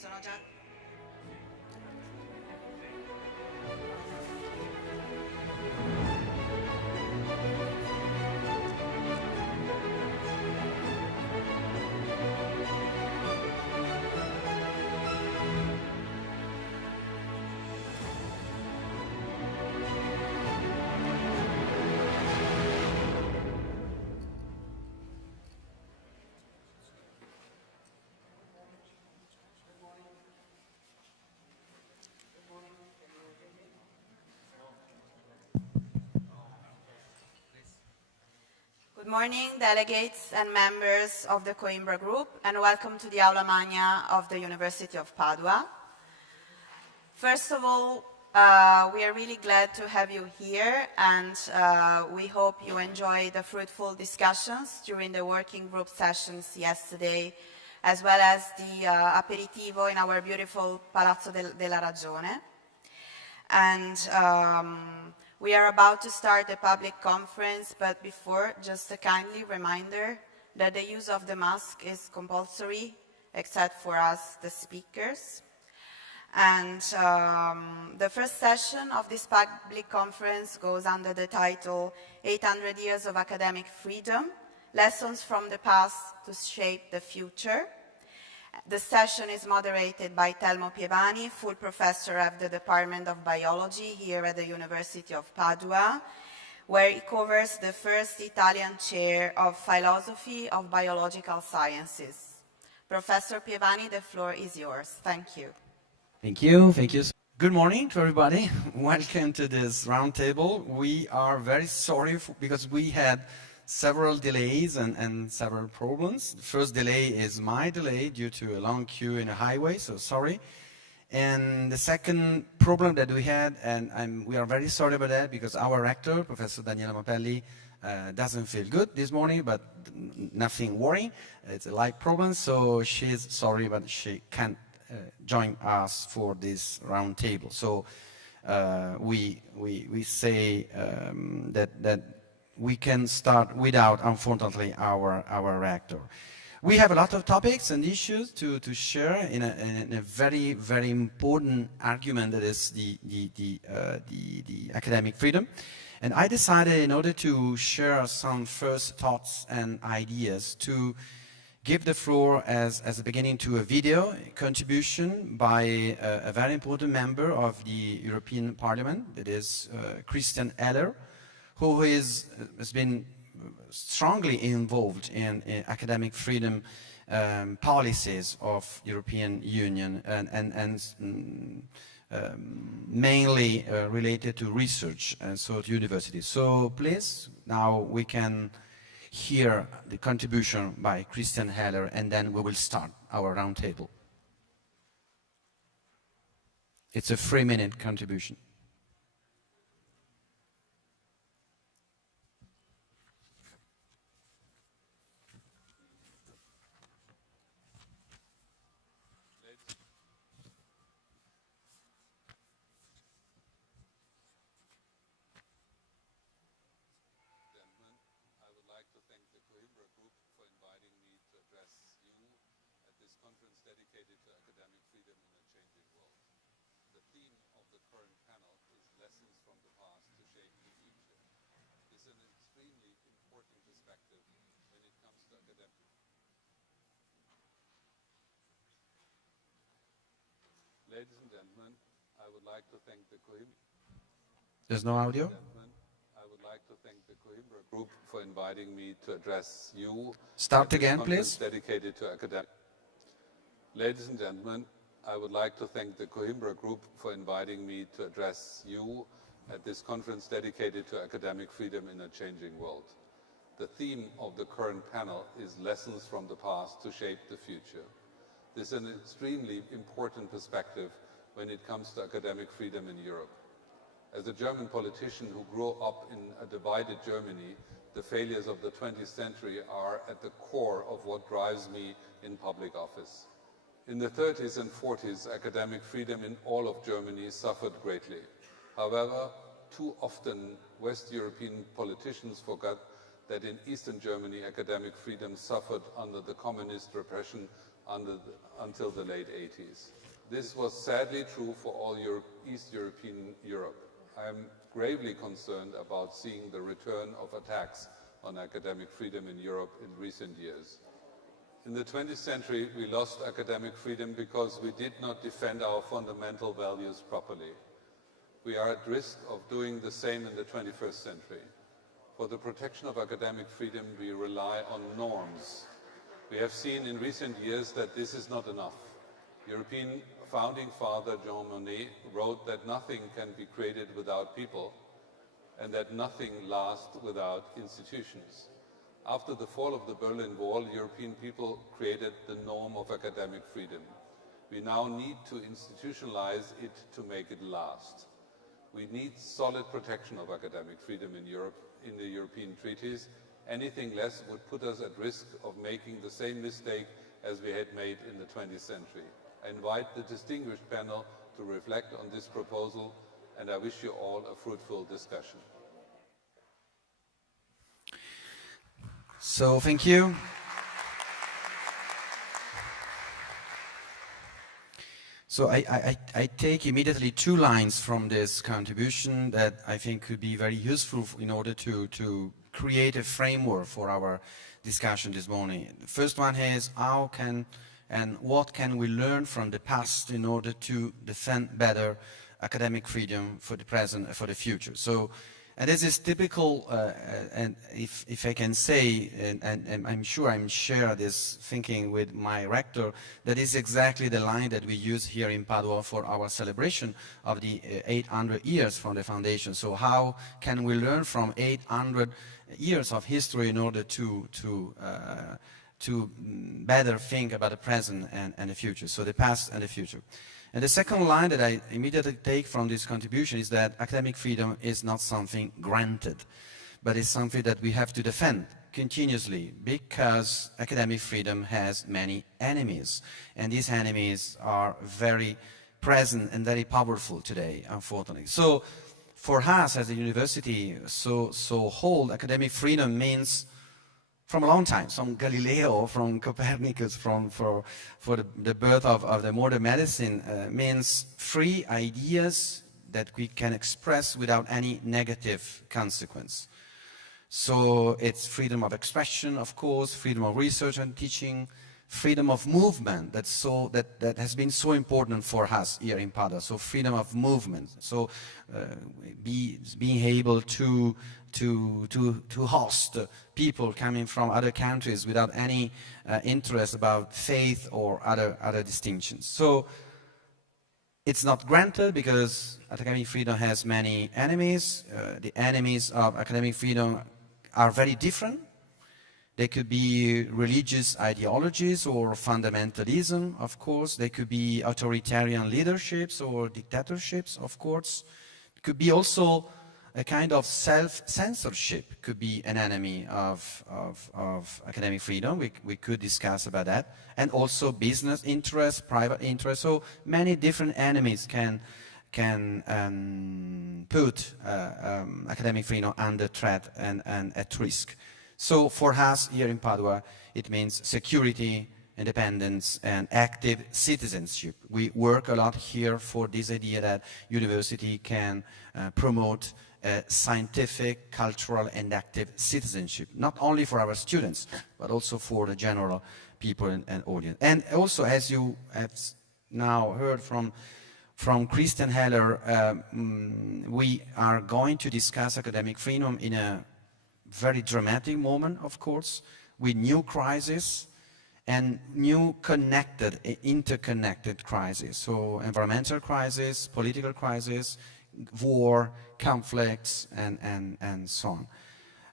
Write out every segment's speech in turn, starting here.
Sono già... Good morning, delegates and members of the Coimbra Group, and welcome to the Aula Magna of the University of Padua. First of all, we are really glad to have you here, and we hope you enjoyed the fruitful discussions during the working group sessions yesterday, as well as the aperitivo in our beautiful Palazzo della Ragione. And we are about to start a public conference, but before, just a kindly reminder that the use of the mask is compulsory, except for us, the speakers. And the first session of this public conference goes under the title 800 Years of Academic Freedom, Lessons from the Past to Shape the Future. The session is moderated by Telmo Pievani, full professor at the Department of Biology here at the University of Padua, where he covers the first Italian chair of Philosophy of Biological Sciences. Professor Pievani, the floor is yours. Thank you. Thank you. Thank you. Good morning to everybody. Welcome to this roundtable. We are very sorry because we had several delays and several problems. The first delay is my delay due to a long queue in a highway, so sorry. And the second problem that we had, and we are very sorry about that because our rector, Professor Daniela Mapelli, doesn't feel good this morning, but nothing worrying. It's a light problem, so she's sorry, but she can't join us for this roundtable. So we say that we can start without, unfortunately, our rector. We have a lot of topics and issues to share in a very, very important argument that is the academic freedom. And I decided, in order to share some first thoughts and ideas, to give the floor as a beginning to a video contribution by a very important member of the European Parliament, that is Christian Eller, who has been strongly involved in academic freedom policies of European Union and mainly related to research and so to universities. So please, now we can hear the contribution by Christian Heller, and then we will start our roundtable. It's a 3-minute contribution. Ladies and gentlemen, I would like to thank the Coimbra. There's no audio? I would like to thank the Coimbra Group for inviting me to address you. Start again, please. Dedicated to academic. Ladies and gentlemen, I would like to thank the Coimbra Group for inviting me to address you at this conference dedicated to academic freedom in a changing world. The theme of the current panel is Lessons from the Past to Shape the Future. This is an extremely important perspective when it comes to academic freedom in Europe. As a German politician who grew up in a divided Germany, the failures of the 20th century are at the core of what drives me in public office. In the 30s and 40s, academic freedom in all of Germany suffered greatly. However, too often West European politicians forgot that in Eastern Germany, academic freedom suffered under the communist repression until the late 80s. This was sadly true for all East European Europe. I am gravely concerned about seeing the return of attacks on academic freedom in Europe in recent years. In the 20th century, we lost academic freedom because we did not defend our fundamental values properly. We are at risk of doing the same in the 21st century. For the protection of academic freedom, we rely on norms. We have seen in recent years that this is not enough. European founding father Jean Monnet wrote that nothing can be created without people and that nothing lasts without institutions. After the fall of the Berlin Wall, European people created the norm of academic freedom. We now need to institutionalize it to make it last. We need solid protection of academic freedom in Europe, in the European treaties. Anything less would put us at risk of making the same mistake as we had made in the 20th century. I invite the distinguished panel to reflect on this proposal, and I wish you all a fruitful discussion. So, thank you. So I take immediately two lines from this contribution that I think could be very useful in order to create a framework for our discussion this morning. The first one is how can and what can we learn from the past in order to defend better academic freedom for the present and for the future. So, and this is typical, and if I can say, and I'm sure I'm share this thinking with my rector, that is exactly the line that we use here in Padua for our celebration of the 800 years from the foundation. So how can we learn from 800 years of history in order to better think about the present and the future, so the past and the future. And the second line that I immediately take from this contribution is that academic freedom is not something granted, but it's something that we have to defend continuously because academic freedom has many enemies. And these enemies are very present and very powerful today, unfortunately. So for us as a university, so whole academic freedom means from a long time, from Galileo, from Copernicus, for the birth of the modern medicine, means free ideas that we can express without any negative consequence. So it's freedom of expression, of course, freedom of research and teaching, freedom of movement, that has been so important for us here in Padua. So freedom of movement, so being able to host people coming from other countries without any interest about faith or other distinctions. So it's not granted because academic freedom has many enemies. The enemies of academic freedom are very different. They could be religious ideologies or fundamentalism, of course. They could be authoritarian leaderships or dictatorships, of course. It could be also a kind of self-censorship could be an enemy of academic freedom. We could discuss about that. And also business interests, private interests. So many different enemies can put academic freedom under threat and at risk. So for us here in Padua, it means security, independence, and active citizenship. We work a lot here for this idea that university can promote scientific, cultural, and active citizenship, not only for our students, but also for the general people and audience. And also, as you have now heard from Christian Heller, we are going to discuss academic freedom in a very dramatic moment, of course, with new crises and new connected, interconnected crises. So environmental crisis, political crisis, war, conflicts, and so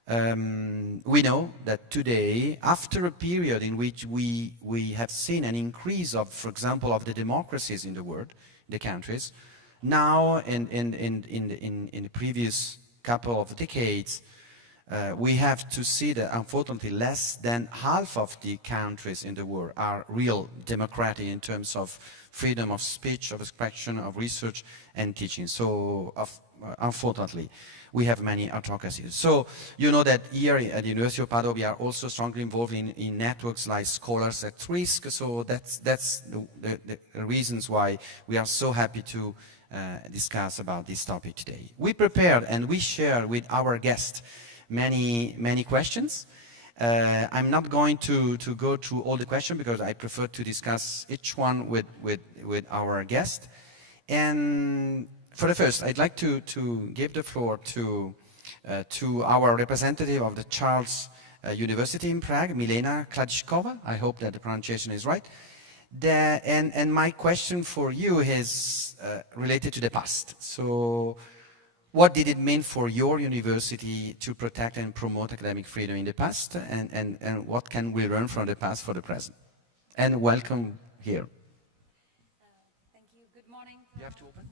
on. We know that today, after a period in which we have seen an increase of, for example, of the democracies in the world, the countries, now in the previous couple of decades, we have to see that unfortunately less than half of the countries in the world are real democratic in terms of freedom of speech, of expression, of research and teaching. So unfortunately, we have many autocracies. So you know that here at the University of Padua we are also strongly involved in networks like Scholars at Risk. So that's the reasons why we are so happy to discuss about this topic today. We prepared and we share with our guests many questions. I'm not going to go through all the questions because I prefer to discuss each one with our guest. And for the first, I'd like to give the floor to our representative of the Charles University in Prague, Milena Kladíšková. I hope that the pronunciation is right. And my question for you is related to the past. So, what did it mean for your university to protect and promote academic freedom in the past, and what can we learn from the past for the present? And welcome here. Thank you. Good morning. You have to open.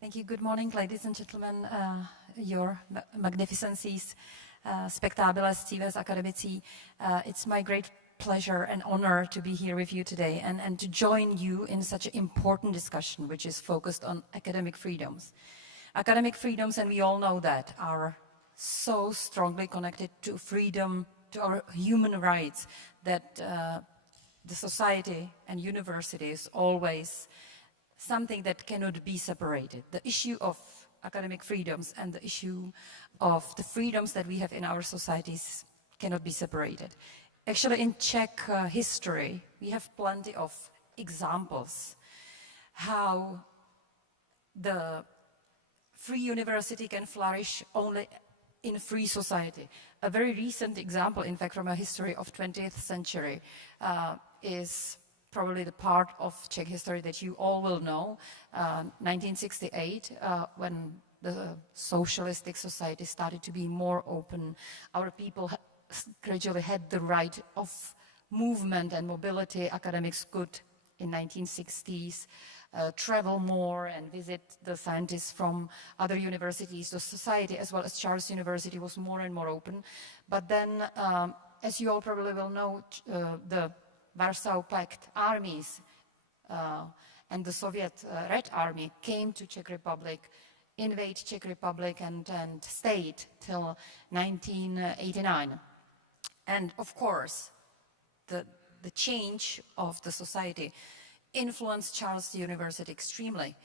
Thank you. Good morning, ladies and gentlemen, your magnificencies, spectabiles, cives academici. It's my great pleasure and honor to be here with you today and to join you in such an important discussion which is focused on academic freedoms. Academic freedoms, and we all know that, are so strongly connected to freedom, to our human rights, that the society and university is always something that cannot be separated. The issue of academic freedoms and the issue of the freedoms that we have in our societies cannot be separated. Actually, in Czech history, we have plenty of examples how the free university can flourish only in free society. A very recent example, in fact, from a history of 20th century is probably the part of Czech history that you all will know, 1968, when the socialistic society started to be more open. Our people gradually had the right of movement and mobility. Academics could, in 1960s, travel more and visit the scientists from other universities. The society, as well as Charles University, was more and more open. But then, as you all probably will know, the Warsaw Pact armies and the Soviet Red Army came to Czech Republic, invade Czech Republic and stayed till 1989. And of course, the change of the society influenced Charles University extremely.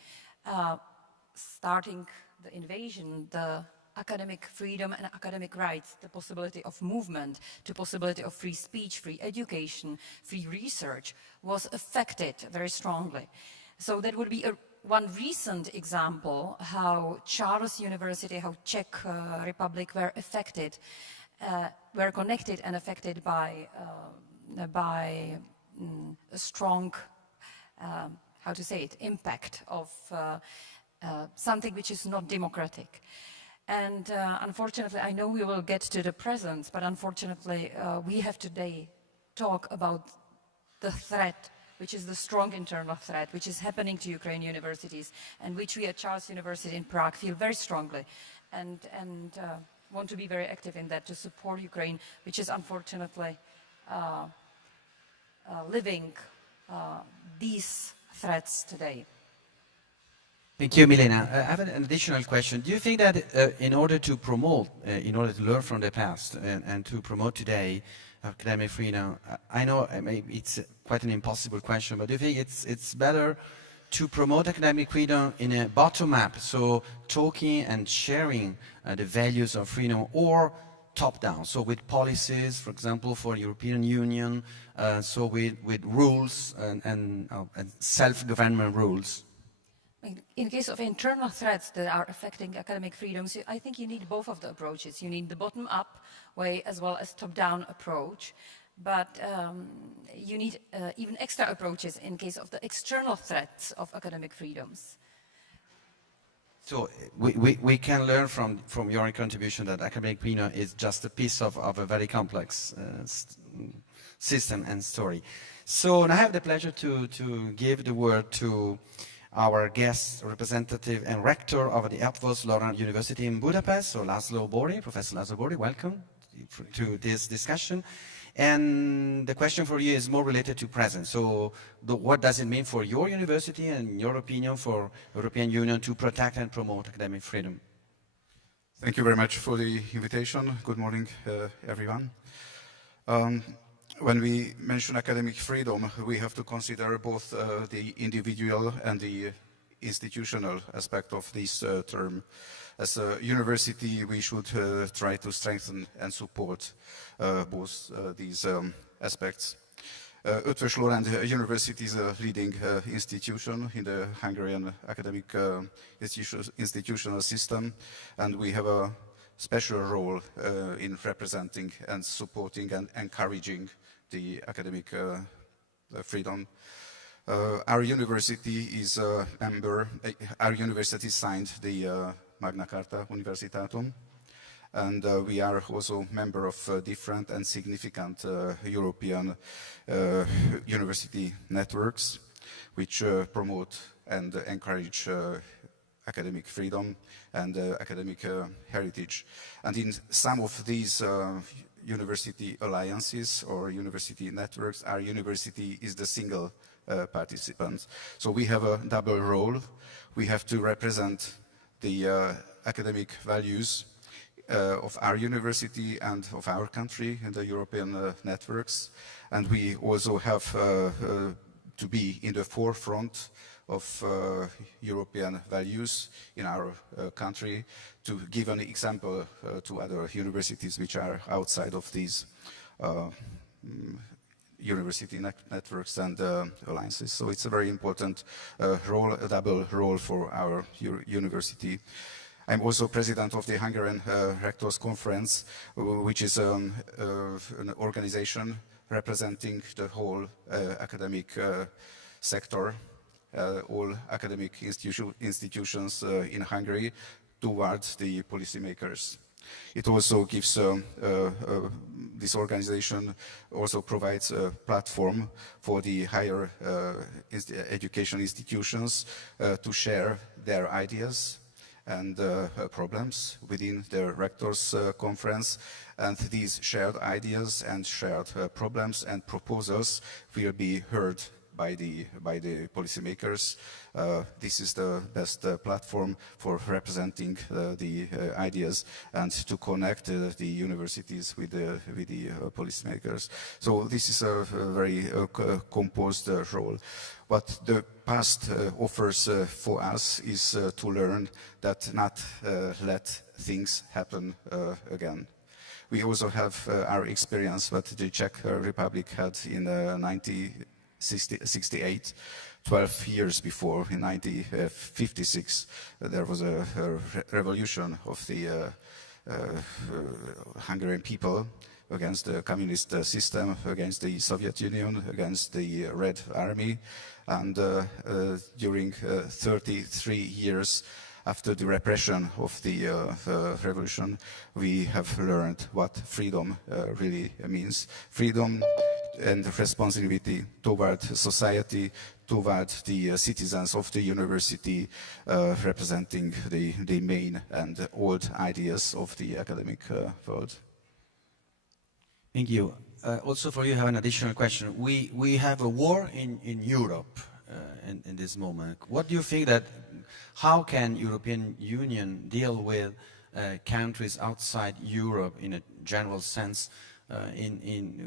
Starting the invasion, the academic freedom and academic rights, the possibility of movement, the possibility of free speech, free education, free research was affected very strongly. So that would be one recent example how Charles University, how Czech Republic were affected, were connected and affected by a strong, how to say it, impact of something which is not democratic. And unfortunately, I know we will get to the present, but unfortunately, we have today talk about the threat, which is the strong internal threat, which is happening to Ukrainian universities, and which we at Charles University in Prague feel very strongly, and want to be very active in that to support Ukraine, which is unfortunately living these threats today. Thank you, Milena. I have an additional question. Do you think that in order to promote, in order to learn from the past and to promote today academic freedom, I know maybe it's quite an impossible question, but do you think it's better to promote academic freedom in a bottom-up, so talking and sharing the values of freedom, or top-down, so with policies, for example, for European Union, so with rules and self-government rules? In case of internal threats that are affecting academic freedoms, I think you need both of the approaches. You need the bottom-up way as well as top-down approach. But you need even extra approaches in case of the external threats of academic freedoms. So we can learn from your contribution that academic freedom is just a piece of a very complex system and story. So now I have the pleasure to give the word to our guest representative and rector of the Eötvös Loránd University in Budapest, so László Bori, Professor László Bori, welcome to this discussion. And the question for you is more related to present. So what does it mean for your university and, in your opinion, for European Union to protect and promote academic freedom? Thank you very much for the invitation. Good morning, everyone. When we mention academic freedom, we have to consider both the individual and the institutional aspect of this term. As a university, we should try to strengthen and support both these aspects. Eötvös Loránd University is a leading institution in the Hungarian academic institutional system, and we have a special role in representing and supporting and encouraging the academic freedom. Our university is a member, our university signed the Magna Carta Universitatum, and we are also member of different and significant European university networks which promote and encourage academic freedom and academic heritage. And in some of these university alliances or university networks, our university is the single participant. So we have a double role. We have to represent the academic values of our university and of our country in the European networks. And we also have to be in the forefront of European values in our country, to give an example to other universities which are outside of these university networks and alliances. So it's a very important role, a double role for our university. I'm also president of the Hungarian Rectors Conference, which is an organization representing the whole academic sector, all academic institutions in Hungary towards the policymakers. It also gives, this organization also provides a platform for the higher education institutions to share their ideas and problems within the Rectors Conference, and these shared ideas and shared problems and proposals will be heard by the policymakers. This is the best platform for representing the ideas and to connect the universities with the policymakers. So this is a very composed role. What the past offers for us is to learn that not let things happen again. We also have our experience what the Czech Republic had in 1968, 12 years before, in 1956, there was a revolution of the Hungarian people against the communist system, against the Soviet Union, against the Red Army. And during 33 years after the repression of the revolution, we have learned what freedom really means. Freedom and responsibility toward society, toward the citizens of the university, representing the main and old ideas of the academic world. Thank you. Also for you, I have an additional question. We have a war in Europe in this moment. What do you think that, how can European Union deal with countries outside Europe in a general sense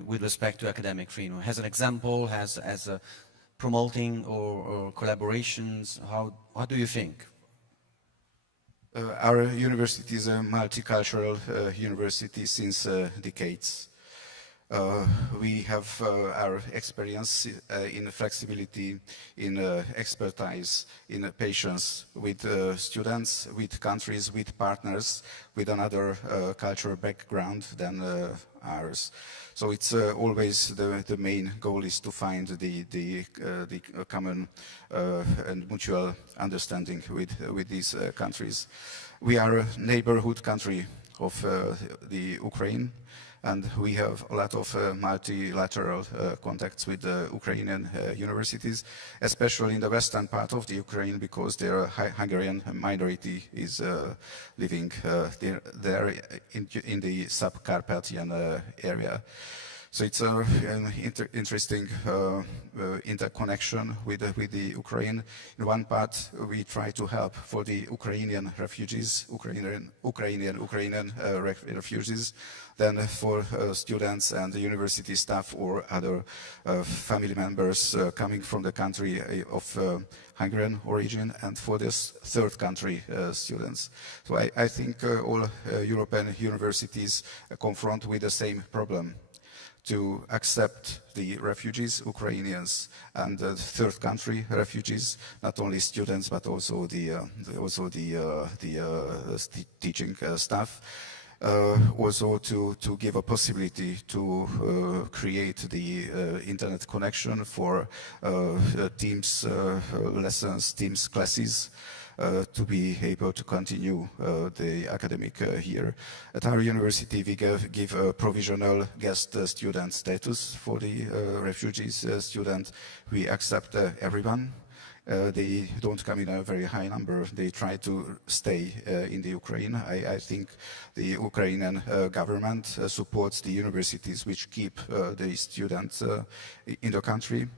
with respect to academic freedom? As an example, as a promoting or collaborations, how do you think? Our university is a multicultural university since decades. We have our experience in flexibility, in expertise, in patience with students, with countries, with partners, with another cultural background than ours. So it's always the main goal is to find the common and mutual understanding with these countries. We are a neighborhood country of the Ukraine, And we have a lot of multilateral contacts with the Ukrainian universities, especially in the western part of the Ukraine, because their Hungarian minority is living there in the Subcarpathian area. So it's an interesting interconnection with the Ukraine. In one part, we try to help for the Ukrainian refugees, Ukrainian refugees. Then for students and the university staff or other family members coming from the country of Hungarian origin, and for this third country students. So I think all European universities confront with the same problem, to accept the refugees, Ukrainians, and third country refugees, not only students but also the teaching staff. Also to give a possibility to create the internet connection for Teams lessons, Teams classes, to be able to continue the academic year. At our university, we give a provisional guest student status for the refugees student. We accept everyone. They don't come in a very high number. They try to stay in the Ukraine. I think the Ukrainian government supports the universities which keep the students in the country.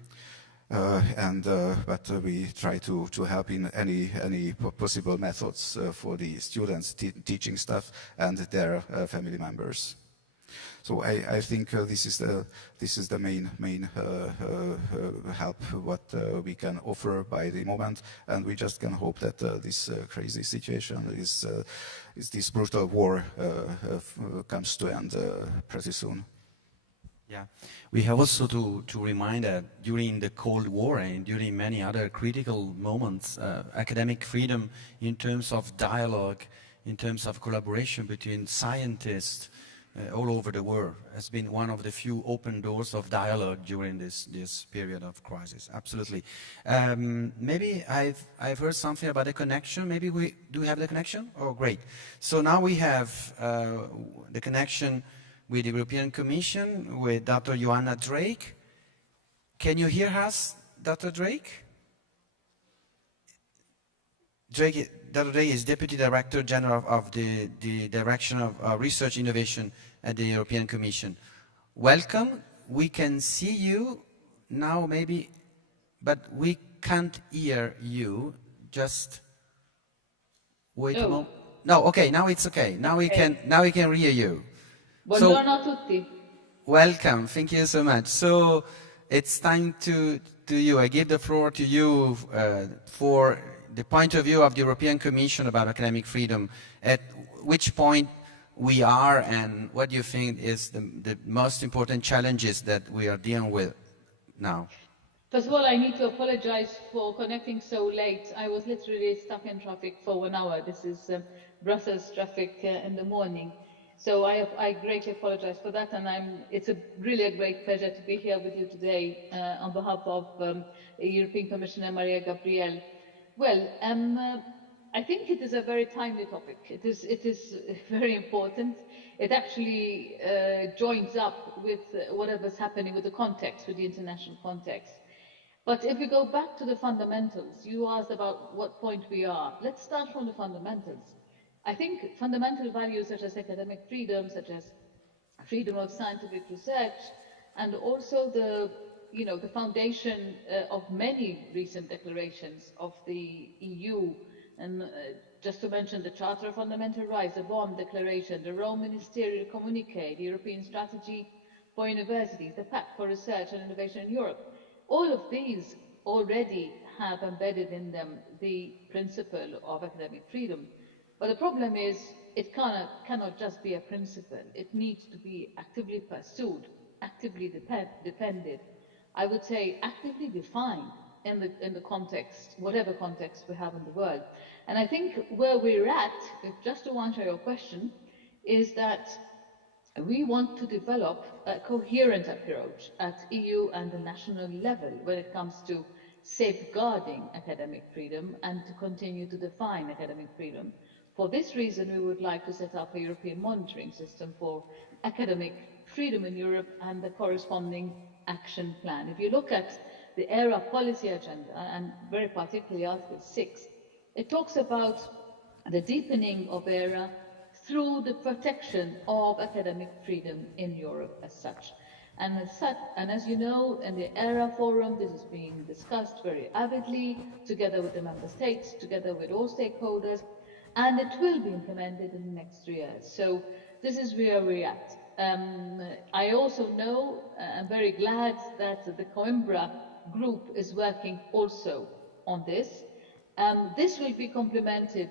But we try to help in any possible methods for the students, teaching staff, and their family members. So I think this is the main help what we can offer by the moment, and we just can hope that this crazy situation is this brutal war comes to end pretty soon. Yeah, we have also to remind that during the Cold War and during many other critical moments, academic freedom in terms of dialogue, in terms of collaboration between scientists all over the world has been one of the few open doors of dialogue during this period of crisis. Absolutely. Maybe I've heard something about the connection. Maybe do we have the connection? Oh, great. So now we have the connection with the European Commission, with Dr. Joanna Drake. Can you hear us, Dr. Drake? Dr. Drake is Deputy Director General of the Direction of Research Innovation at the European Commission. Welcome. We can see you now maybe, but we can't hear you. Just wait a moment. No, okay, now it's okay. Now we can hear you. Buongiorno a tutti. Welcome, thank you so much. So it's time to you. I give the floor to you for the point of view of the European Commission about academic freedom. At which point we are, and what do you think is the most important challenges that we are dealing with now? First of all, I need to apologize for connecting so late. I was literally stuck in traffic for 1 hour. This is Brussels traffic in the morning. So I greatly apologize for that, and it's really a great pleasure to be here with you today on behalf of European Commissioner Maria Gabriel. Well, I think it is a very timely topic. It is very important. It actually joins up with whatever's happening with the context, with the international context. But if we go back to the fundamentals, you asked about what point we are. Let's start from the fundamentals. I think fundamental values such as academic freedom, such as freedom of scientific research, and also the foundation of many recent declarations of the EU, and just to mention the Charter of Fundamental Rights, the Bonn Declaration, the Rome Ministerial Communique, the European Strategy for Universities, the Pact for Research and Innovation in Europe. All of these already have embedded in them the principle of academic freedom. But the problem is it cannot just be a principle. It needs to be actively pursued, actively defended. I would say actively defined in the context, whatever context we have in the world. And I think where we're at, just to answer your question, is that we want to develop a coherent approach at EU and the national level when it comes to safeguarding academic freedom and to continue to define academic freedom. For this reason, we would like to set up a European monitoring system for academic freedom in Europe and the corresponding action plan. If you look at the ERA policy agenda, and very particularly Article 6, it talks about the deepening of ERA through the protection of academic freedom in Europe as such. And as you know, in the ERA forum, this is being discussed very avidly, together with the member states, together with all stakeholders, and it will be implemented in the next 3 years. So this is where we're at. I also know, I'm very glad that the Coimbra group is working also on this. This will be complemented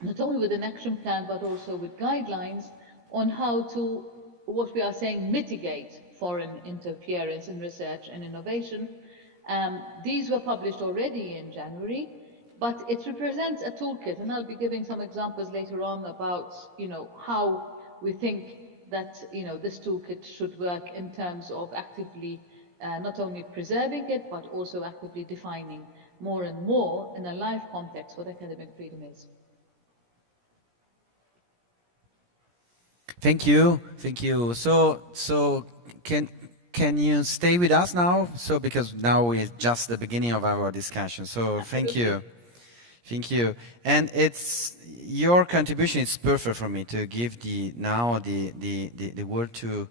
not only with an action plan, but also with guidelines on how to, what we are saying, mitigate foreign interference in research and innovation. These were published already in January, but it represents a toolkit, and I'll be giving some examples later on about, how we think that, this toolkit should work in terms of actively not only preserving it, but also actively defining more and more in a live context what academic freedom is. Thank you. So can you stay with us now? So because now we're just the beginning of our discussion. So thank you. And it's your contribution is perfect for me to give the word to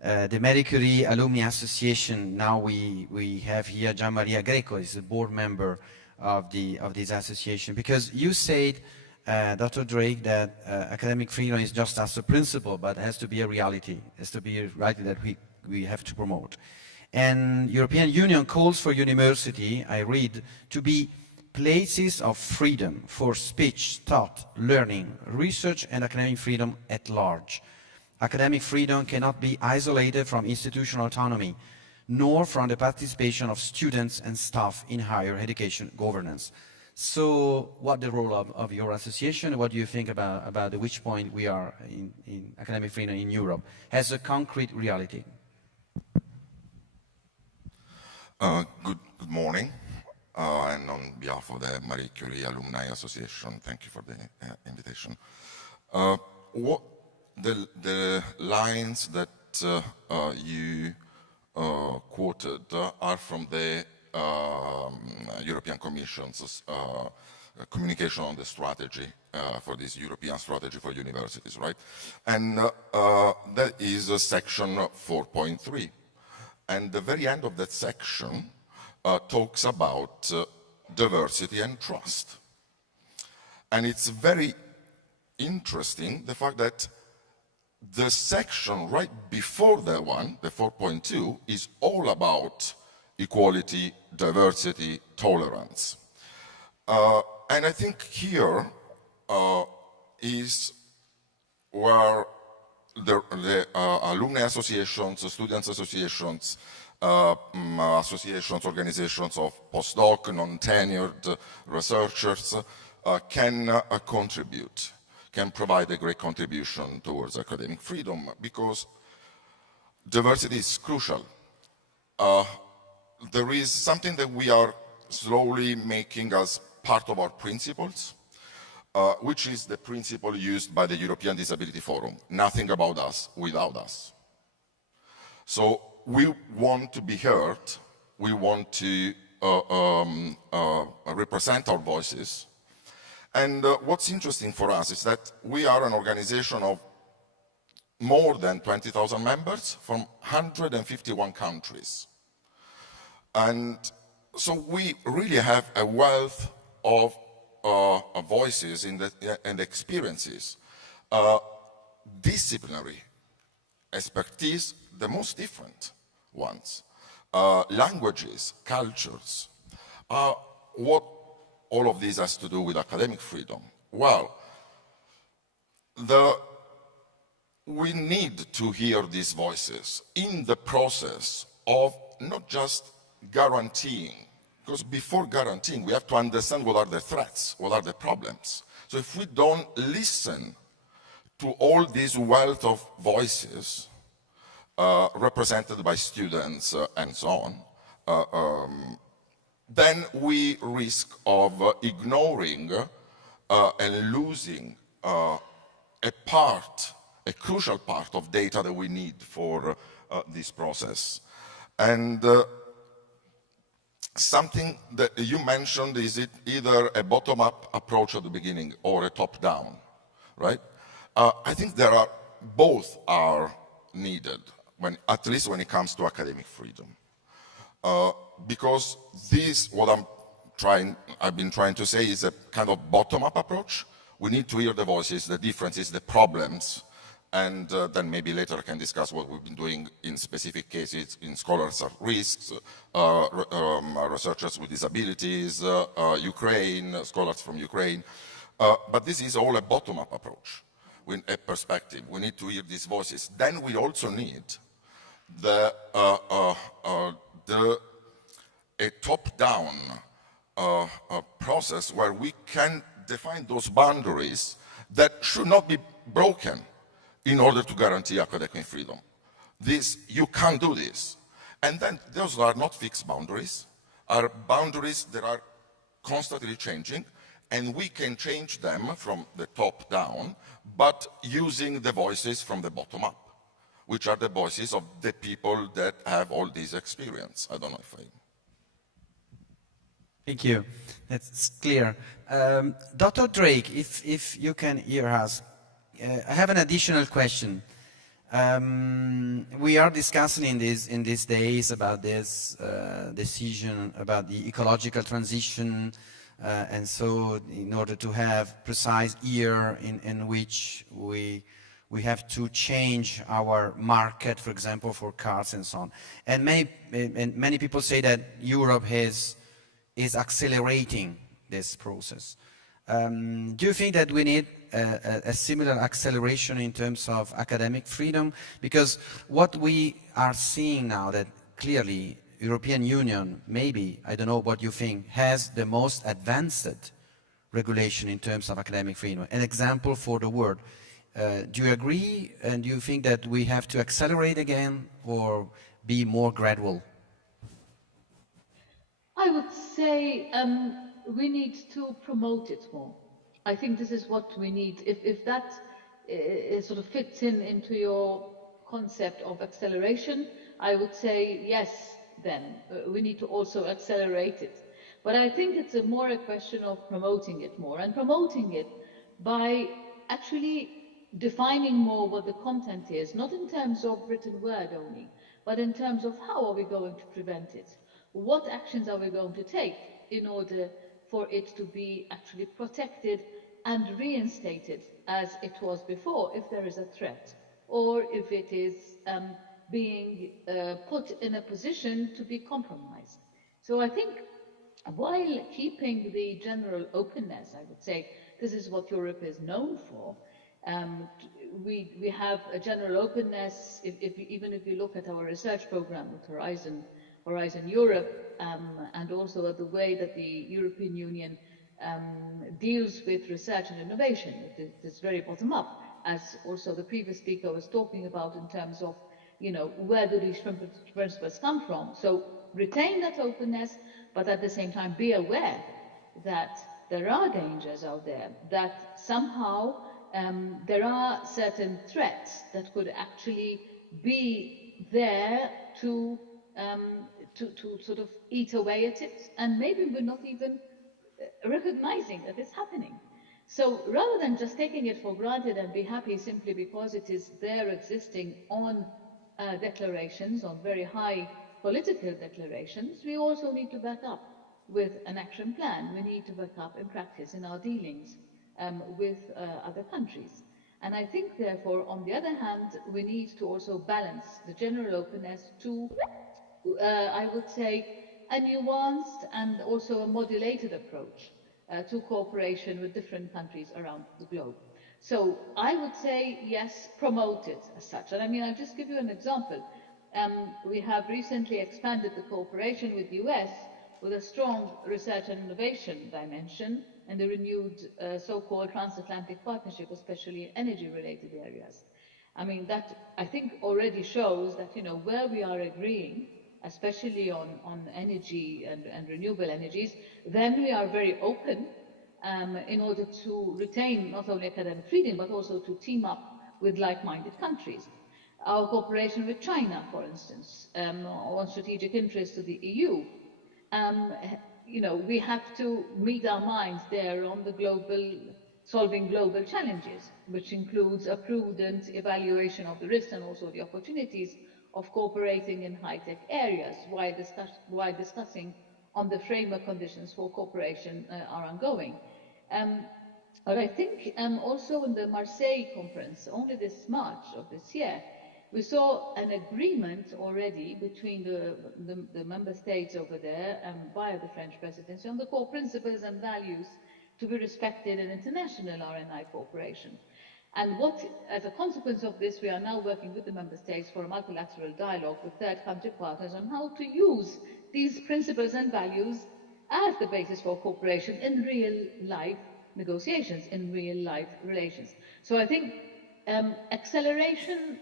the Marie Curie Alumni Association. Now we have here Gian Maria Greco, is a board member of this association, because you said, Dr. Drake, that academic freedom is just as a principle, but it has to be a reality. It has to be a reality that we have to promote. And European Union calls for university, I read, to be places of freedom for speech, thought, learning, research, and academic freedom at large. Academic freedom cannot be isolated from institutional autonomy, nor from the participation of students and staff in higher education governance. So what the role of your association? What do you think about the which point we are in academic freedom in Europe as a concrete reality? Good morning. And on behalf of the Marie Curie Alumni Association, thank you for the invitation. The lines that you quoted are from the European Commission's communication on the strategy for this European strategy for universities, right? And that is section 4.3. And the very end of that section talks about diversity and trust. And it's very interesting, the fact that the section right before that one, the 4.2, is all about equality, diversity, tolerance. And I think here is where the alumni associations, students associations, associations, organizations of postdoc, non-tenured researchers can contribute, can provide a great contribution towards academic freedom, because diversity is crucial. There is something that we are slowly making as part of our principles, which is the principle used by the European Disability Forum: nothing about us without us. So we want to be heard, we want to represent our voices. And what's interesting for us is that we are an organization of more than 20,000 members from 151 countries. And so we really have a wealth of voices and experiences, disciplinary expertise, the most different ones, languages, cultures. What all of this has to do with academic freedom? Well, we need to hear these voices in the process of not just guaranteeing, because before guaranteeing, we have to understand what are the threats, what are the problems. So if we don't listen to all this wealth of voices represented by students and so on, then we risk of ignoring and losing a part, a crucial part of data that we need for this process. And something that you mentioned, is it either a bottom-up approach at the beginning or a top-down, right? I think both are needed, at least when it comes to academic freedom. Because what I've been trying to say is a kind of bottom-up approach. We need to hear the voices, the differences, the problems, and then maybe later I can discuss what we've been doing in specific cases in scholars at risks, researchers with disabilities, Ukraine, scholars from Ukraine. But this is all a bottom-up approach, with a perspective. We need to hear these voices. Then we also need a top-down process where we can define those boundaries that should not be broken in order to guarantee academic freedom. You can't do this. And then those are not fixed boundaries, are boundaries that are constantly changing, and we can change them from the top down, but using the voices from the bottom up, which are the voices of the people that have all this experience. I don't know if I... Thank you. That's clear. Dr. Drake, if you can hear us, I have an additional question. We are discussing in these days about this decision about the ecological transition, and so in order to have precise year in which we have to change our market, for example, for cars and so on. And many people say that Europe is accelerating this process. Do you think that we need a similar acceleration in terms of academic freedom? Because what we are seeing now, that clearly European Union, maybe, I don't know what you think, has the most advanced regulation in terms of academic freedom. An example for the world. Do you agree, and do you think that we have to accelerate again or be more gradual? I would say we need to promote it more. I think this is what we need. If that sort of fits into your concept of acceleration, I would say yes, then. We need to also accelerate it. But I think it's more a question of promoting it more, and promoting it by actually defining more what the content is, not in terms of written word only, but in terms of how are we going to prevent it? What actions are we going to take in order for it to be actually protected and reinstated as it was before, if there is a threat, or if it is being put in a position to be compromised. So I think while keeping the general openness, I would say this is what Europe is known for. We have a general openness, even if you look at our research program with Horizon Europe, and also the way that the European Union deals with research and innovation. It is very bottom-up, as also the previous speaker was talking about in terms of, where do these principles come from? So retain that openness, but at the same time be aware that there are dangers out there, that somehow there are certain threats that could actually be there to sort of eat away at it, and maybe we're not even recognizing that it's happening. So rather than just taking it for granted and be happy simply because it is there existing on declarations, on very high political declarations, we also need to back up with an action plan. We need to back up in practice in our dealings with other countries. And I think, therefore, on the other hand, we need to also balance the general openness to, I would say, a nuanced and also a modulated approach to cooperation with different countries around the globe. So I would say, yes, promote it as such. And I mean, I'll just give you an example. We have recently expanded the cooperation with the US with a strong research and innovation dimension and the renewed so-called transatlantic partnership, especially in energy-related areas. I mean, that I think already shows that, where we are agreeing, especially on energy and renewable energies, then we are very open in order to retain not only academic freedom, but also to team up with like-minded countries. Our cooperation with China, for instance, on strategic interests of the EU. We have to meet our minds there on the solving global challenges, which includes a prudent evaluation of the risks and also the opportunities of cooperating in high-tech areas while discussing on the framework conditions for cooperation are ongoing. But I think also in the Marseille conference, only this March of this year, we saw an agreement already between the member states over there via the French presidency on the core principles and values to be respected in international RNI cooperation. And as a consequence of this, we are now working with the member states for a multilateral dialogue with third country partners on how to use these principles and values as the basis for cooperation in real life negotiations, in real life relations. So I think acceleration,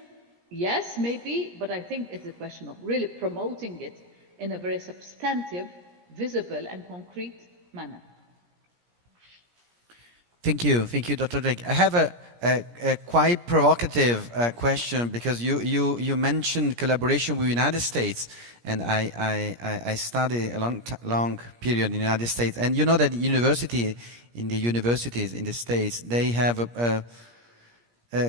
yes, maybe, but I think it's a question of really promoting it in a very substantive, visible and concrete manner. Thank you, Dr. Drake. I have a quite provocative question, because you mentioned collaboration with the United States, and I studied a long period in the United States, and you know that universities in the States, they have a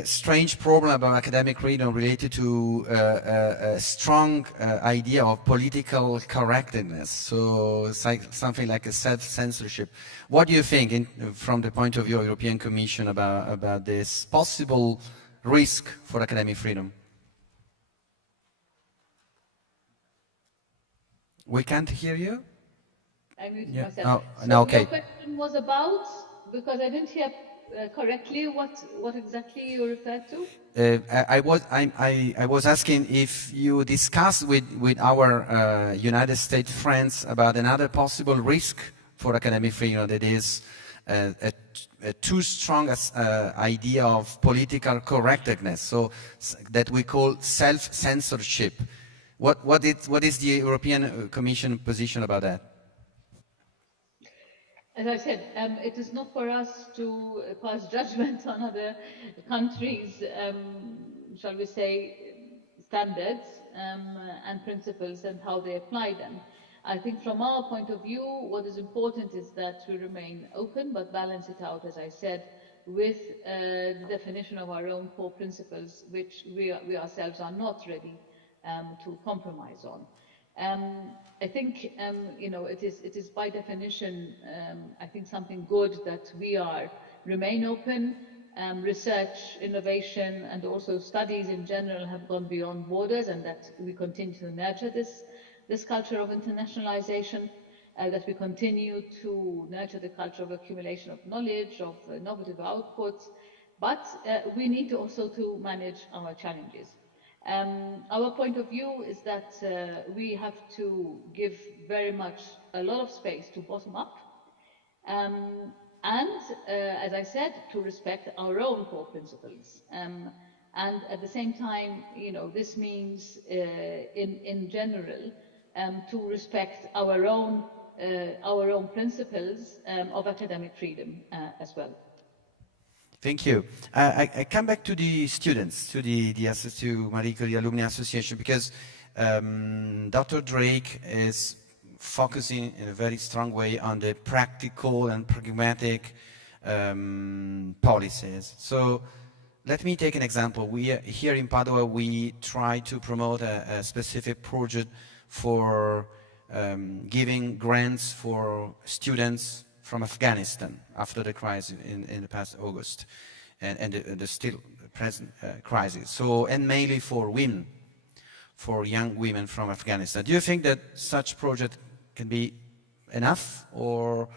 strange problem about academic freedom related to a strong idea of political correctness. So it's like something like a self-censorship. What do you think, from the point of view of the European Commission, about this possible risk for academic freedom? We can't hear you? I muted Yeah. myself. Oh, no, okay. Your question was about, because I didn't hear correctly what exactly you referred to? I was asking if you discussed with our United States friends about another possible risk for academic freedom, that is a too strong idea of political correctness, so that we call self-censorship. What is the European Commission position about that? As I said, it is not for us to pass judgment on other countries', shall we say, standards and principles and how they apply them. I think from our point of view, what is important is that we remain open, but balance it out, as I said, with the definition of our own core principles, which we ourselves are not ready to compromise on. I think, it is by definition, I think, something good that we remain open. Research, innovation, and also studies in general have gone beyond borders, and that we continue to nurture this culture of internationalization, that we continue to nurture the culture of accumulation of knowledge, of innovative outputs, but we need also to manage our challenges. Our point of view is that we have to give very much a lot of space to bottom up, and as I said, to respect our own core principles. And at the same time, this means in general to respect our own principles of academic freedom as well. Thank you. I come back to the students, to to Marie Curie Alumni Association, because Dr. Drake is focusing in a very strong way on the practical and pragmatic policies. So let me take an example. Here in Padua, we try to promote a specific project for giving grants for students from Afghanistan after the crisis in the past August, and the still present crisis. So, and mainly for women, for young women from Afghanistan. Do you think that such project can be enough, or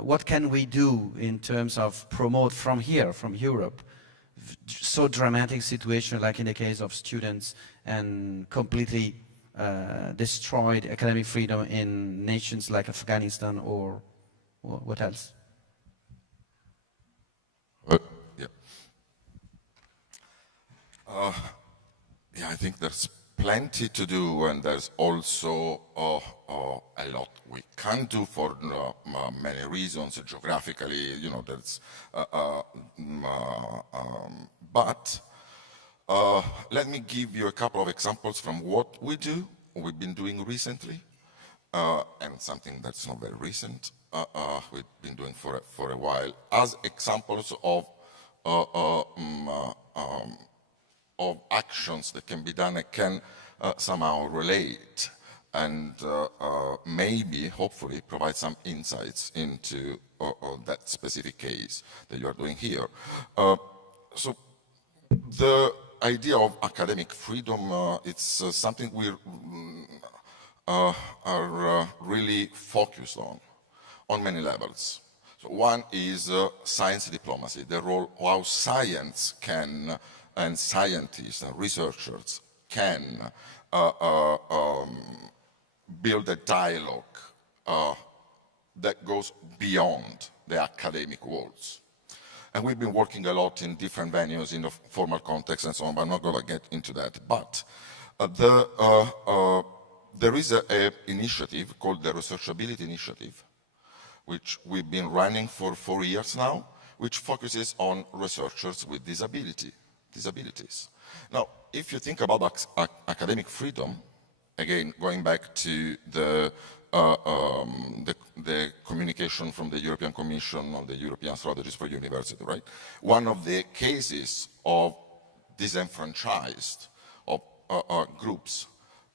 what can we do in terms of promote from here, from Europe, so dramatic situation like in the case of students, and completely destroyed academic freedom in nations like Afghanistan, or what else? Yeah, I think there's plenty to do, and there's also a lot we can't do for many reasons. Geographically, there's but let me give you a couple of examples from what we do, what we've been doing recently, and something that's not very recent, we've been doing for a while, as examples of actions that can be done and can somehow relate and maybe, hopefully, provide some insights into that specific case that you are doing here. So the idea of academic freedom, it's something we are really focused on many levels. So one is science diplomacy, the role how science can, and scientists and researchers can build a dialogue that goes beyond the academic walls. And we've been working a lot in different venues, in the formal context and so on, but I'm not going to get into that. But there is an initiative called the Researchability Initiative, which we've been running for 4 years now, which focuses on researchers with disabilities. Now, if you think about academic freedom, again, going back to the communication from the European Commission on the European Strategies for University, right? One of the cases of disenfranchised groups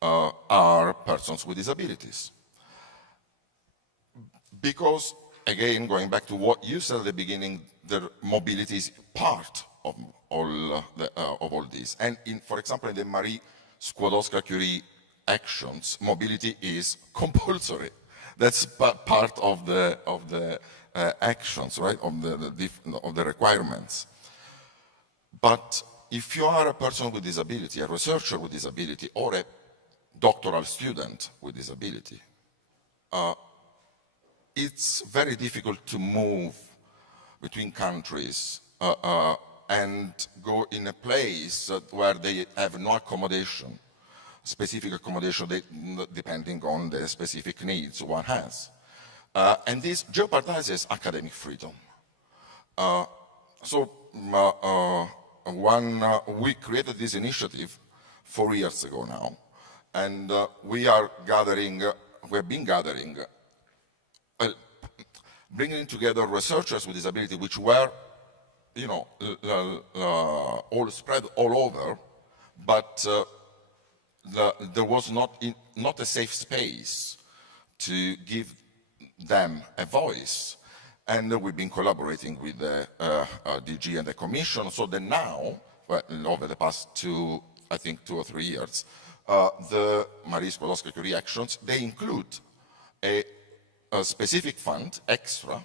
are persons with disabilities. Because, again, going back to what you said at the beginning, the mobility is part of all this. And for example, in the Marie Skłodowska-Curie actions, mobility is compulsory. That's part of the actions, right? Of the requirements. But if you are a person with disability, a researcher with disability, or a doctoral student with disability, it's very difficult to move between countries and go in a place where they have no accommodation, specific accommodation depending on the specific needs one has. And this jeopardizes academic freedom. We created this initiative 4 years ago now, and we have been gathering, bringing together researchers with disability, which were, all spread all over, but there was not a safe space to give them a voice. And we've been collaborating with the DG and the Commission, so that now, over the past 2 or 3 years, the Marie Skłodowska-Curie actions, they include a specific fund, extra,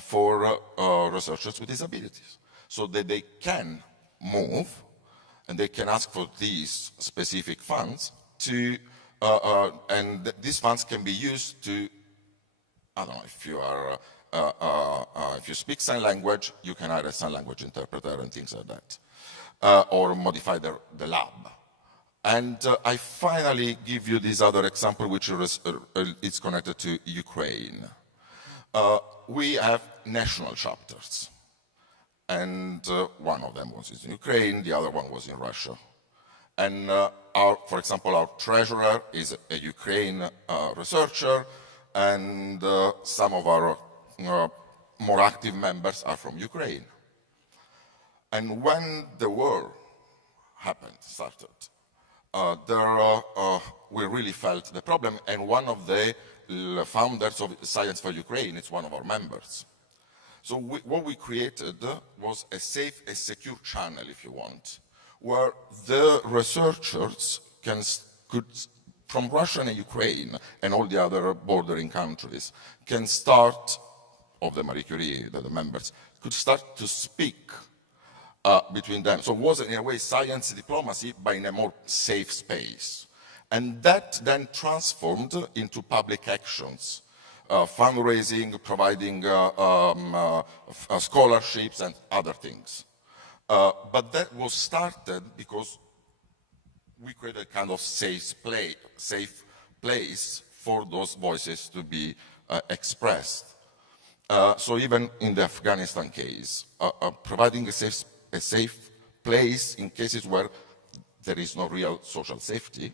for researchers with disabilities, so that they can move and they can ask for these specific funds to, and these funds can be used to, I don't know, if you are, if you speak sign language, you can hire a sign language interpreter and things like that, or modify the lab. And I finally give you this other example, which is connected to Ukraine. We have national chapters, and one of them was in Ukraine, the other one was in Russia. And for example, our treasurer is a Ukraine researcher, and some of our more active members are from Ukraine. And when the war started, we really felt the problem, and one of the founders of Science for Ukraine is one of our members. So what we created was a safe, a secure channel, if you want, where the researchers could, from Russia and Ukraine and all the other bordering countries, can start, of the Marie Curie, the members, could start to speak between them. So it was in a way science diplomacy, but in a more safe space. And that then transformed into public actions, fundraising, providing scholarships and other things. But that was started because we created a kind of safe place for those voices to be expressed. So even in the Afghanistan case, providing a safe place in cases where there is no real social safety,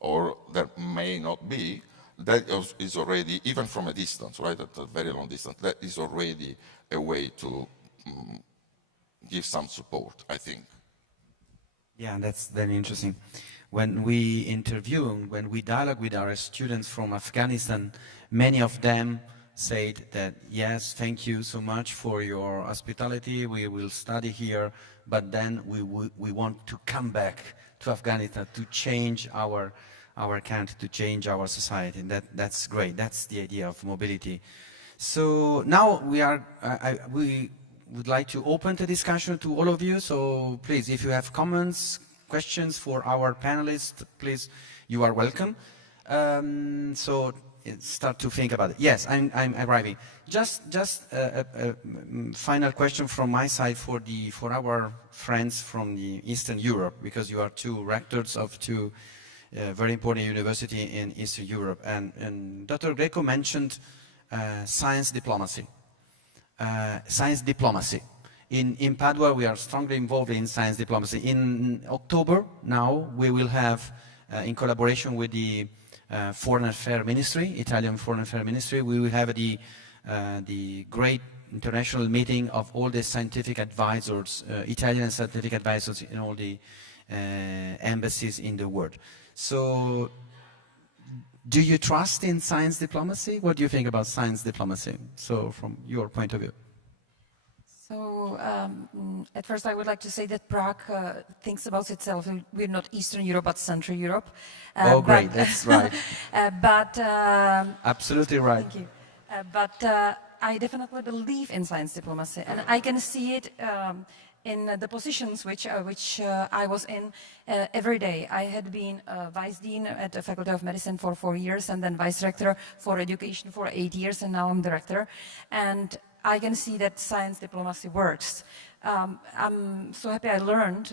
or there may not be. That is already, even from a distance, right, at a very long distance, that is already a way to give some support, I think. Yeah, that's very interesting. When we interview, when we dialogue with our students from Afghanistan, many of them said that, yes, thank you so much for your hospitality, we will study here, but then we want to come back to Afghanistan to change our country, to change our society. And that's great. That's the idea of mobility. So now we would like to open the discussion to all of you. So please, if you have comments, questions for our panelists, please, you are welcome. So start to think about it. Yes, I'm arriving. Just a final question from my side for our friends from the Eastern Europe, because you are two rectors of two very important university in Eastern Europe. And Dr. Greco mentioned science diplomacy. Science diplomacy. In Padua, we are strongly involved in science diplomacy. In October, now, we will have, in collaboration with the Foreign Affairs Ministry, Italian Foreign Affairs Ministry, we will have the great international meeting of all the scientific advisors, Italian scientific advisors in all the embassies in the world. So, do you trust in science diplomacy? What do you think about science diplomacy? So, from your point of view. So, at first I would like to say that Prague thinks about itself. We're not Eastern Europe, but Central Europe. Oh, great, that's right. Absolutely right. Thank you. But I definitely believe in science diplomacy, and I can see it in the positions which I was in every day. I had been vice dean at the Faculty of Medicine for 4 years, and then vice rector for education for 8 years, and now I'm director. And I can see that science diplomacy works. I'm so happy I learned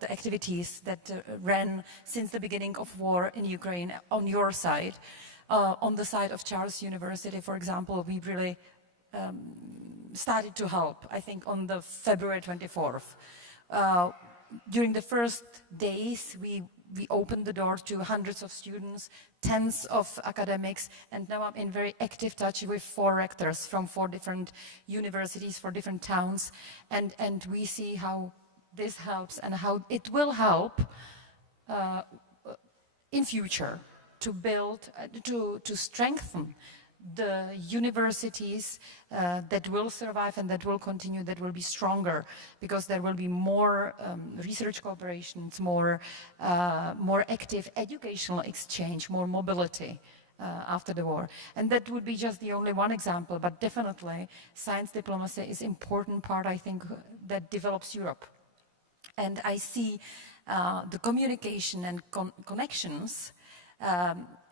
the activities that ran since the beginning of war in Ukraine on your side. On the side of Charles University, for example, we really started to help, I think, on the February 24th. During the first days, we opened the door to hundreds of students, tens of academics, and now I'm in very active touch with 4 rectors from 4 different universities, 4 different towns, and we see how this helps and how it will help in future to build, to strengthen the universities that will survive and that will continue, that will be stronger, because there will be more research cooperations, more active educational exchange, more mobility after the war. And that would be just the only one example, but definitely science diplomacy is an important part, I think, that develops Europe. And I see the communication and connections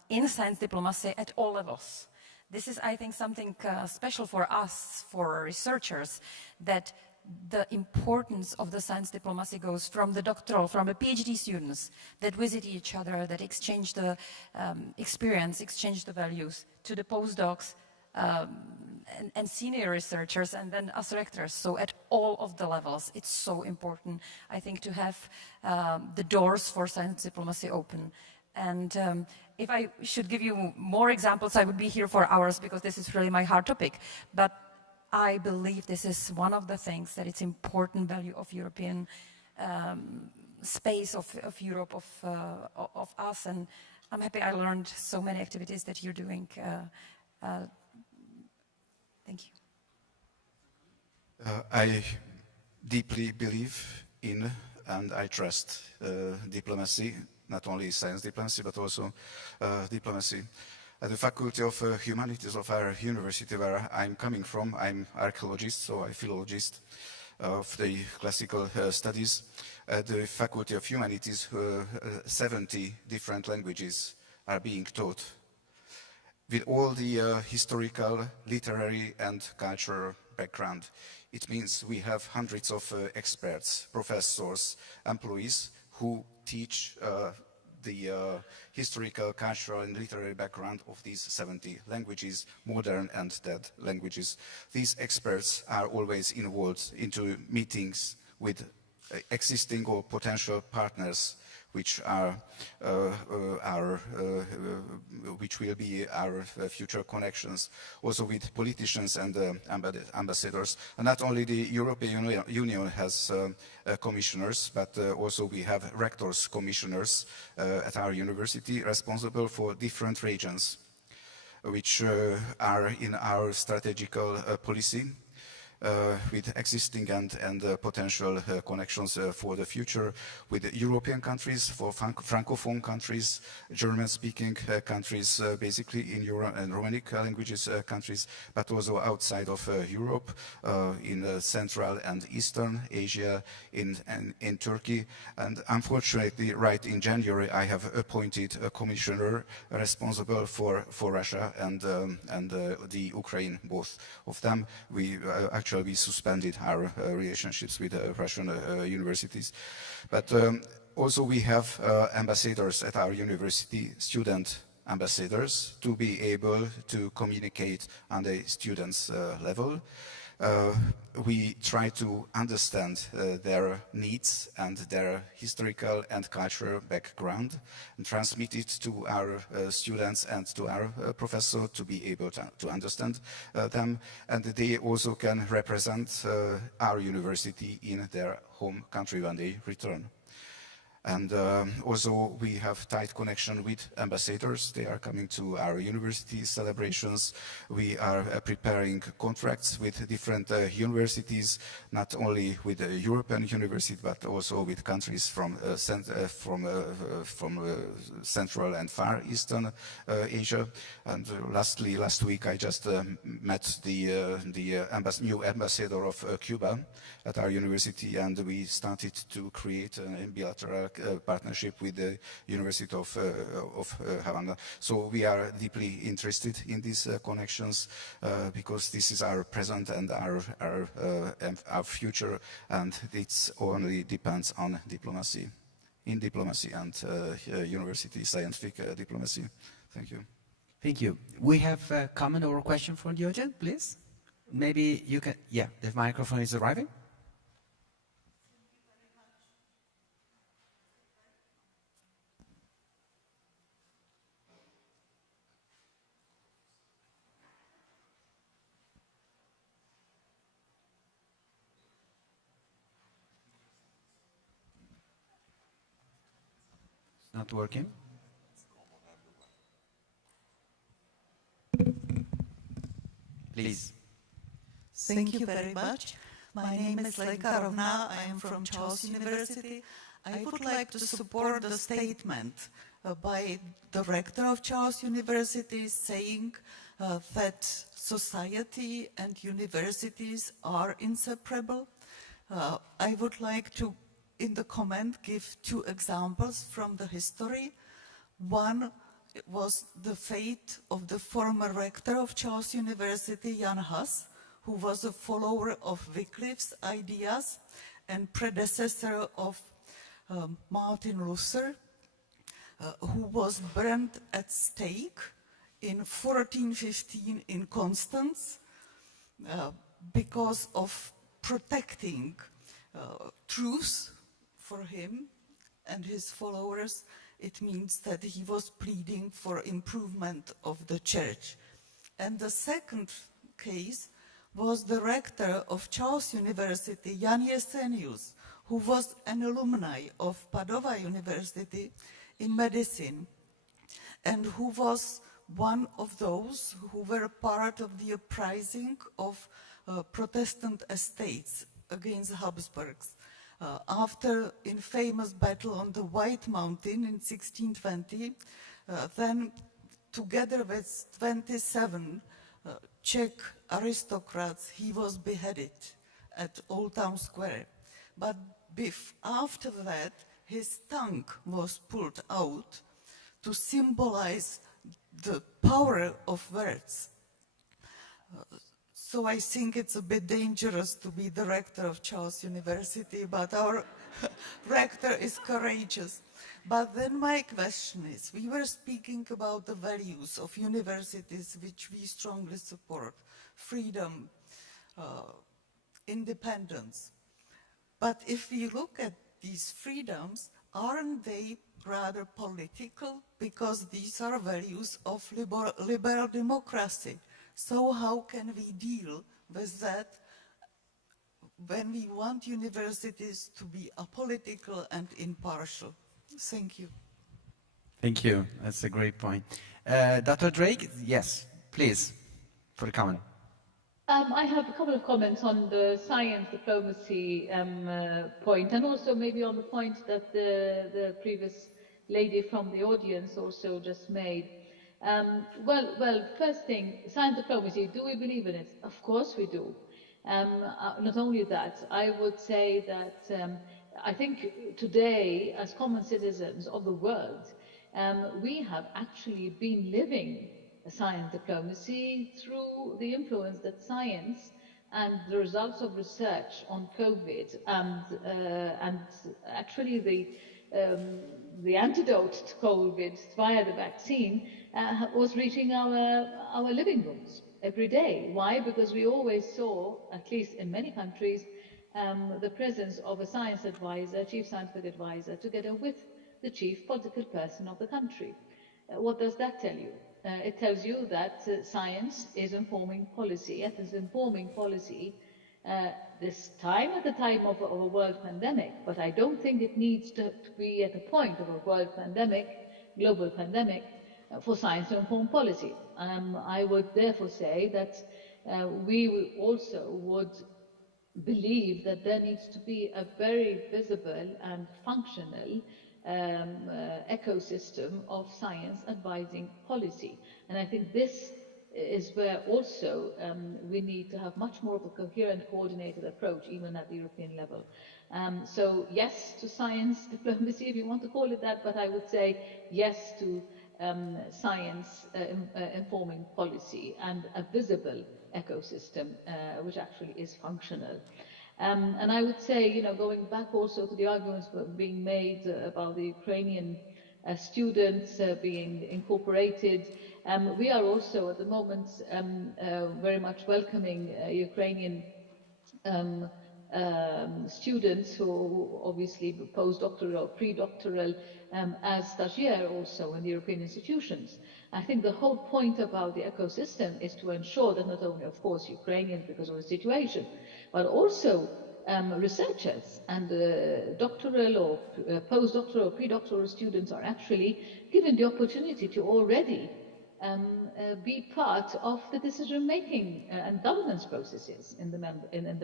in science diplomacy at all levels. This is, I think, something special for us, for researchers, that the importance of the science diplomacy goes from the doctoral, from the PhD students that visit each other, that exchange the experience, exchange the values, to the postdocs and senior researchers, and then us rectors. So at all of the levels, it's so important, I think, to have the doors for science diplomacy open. And if I should give you more examples, I would be here for hours, because this is really my hard topic. But I believe this is one of the things that it's important value of European space, of Europe, of us. And I'm happy I learned so many activities that you're doing. Thank you. I deeply believe in and I trust diplomacy. Not only science diplomacy, but also diplomacy. At the Faculty of Humanities of our university, where I'm coming from, I'm archaeologist, so I'm philologist of the classical studies. At the Faculty of Humanities, 70 different languages are being taught. With all the historical, literary, and cultural background, it means we have hundreds of experts, professors, employees who teach the historical, cultural, and literary background of these 70 languages, modern and dead languages. These experts are always involved into meetings with existing or potential partners which which will be our future connections, also with politicians and ambassadors. And not only the European Union has commissioners, but also we have rectors commissioners at our university responsible for different regions, which are in our strategical policy. With existing and potential connections for the future with European countries, for Francophone countries, German-speaking countries, basically in Euro and Romanic languages countries, but also outside of Europe, in Central and Eastern Asia, in Turkey. And unfortunately, right in January, I have appointed a commissioner responsible for Russia and the Ukraine, both of them. We suspended our relationships with Russian universities. But also we have ambassadors at our university, student ambassadors, to be able to communicate on the students' level. We try to understand their needs and their historical and cultural background and transmit it to our students and to our professor to be able to understand them, and they also can represent our university in their home country when they return. And also we have tight connection with ambassadors. They are coming to our university celebrations. We are preparing contracts with different universities, not only with the European university, but also with countries from Central and Far Eastern Asia. And lastly, last week I just met the new ambassador of Cuba at our university, and we started to create a bilateral partnership with the University of Havana. So we are deeply interested in these connections because this is our present and our future, and it only depends on diplomacy, in diplomacy and university scientific diplomacy. Thank you. Thank you. We have a comment or a question from the audience, please. Maybe you can, yeah, the microphone is arriving. Not working. Please. Thank you very much. My name is Lenka Rovna. I am from Charles University. I would like to support the statement by the rector of Charles University saying that society and universities are inseparable. I would like to, in the comment, give two examples from the history. One was the fate of the former rector of Charles University, Jan Hus, who was a follower of Wycliffe's ideas and predecessor of Martin Luther, who was burned at stake in 1415 in Constance because of protecting truth for him and his followers. It means that he was pleading for improvement of the church. And the second case was the rector of Charles University, Jan Jesenius, who was an alumni of Padova University in medicine, and who was one of those who were part of the uprising of Protestant estates against the Habsburgs. After infamous battle on the White Mountain in 1620, then together with 27 Czech aristocrats, he was beheaded at Old Town Square. But after that, his tongue was pulled out to symbolize the power of words. So I think it's a bit dangerous to be the rector of Charles University, but our rector is courageous. But then my question is, we were speaking about the values of universities which we strongly support: freedom, independence. But if we look at these freedoms, aren't they rather political? Because these are values of liberal democracy. So how can we deal with that when we want universities to be apolitical and impartial? Thank you. Thank you. That's a great point. Dr. Drake, yes, please, for the comment. I have a couple of comments on the science diplomacy point, and also maybe on the point that the previous lady from the audience also just made. Well, first thing, science diplomacy, do we believe in it? Of course we do. Not only that, I would say that I think today, as common citizens of the world, we have actually been living science diplomacy through the influence that science and the results of research on COVID and actually the antidote to COVID via the vaccine was reaching our living rooms every day. Why? Because we always saw, at least in many countries, the presence of a science advisor, chief scientific advisor, together with the chief political person of the country. What does that tell you? It tells you that science is informing policy. It is informing policy this time at the time of a world pandemic, but I don't think it needs to be at the point of a world pandemic, global pandemic, for science to inform policy. I would therefore say that we also would believe that there needs to be a very visible and functional ecosystem of science advising policy. And I think this is where also we need to have much more of a coherent, coordinated approach, even at the European level. So yes to science diplomacy, if you want to call it that, but I would say yes to science informing policy and a visible ecosystem which actually is functional. And I would say, going back also to the arguments being made about the Ukrainian students being incorporated, we are also at the moment very much welcoming Ukrainian students who obviously postdoctoral or pre-doctoral as stagiaire also in the European institutions. I think the whole point about the ecosystem is to ensure that not only, of course, Ukrainians because of the situation, but also researchers and doctoral or postdoctoral or pre-doctoral students are actually given the opportunity to already be part of the decision-making and governance processes in the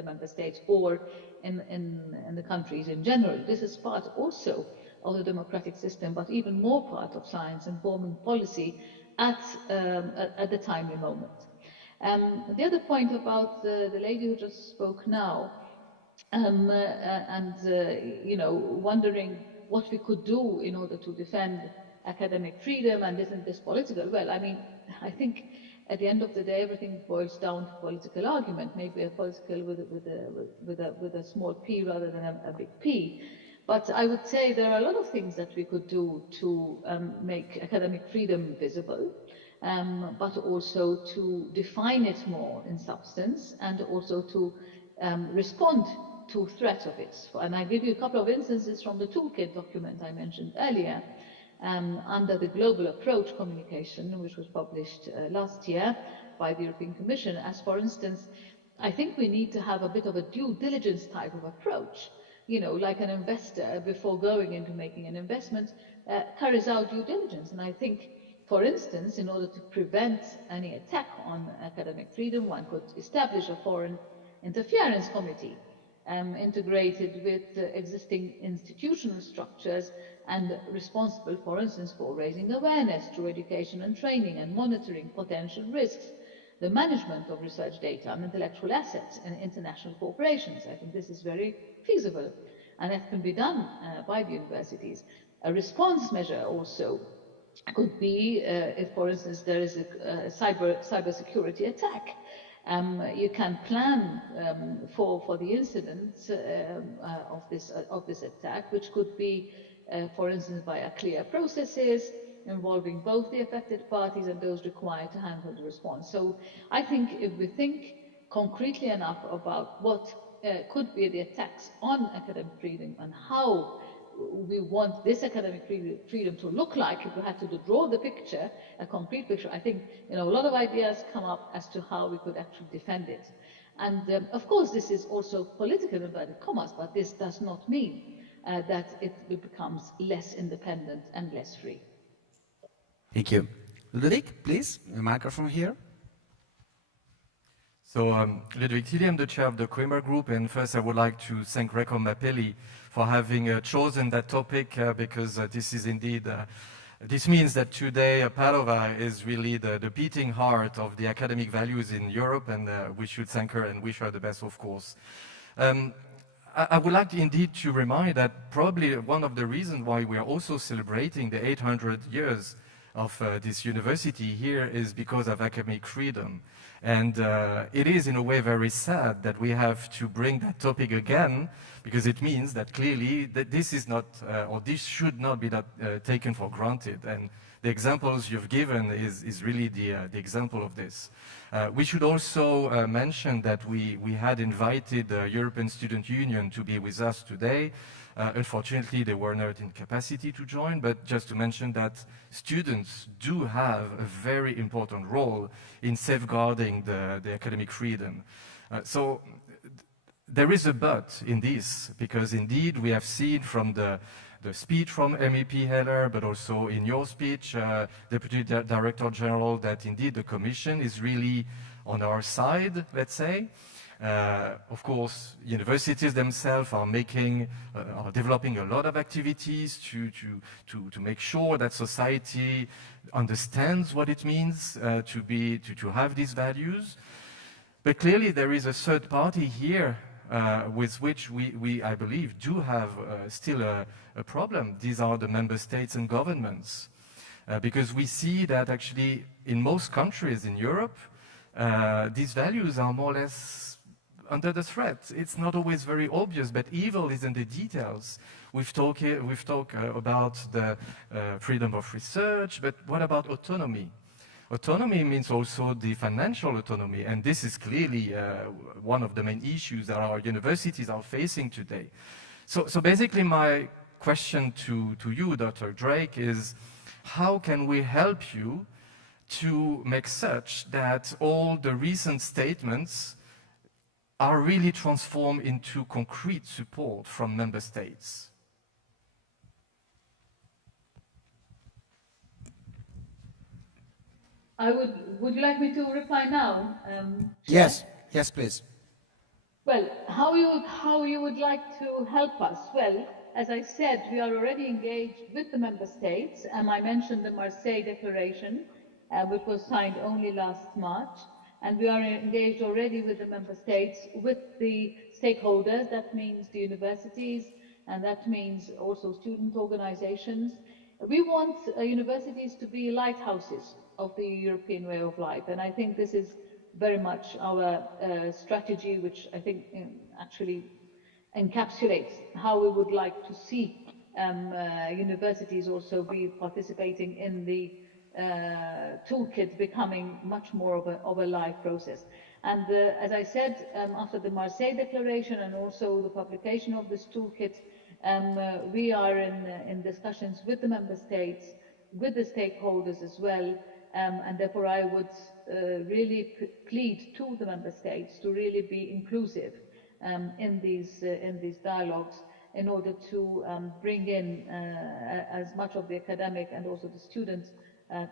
member states or in the countries in general. This is part also of the democratic system, but even more part of science informing policy at the timely moment. The other point about the lady who just spoke now, wondering what we could do in order to defend academic freedom, and isn't this political? Well, I mean, I think at the end of the day, everything boils down to political argument, maybe a political with a small p rather than a big P. But I would say there are a lot of things that we could do to make academic freedom visible, but also to define it more in substance and also to respond to threats of it. And I give you a couple of instances from the toolkit document I mentioned earlier. Under the Global Approach communication, which was published last year by the European Commission, as for instance, I think we need to have a bit of a due diligence type of approach, like an investor before going into making an investment carries out due diligence. And I think, for instance, in order to prevent any attack on academic freedom, one could establish a foreign interference committee integrated with existing institutional structures and responsible, for instance, for raising awareness through education and training and monitoring potential risks, the management of research data and intellectual assets and international corporations. I think this is very feasible, and that can be done by the universities. A response measure also could be if, for instance, there is a cybersecurity attack. You can plan for the incidents of this attack, which could be, for instance, via clear processes involving both the affected parties and those required to handle the response. So I think if we think concretely enough about what could be the attacks on academic freedom and how we want this academic freedom to look like if we had to draw the picture, a concrete picture. I think a lot of ideas come up as to how we could actually defend it. And of course, this is also political inverted commas, but this does not mean that it becomes less independent and less free. Thank you. Ludwig, please, the microphone here. So, Ludwig Tilly, I'm the chair of the Coimbra Group, and first I would like to thank Reco Mappelli for having chosen that topic, because this is indeed, this means that today Padova is really the beating heart of the academic values in Europe, and we should thank her and wish her the best, of course. I would like indeed to remind that probably one of the reasons why we are also celebrating the 800 years of this university here is because of academic freedom. And it is in a way very sad that we have to bring that topic again, because it means that clearly that this is not, or this should not be taken for granted. And the examples you've given is really the example of this. We should also mention that we had invited the European Student Union to be with us today. Unfortunately, they were not in capacity to join, but just to mention that students do have a very important role in safeguarding the academic freedom. So there is a but in this, because indeed we have seen from the speech from MEP Heller, but also in your speech, Deputy Director General, that indeed the Commission is really on our side, let's say. Of course, universities themselves are developing a lot of activities to make sure that society understands what it means to have these values. But clearly there is a third party here with which we, I believe, do have still a problem. These are the member states and governments. Because we see that actually in most countries in Europe, these values are more or less under the threat. It's not always very obvious, but evil is in the details. We've talked about the freedom of research, but what about autonomy? Autonomy means also the financial autonomy, and this is clearly one of the main issues that our universities are facing today. So basically my question to you, Dr. Drake, is how can we help you to make such that all the recent statements are really transformed into concrete support from member states? Would you like me to reply now? Yes, please. Well, how you would like to help us? Well, as I said, we are already engaged with the member states, and I mentioned the Marseille Declaration, which was signed only last March. And we are engaged already with the member states, with the stakeholders. That means the universities, and that means also student organizations. We want universities to be lighthouses of the European way of life. And I think this is very much our strategy, which I think actually encapsulates how we would like to see universities also be participating in the toolkit, becoming much more of a live process. And as I said, after the Marseille Declaration and also the publication of this toolkit, we are in discussions with the member states, with the stakeholders as well, and therefore I would really plead to the member states to really be inclusive in these dialogues, in order to bring in as much of the academic and also the student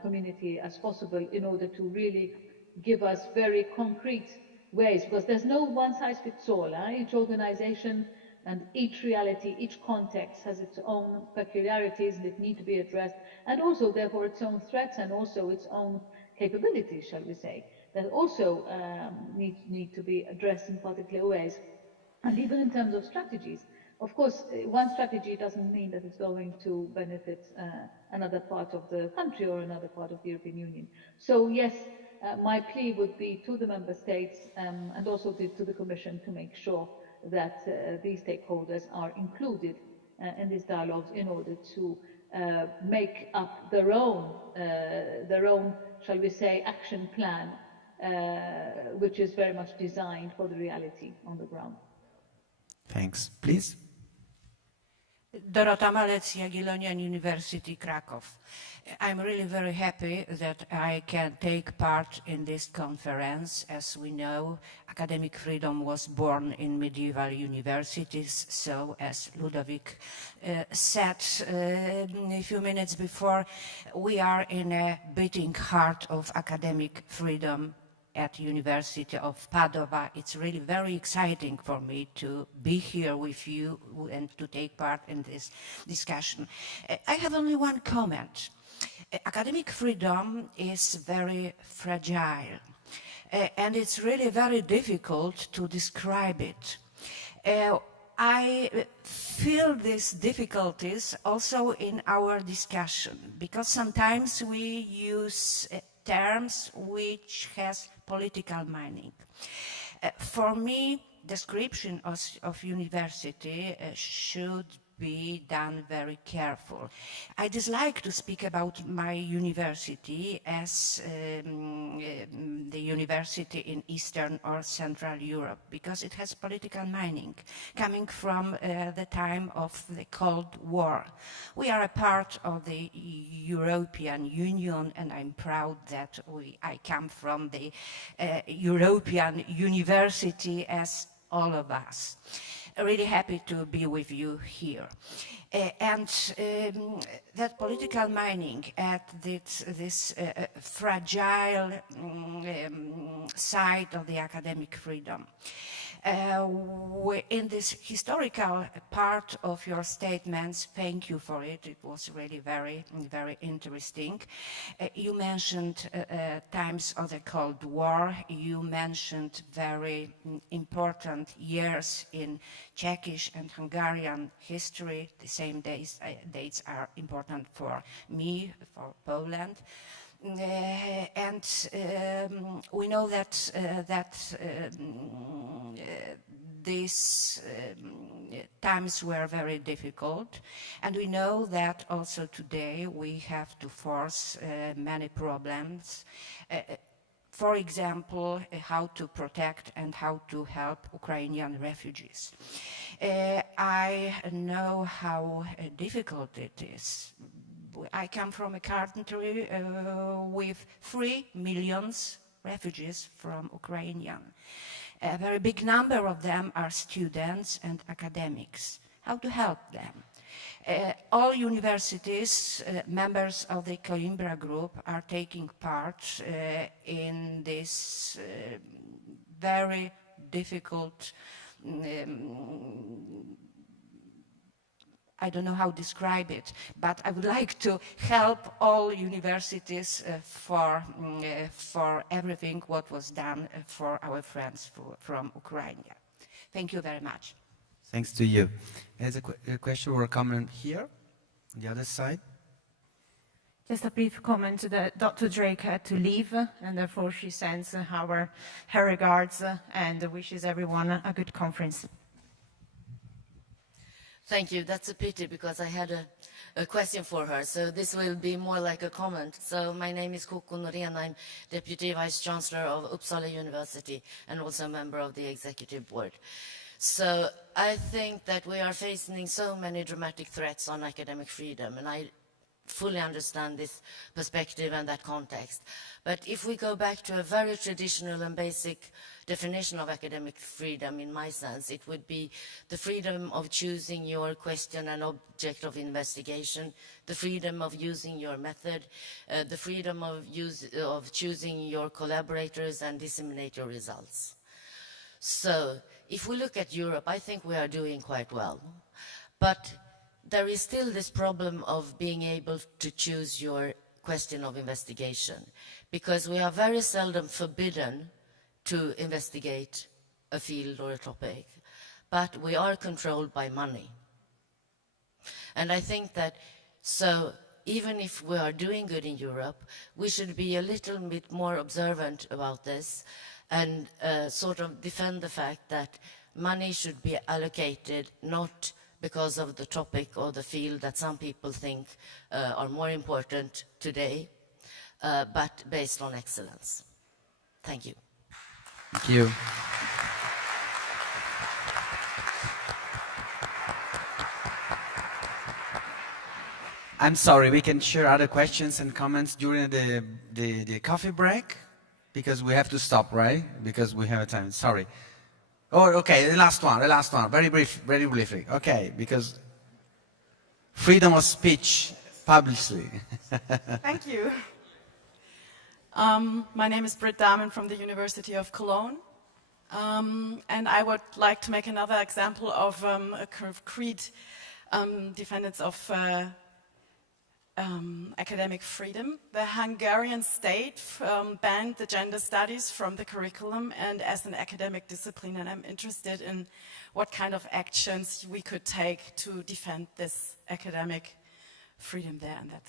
community as possible, in order to really give us very concrete ways, because there's no one-size-fits-all. Each organization and each reality, each context has its own peculiarities that need to be addressed, and also therefore its own threats and also its own capabilities, shall we say, that also need to be addressed in particular ways. And even in terms of strategies, of course, one strategy doesn't mean that it's going to benefit another part of the country or another part of the European Union. So yes, my plea would be to the member states and also to the Commission to make sure that these stakeholders are included in these dialogues, in order to make up their own, shall we say, action plan, which is very much designed for the reality on the ground. Thanks. Please. Dorota Malec, Jagiellonian University, Krakow. I'm really very happy that I can take part in this conference. As we know, academic freedom was born in medieval universities, so as Ludovic said a few minutes before, we are in a beating heart of academic freedom at University of Padova. It's really very exciting for me to be here with you and to take part in this discussion. I have only one comment. Academic freedom is very fragile, and it's really very difficult to describe it. I feel these difficulties also in our discussion, because sometimes we use terms which has political meaning. For me, description of university should be done very careful. I dislike to speak about my university as the university in Eastern or Central Europe, because it has political meaning coming from the time of the Cold War. We are a part of the European Union, and I'm proud that I come from the European University, as all of us. Really happy to be with you here. That political mining at this fragile side of the academic freedom. In this historical part of your statements, thank you for it. It was really very, very interesting. You mentioned times of the Cold War. You mentioned very important years in Czechish and Hungarian history. The same dates are important for me, for Poland. We know that these times were very difficult, and we know that also today we have to force many problems. For example, how to protect and how to help Ukrainian refugees. I know how difficult it is. I come from a country with 3 million refugees from Ukrainian. A very big number of them are students and academics. How to help them? All universities, members of the Coimbra group, are taking part in this very difficult I don't know how to describe it, but I would like to help all universities for everything what was done for our friends from Ukraine. Thank you very much. Thanks to you. There's a question or a comment here, on the other side. Just a brief comment that Dr. Drake had to leave, and therefore she sends her regards and wishes everyone a good conference. Thank you. That's a pity because I had a question for her. So this will be more like a comment. So my name is Koko Norén. I'm Deputy Vice Chancellor of Uppsala University and also a member of the Executive Board. So I think that we are facing so many dramatic threats on academic freedom, and I fully understand this perspective and that context. But if we go back to a very traditional and basic definition of academic freedom, in my sense, it would be the freedom of choosing your question and object of investigation, the freedom of using your method, the freedom of choosing your collaborators and disseminate your results. So if we look at Europe, I think we are doing quite well. But there is still this problem of being able to choose your question of investigation, because we are very seldom forbidden to investigate a field or a topic, but we are controlled by money. And I think that, so even if we are doing good in Europe, we should be a little bit more observant about this and sort of defend the fact that money should be allocated not because of the topic or the field that some people think are more important today, but based on excellence. Thank you. Thank you. I'm sorry, we can share other questions and comments during the coffee break? Because we have to stop, right? Because we have time. Sorry. Oh, okay, the last one. Very briefly. Okay, because freedom of speech publicly. Thank you. My name is Britt Dahmen from the University of Cologne. And I would like to make another example of a concrete defendants of academic freedom. The Hungarian state banned the gender studies from the curriculum and as an academic discipline, and I'm interested in what kind of actions we could take to defend this academic freedom there in that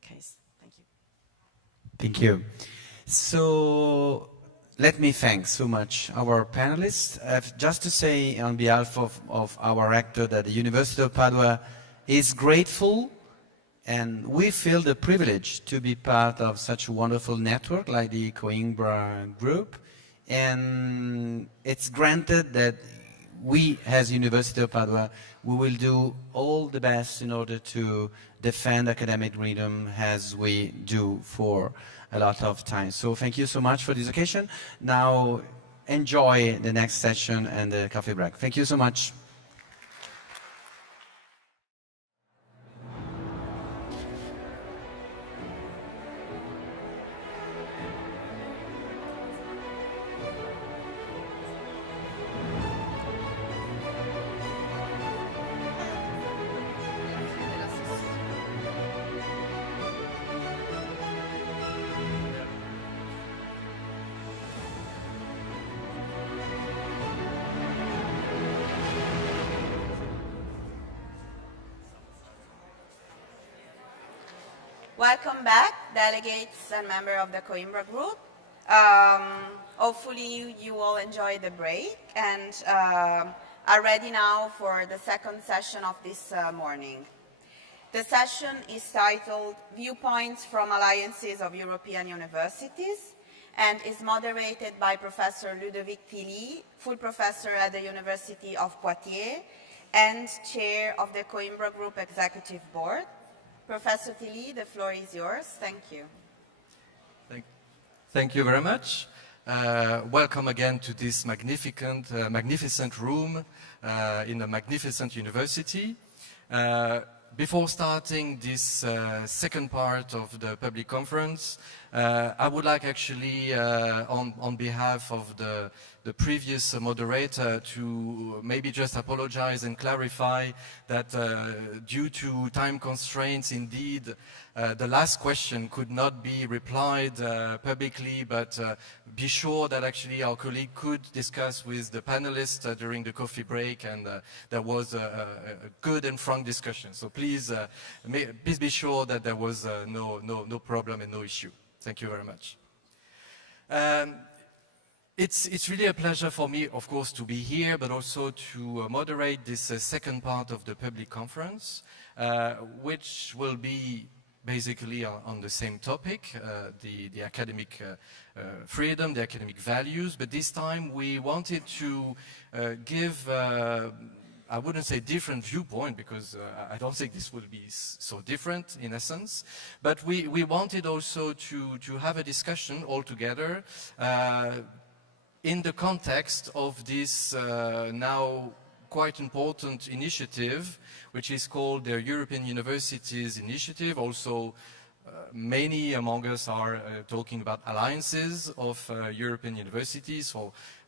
case. Thank you. Thank you. So let me thank so much our panelists. Just to say on behalf of our rector that the University of Padua is grateful, and we feel the privilege to be part of such a wonderful network like the Coimbra group. And it's granted that we, as University of Padua, we will do all the best in order to defend academic freedom as we do for a lot of time. So thank you so much for this occasion. Now enjoy the next session and the coffee break. Thank you so much. Welcome back, delegates and members of the Coimbra group. Hopefully you all enjoyed the break and are ready now for the second session of this morning. The session is titled Viewpoints from Alliances of European Universities and is moderated by Professor Ludovic Tilly, full professor at the University of Poitiers and chair of the Coimbra Group Executive Board. Professor Tilly, the floor is yours. Thank you. Thank you very much. Welcome again to this magnificent room in a magnificent university. Before starting this second part of the public conference, I would like actually, on behalf of the previous moderator, to maybe just apologize and clarify that due to time constraints, indeed, the last question could not be replied publicly, but be sure that actually our colleague could discuss with the panelists during the coffee break, and there was a good and frank discussion. So please be sure that there was no problem and no issue. Thank you very much. It's really a pleasure for me, of course, to be here, but also to moderate this second part of the public conference, which will be basically on the same topic, the academic freedom, the academic values, but this time we wanted to give, I wouldn't say different viewpoint, because I don't think this will be so different in essence, but we wanted also to have a discussion all together in the context of this now quite important initiative, which is called the European Universities Initiative. Also, many among us are talking about alliances of European universities.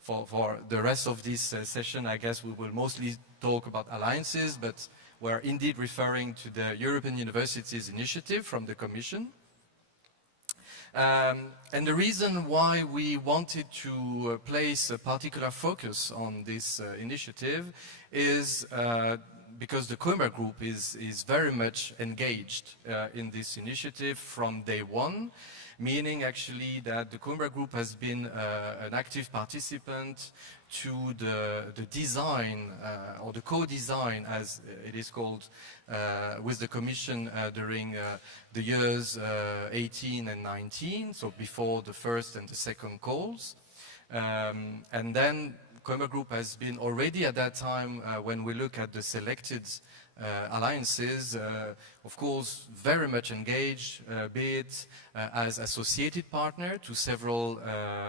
For the rest of this session, I guess we will mostly talk about alliances, but we're indeed referring to the European Universities Initiative from the Commission. And the reason why we wanted to place a particular focus on this initiative is because the Coimbra Group is very much engaged in this initiative from day one, meaning actually that the Coimbra Group has been an active participant to the design or the co-design, as it is called, with the Commission during the years 18 and 19, so before the first and the second calls. And then Coimbra Group has been already at that time, when we look at the selected alliances, of course, very much engaged, be it as associated partner to several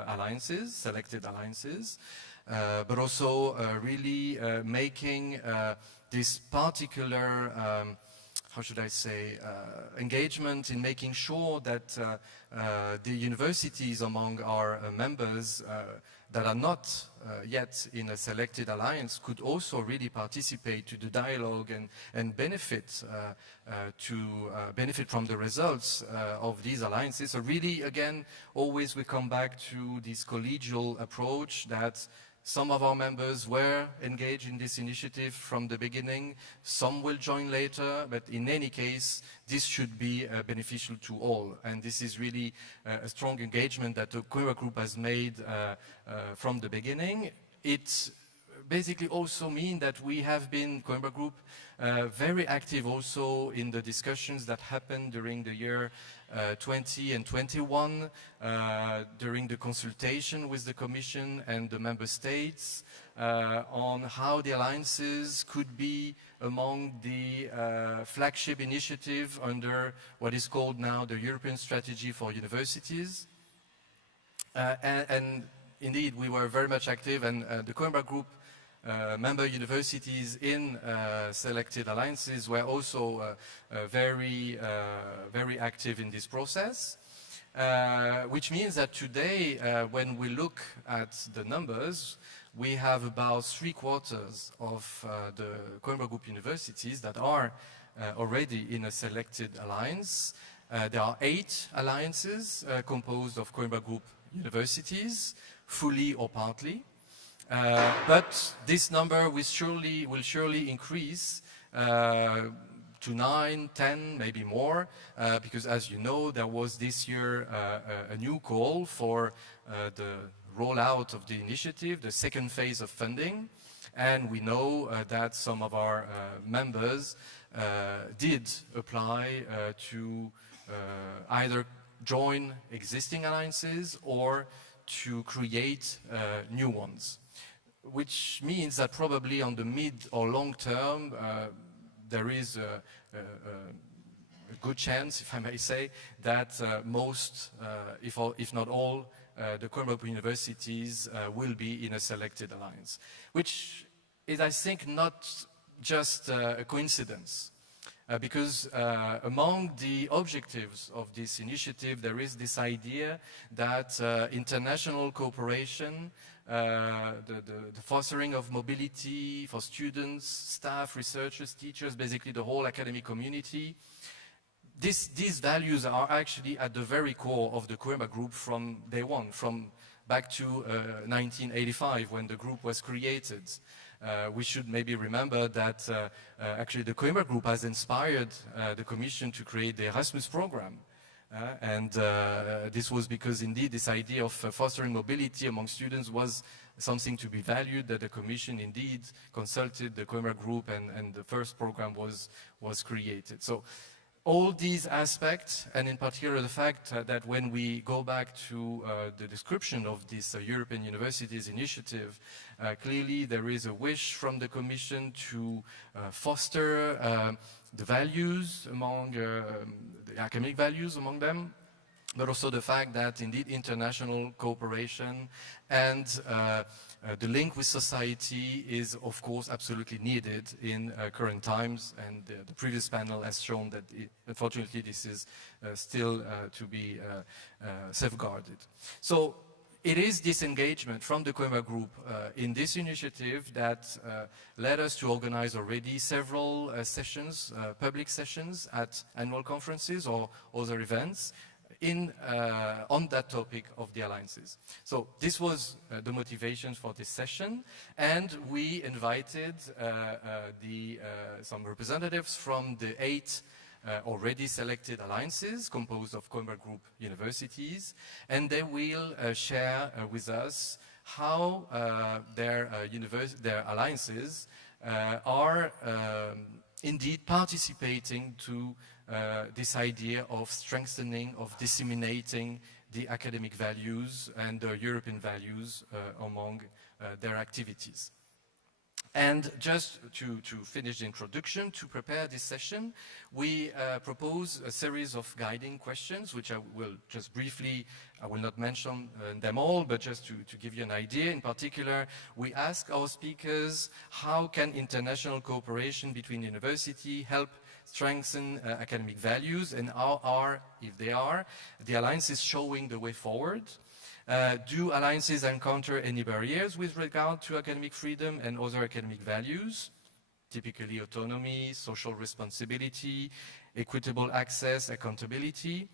alliances, selected alliances, but also really making this particular, how should I say, engagement in making sure that the universities among our members that are not yet in a selected alliance could also really participate to the dialogue and benefit benefit from the results of these alliances. So really, again, always we come back to this collegial approach that some of our members were engaged in this initiative from the beginning, some will join later, but in any case, this should be beneficial to all. And this is really a strong engagement that the Coimbra Group has made from the beginning. It basically also means that we have been, Coimbra Group, very active also in the discussions that happened during the year 20 and 21, during the consultation with the Commission and the Member States on how the alliances could be among the flagship initiative under what is called now the European Strategy for Universities. And indeed, we were very much active, and the Coimbra Group member universities in selected alliances were also very active in this process, which means that today, when we look at the numbers, we have about 3/4 of the Coimbra Group universities that are already in a selected alliance. There are 8 alliances composed of Coimbra Group universities, fully or partly. But this number will surely increase to 9, 10, maybe more, because as you know, there was this year a new call for the rollout of the initiative, the second phase of funding, and we know that some of our members did apply to either join existing alliances or to create new ones. Which means that probably on the mid or long term, there is a good chance, if I may say, that most, if not all, the Coimbra universities will be in a selected alliance. Which is, I think, not just a coincidence. Because among the objectives of this initiative, there is this idea that international cooperation, the fostering of mobility for students, staff, researchers, teachers, basically the whole academic community, these values are actually at the very core of the Coimbra Group from day one, from back to 1985 when the group was created. We should maybe remember that actually the Coimbra Group has inspired the Commission to create the Erasmus program. And this was because indeed this idea of fostering mobility among students was something to be valued, that the Commission indeed consulted the Coimbra Group and the first program was created. So all these aspects, and in particular the fact that when we go back to the description of this European Universities Initiative, clearly there is a wish from the Commission to foster the values among, the academic values among them, but also the fact that indeed international cooperation and the link with society is of course absolutely needed in current times, and the previous panel has shown that unfortunately this is still to be safeguarded. So it is this engagement from the Coimbra Group in this initiative that led us to organize already several sessions, public sessions at annual conferences or other events on that topic of the alliances. So this was the motivation for this session, and we invited some representatives from the 8 already selected alliances composed of Coimbra Group universities, and they will share with us how their alliances are indeed participating to this idea of strengthening, of disseminating the academic values and the European values among their activities. And just to finish the introduction, to prepare this session, we propose a series of guiding questions, which I will just briefly, I will not mention them all, but just to give you an idea. In particular, we ask our speakers, how can international cooperation between universities help strengthen academic values, and how are, if they are, the alliances showing the way forward? Do alliances encounter any barriers with regard to academic freedom and other academic values, typically autonomy, social responsibility, equitable access, accountability?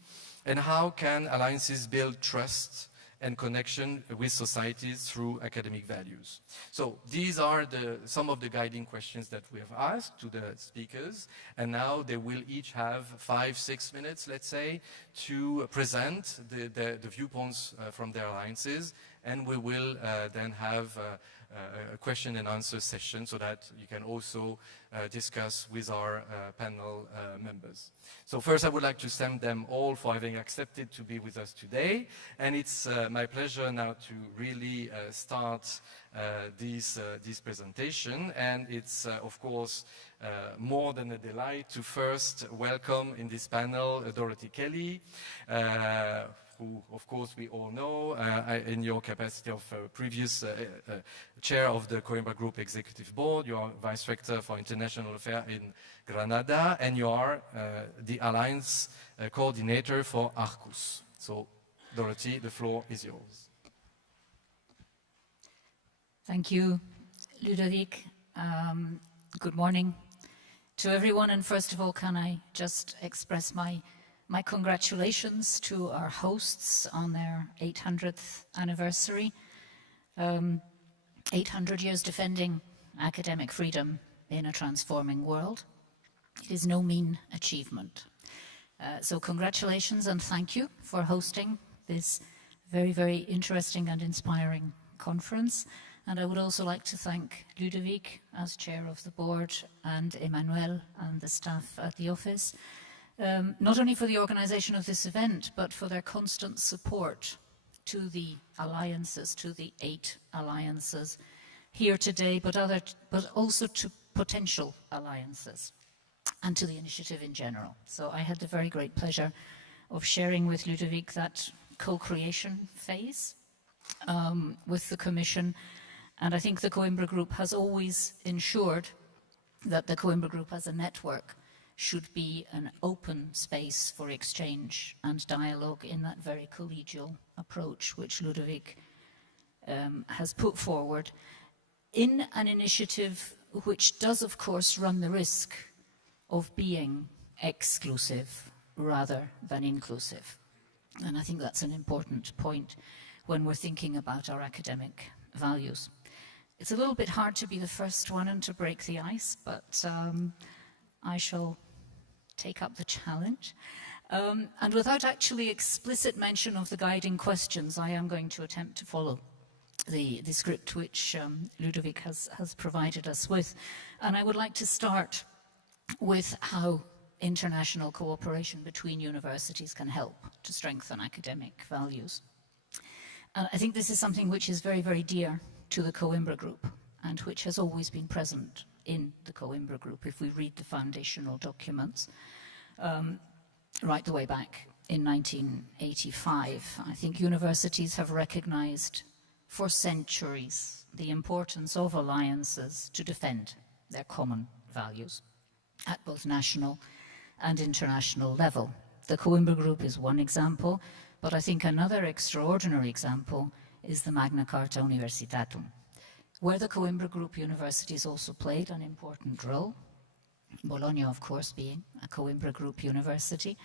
And how can alliances build trust and connection with societies through academic values? So these are some of the guiding questions that we have asked to the speakers, and now they will each have 5-6 minutes, let's say, to present the viewpoints from their alliances, and we will then have a question and answer session so that you can also discuss with our panel members. So first I would like to thank them all for having accepted to be with us today, and it's my pleasure now to really start this presentation, and it's of course more than a delight to first welcome in this panel Dorothy Kelly, who, of course, we all know in your capacity of previous chair of the Coimbra Group Executive Board. You are Vice Rector for International Affairs in Granada, and you are the Alliance Coordinator for ARCUS. So, Dorothy, the floor is yours. Thank you, Ludovic. Good morning to everyone, and first of all, can I just express my congratulations to our hosts on their 800th anniversary. 800 years defending academic freedom in a transforming world. It is no mean achievement. So congratulations and thank you for hosting this very, very interesting and inspiring conference. And I would also like to thank Ludovic as chair of the board, and Emmanuel and the staff at the office, not only for the organization of this event, but for their constant support to the alliances, to the 8 alliances here today, but also to potential alliances and to the initiative in general. So I had the very great pleasure of sharing with Ludovic that co-creation phase with the Commission, and I think the Coimbra Group has always ensured that the Coimbra Group as a network should be an open space for exchange and dialogue in that very collegial approach which Ludovic has put forward in an initiative which does, of course, run the risk of being exclusive rather than inclusive. And I think that's an important point when we're thinking about our academic values. It's a little bit hard to be the first one and to break the ice, but I shall take up the challenge. And without actually explicit mention of the guiding questions, I am going to attempt to follow the script which Ludovic has provided us with. And I would like to start with how international cooperation between universities can help to strengthen academic values. And I think this is something which is very, very dear to the Coimbra Group and which has always been present in the Coimbra Group. If we read the foundational documents right the way back in 1985, I think universities have recognized for centuries the importance of alliances to defend their common values at both national and international level. The Coimbra Group is one example, but I think another extraordinary example is the Magna Carta Universitatum, where the Coimbra Group universities also played an important role. Bologna, of course, being a Coimbra Group university.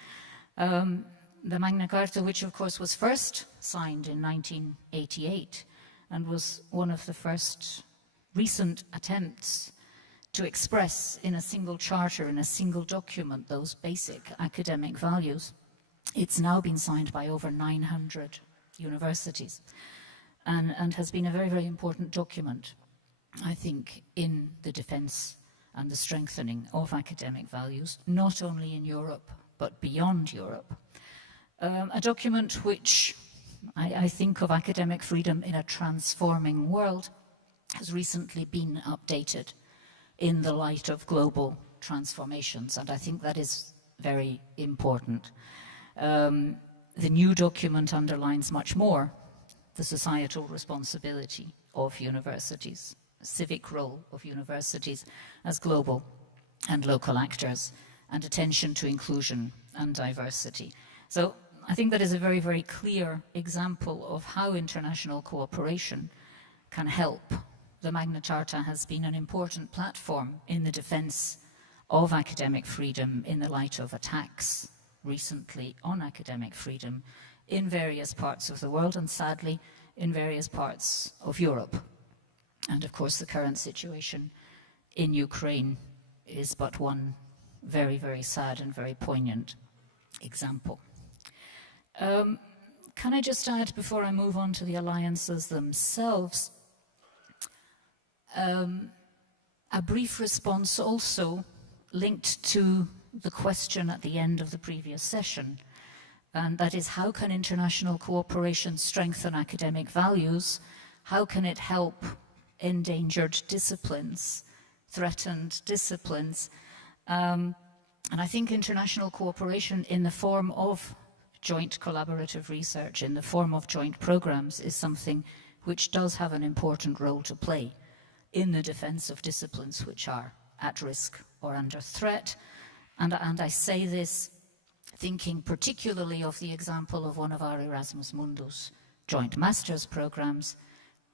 The Magna Carta, which of course was first signed in 1988 and was one of the first recent attempts to express in a single charter, in a single document, those basic academic values. It's now been signed by over 900 universities and has been a very, very important document, I think, in the defense and the strengthening of academic values, not only in Europe, but beyond Europe. A document which I think of academic freedom in a transforming world has recently been updated in the light of global transformations, and I think that is very important. The new document underlines much more the societal responsibility of universities, the civic role of universities as global and local actors, and attention to inclusion and diversity. So I think that is a very, very clear example of how international cooperation can help. The Magna Carta has been an important platform in the defense of academic freedom in the light of attacks recently on academic freedom in various parts of the world, and sadly in various parts of Europe. And of course the current situation in Ukraine is but one very, very sad and very poignant example. Can I just add, before I move on to the alliances themselves, a brief response also linked to the question at the end of the previous session, and that is, how can international cooperation strengthen academic values? How can it help endangered disciplines, threatened disciplines? And I think international cooperation in the form of joint collaborative research, in the form of joint programs, is something which does have an important role to play in the defense of disciplines which are at risk or under threat. And I say this thinking particularly of the example of one of our Erasmus Mundus joint master's programs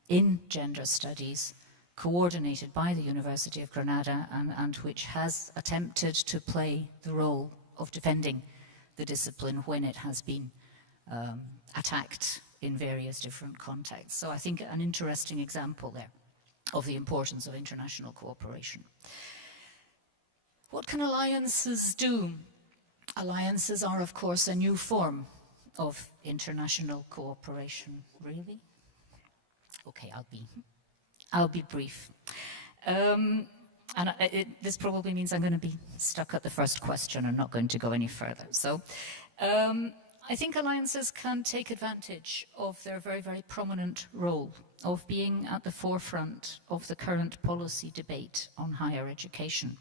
in gender studies, coordinated by the University of Granada, and which has attempted to play the role of defending the discipline when it has been attacked in various different contexts. So I think an interesting example there of the importance of international cooperation. What can alliances do? Alliances are, of course, a new form of international cooperation. Really? Okay, I'll be brief. This probably means I'm going to be stuck at the first question and not going to go any further. So I think alliances can take advantage of their very, very prominent role of being at the forefront of the current policy debate on higher education.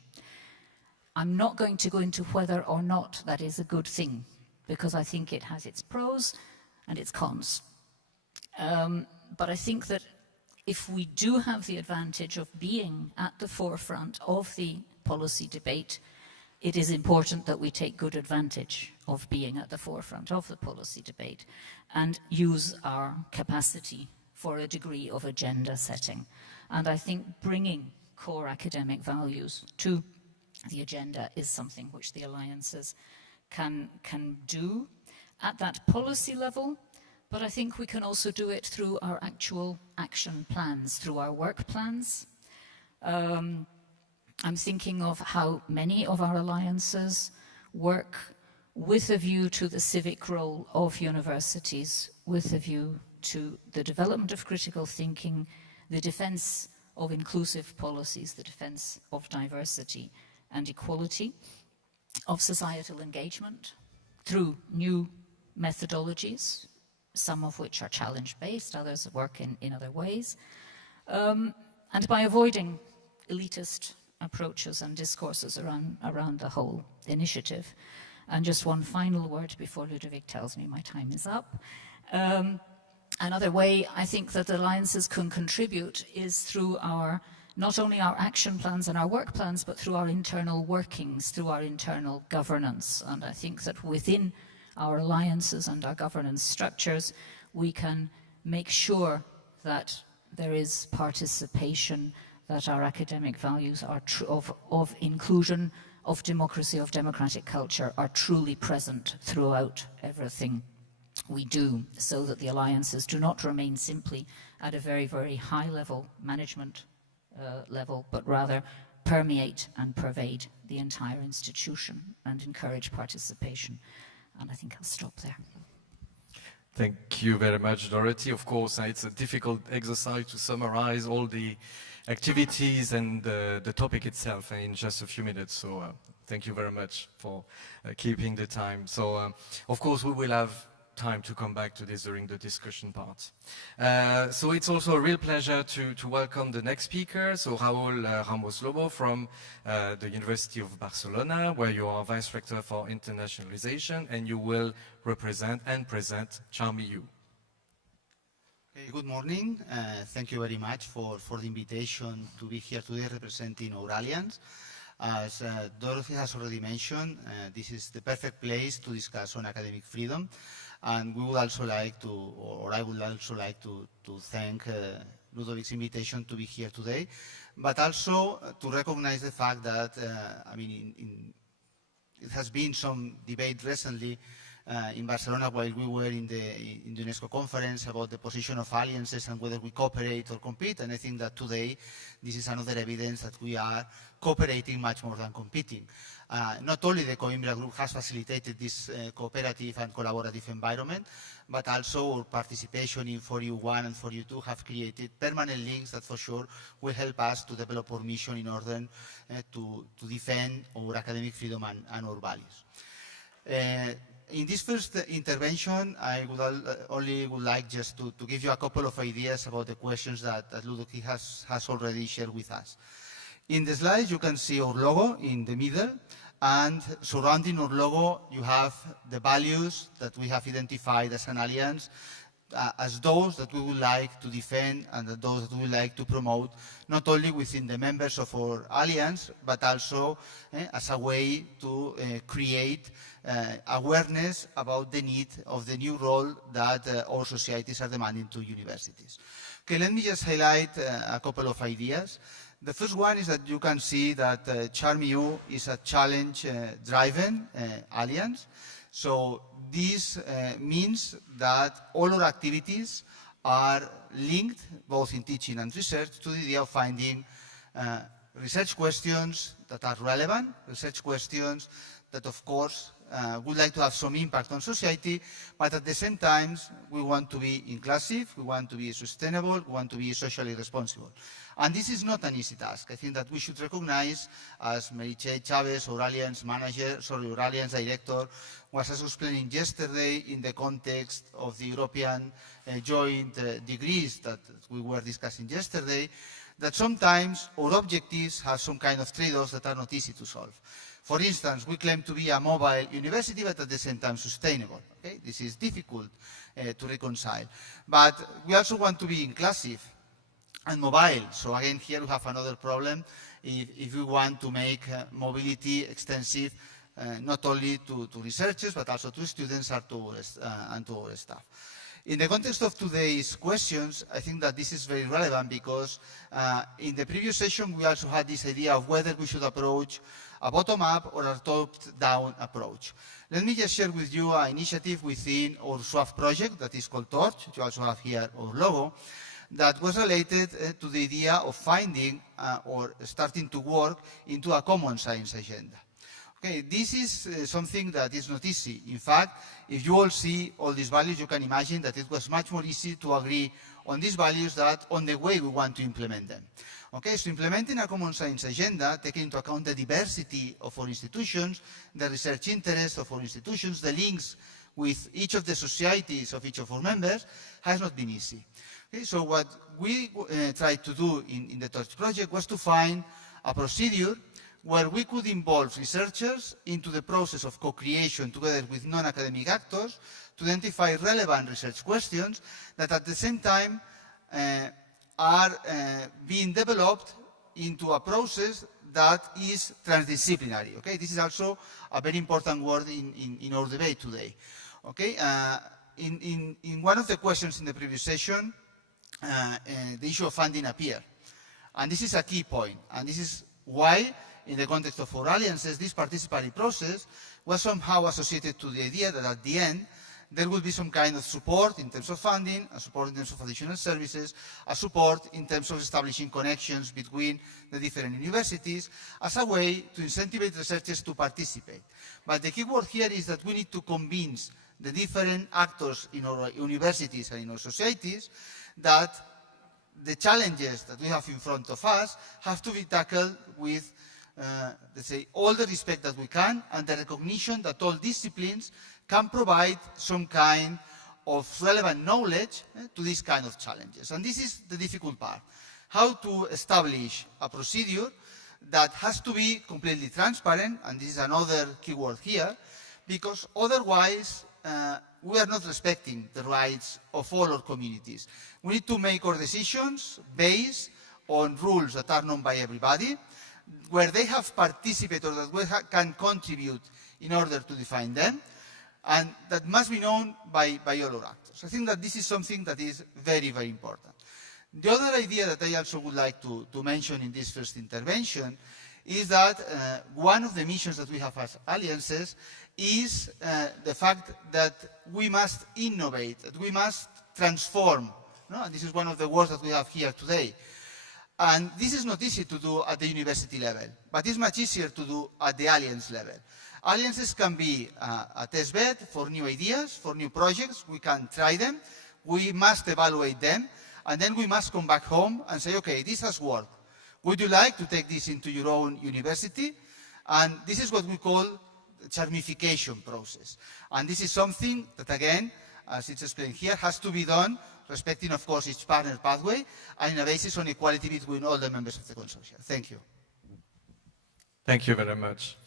I'm not going to go into whether or not that is a good thing, because I think it has its pros and its cons. But I think that if we do have the advantage of being at the forefront of the policy debate, it is important that we take good advantage of being at the forefront of the policy debate and use our capacity for a degree of agenda setting. And I think bringing core academic values to the agenda is something which the alliances can do at that policy level, but I think we can also do it through our actual action plans, through our work plans. I'm thinking of how many of our alliances work with a view to the civic role of universities, with a view to the development of critical thinking, the defense of inclusive policies, the defense of diversity and equality, of societal engagement through new methodologies, some of which are challenge-based, others work in other ways, and by avoiding elitist approaches and discourses around the whole initiative. And just one final word before Ludovic tells me my time is up. Another way I think that the alliances can contribute is through not only our action plans and our work plans, but through our internal workings, through our internal governance. And I think that within our alliances and our governance structures, we can make sure that there is participation, that our academic values are of inclusion, of democracy, of democratic culture are truly present throughout everything we do, so that the alliances do not remain simply at a very, very high level management level, but rather permeate and pervade the entire institution and encourage participation. And I think I'll stop there. Thank you very much, Dorothy. Of course, it's a difficult exercise to summarize all the activities and the topic itself in just a few minutes. So thank you very much for keeping the time. So, of course, we will have time to come back to this during the discussion part. So it's also a real pleasure to welcome the next speaker, so Raul Ramos Lobo from the University of Barcelona, where you are Vice Rector for Internationalization, and you will represent and present Charmy. Good morning. Thank you very much for the invitation to be here today representing our alliance. As Dorothy has already mentioned, this is the perfect place to discuss on academic freedom. And we would also like to, or I would also like to thank Ludovic's invitation to be here today, but also to recognize the fact that, I mean, it has been some debate recently in Barcelona while we were in the UNESCO conference about the position of alliances and whether we cooperate or compete. And I think that today this is another evidence that we are cooperating much more than competing. Not only the Coimbra Group has facilitated this cooperative and collaborative environment, but also our participation in 4U1 and 4U2 have created permanent links that for sure will help us to develop our mission in order to defend our academic freedom and our values. In this first intervention, I would only like just to give you a couple of ideas about the questions that Ludovic has already shared with us. In the slides, you can see our logo in the middle, and surrounding our logo, you have the values that we have identified as an alliance, as those that we would like to defend and those that we would like to promote, not only within the members of our alliance, but also as a way to create awareness about the need of the new role that our societies are demanding to universities. Okay, let me just highlight a couple of ideas. The first one is that you can see that Charmy is a challenge-driven alliance. So this means that all our activities are linked, both in teaching and research, to the idea of finding research questions that are relevant, research questions that, of course, would like to have some impact on society, but at the same time, we want to be inclusive, we want to be sustainable, we want to be socially responsible. And this is not an easy task. I think that we should recognize, as Meritxell Chavez, our alliance manager, sorry, our alliance director, was also explaining yesterday in the context of the European joint degrees that we were discussing yesterday, that sometimes our objectives have some kind of trade-offs that are not easy to solve. For instance, we claim to be a mobile university, but at the same time sustainable. Okay? This is difficult to reconcile. But we also want to be inclusive and mobile. So again, here we have another problem. If we want to make mobility extensive, not only to researchers, but also to students and to our staff. In the context of today's questions, I think that this is very relevant because in the previous session, we also had this idea of whether we should approach a bottom-up or a top-down approach. Let me just share with you an initiative within our SWAF project that is called Torch. You also have here our logo, that was related to the idea of finding or starting to work into a common science agenda. Okay, this is something that is not easy. In fact, if you all see all these values, you can imagine that it was much more easy to agree on these values than on the way we want to implement them. Okay, so implementing a common science agenda, taking into account the diversity of our institutions, the research interests of our institutions, the links with each of the societies of each of our members, has not been easy. Okay, so what we tried to do in the Torch project was to find a procedure where we could involve researchers into the process of co-creation together with non-academic actors to identify relevant research questions that at the same time are being developed into a process that is transdisciplinary. Okay? This is also a very important word in our debate today. Okay? In one of the questions in the previous session, the issue of funding appeared. And this is a key point. And this is why, in the context of our alliances, this participatory process was somehow associated to the idea that at the end, there would be some kind of support in terms of funding, a support in terms of additional services, a support in terms of establishing connections between the different universities as a way to incentivize researchers to participate. But the key word here is that we need to convince the different actors in our universities and in our societies that the challenges that we have in front of us have to be tackled with, let's say, all the respect that we can and the recognition that all disciplines can provide some kind of relevant knowledge to these kind of challenges. And this is the difficult part, how to establish a procedure that has to be completely transparent, and this is another keyword here, because otherwise we are not respecting the rights of all our communities. We need to make our decisions based on rules that are known by everybody, where they have participated or that we can contribute in order to define them, and that must be known by all our actors. I think that this is something that is very, very important. The other idea that I also would like to mention in this first intervention is that one of the missions that we have as alliances is the fact that we must innovate, that we must transform. No? And this is one of the words that we have here today. And this is not easy to do at the university level, but it's much easier to do at the alliance level. Alliances can be a test bed for new ideas, for new projects. We can try them. We must evaluate them. And then we must come back home and say, okay, this has worked. Would you like to take this into your own university? And this is what we call the Germification process. And this is something that, again, as it's explained here, has to be done respecting, of course, each partner pathway and in a basis on equality between all the members of the consortium. Thank you. Thank you very much.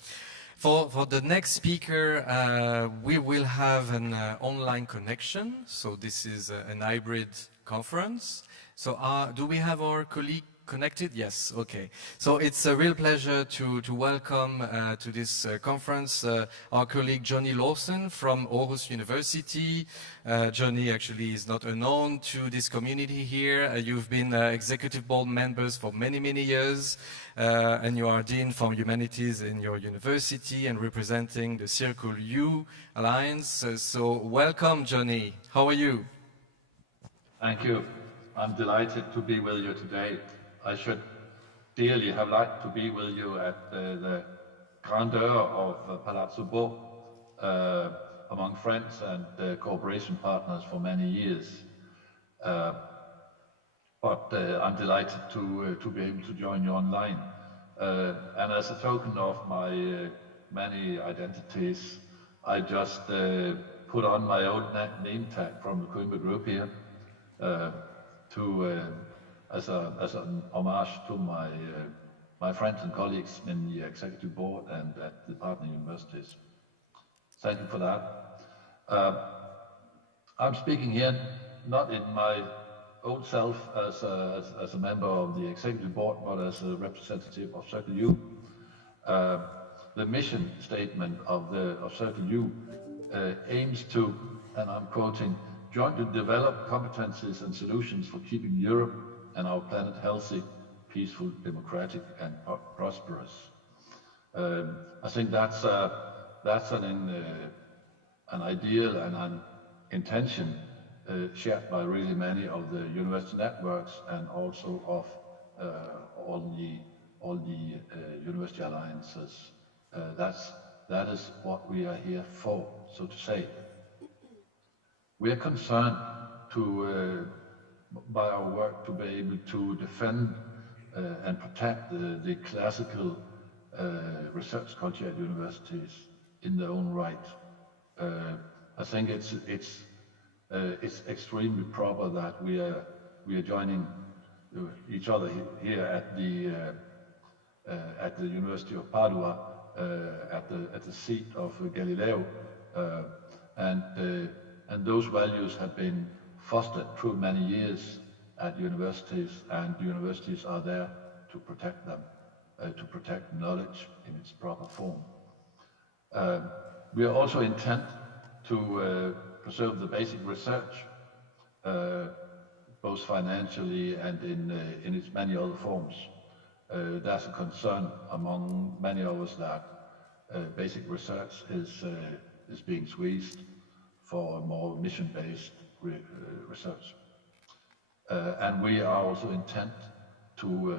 For the next speaker, we will have an online connection. So this is an hybrid conference. So do we have our colleague connected? Yes, okay. So it's a real pleasure to welcome to this conference our colleague Johnny Lawson from Aarhus University. Johnny actually is not unknown to this community here. You've been executive board members for many, many years, and you are Dean for Humanities in your university and representing the Circle U Alliance. So welcome, Johnny. How are you? Thank you. I'm delighted to be with you today. I should dearly have liked to be with you at the grandeur of Palazzo Bo, among friends and cooperation partners for many years. But I'm delighted to be able to join you online. And as a token of my many identities, I just put on my old name tag from the Coimbra Group here as an homage to my friends and colleagues in the executive board and at the partner universities. Thank you for that. I'm speaking here not in my old self as a member of the executive board, but as a representative of Circle U. The mission statement of Circle U aims to, and I'm quoting, join to develop competencies and solutions for keeping Europe and our planet healthy, peaceful, democratic, and prosperous. I think that's an ideal and an intention shared by really many of the university networks and also of all the university alliances. That is what we are here for, so to say. We are concerned by our work to be able to defend and protect the classical research culture at universities in their own right. I think it's extremely proper that we are joining each other here at the University of Padua, at the seat of Galileo, and those values have been fostered through many years at universities, and universities are there to protect them, to protect knowledge in its proper form. We are also intent to preserve the basic research, both financially and in its many other forms. There's a concern among many of us that basic research is being squeezed for more mission-based research. And we are also intent to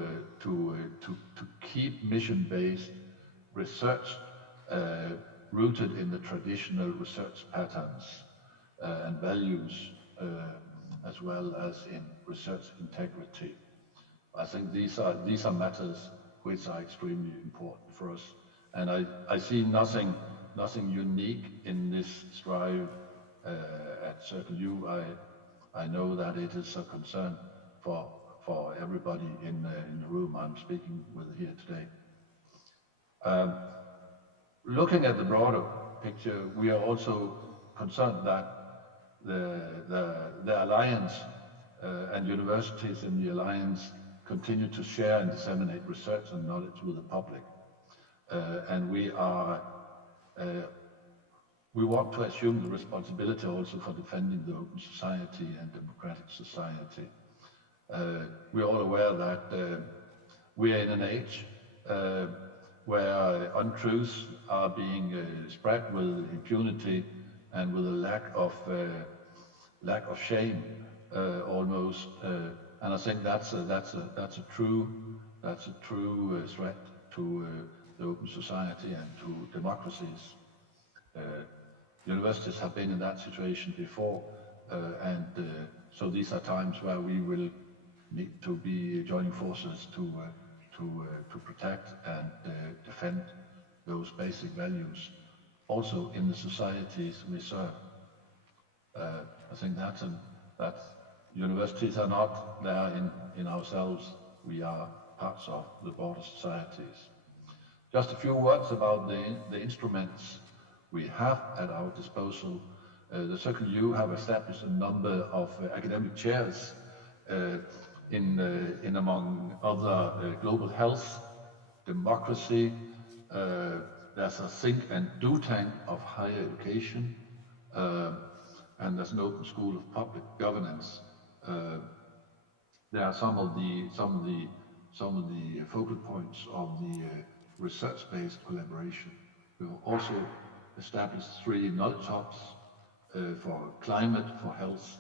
keep mission-based research rooted in the traditional research patterns and values, as well as in research integrity. I think these are matters which are extremely important for us, and I see nothing nothing unique in this strive at Circle U. I know that it is a concern for everybody in the room I'm speaking with here today. Looking at the broader picture, we are also concerned that the alliance and universities in the alliance continue to share and disseminate research and knowledge with the public. And we want to assume the responsibility also for defending the open society and democratic society. We're all aware that we are in an age where untruths are being spread with impunity and with a lack of shame, almost. And I think that's a true threat to the open society and to democracies. Universities have been in that situation before, and so these are times where we will need to be joining forces to protect and defend those basic values, also in the societies we serve. I think that universities are not there in ourselves. We are parts of the broader societies. Just a few words about the instruments we have at our disposal. The Circle U have established a number of academic chairs in among other global health, democracy. There's a think and do tank of higher education, and there's an open school of public governance. There are some of the focal points of the research-based collaboration. We've also established 3 knowledge hubs for climate, for health,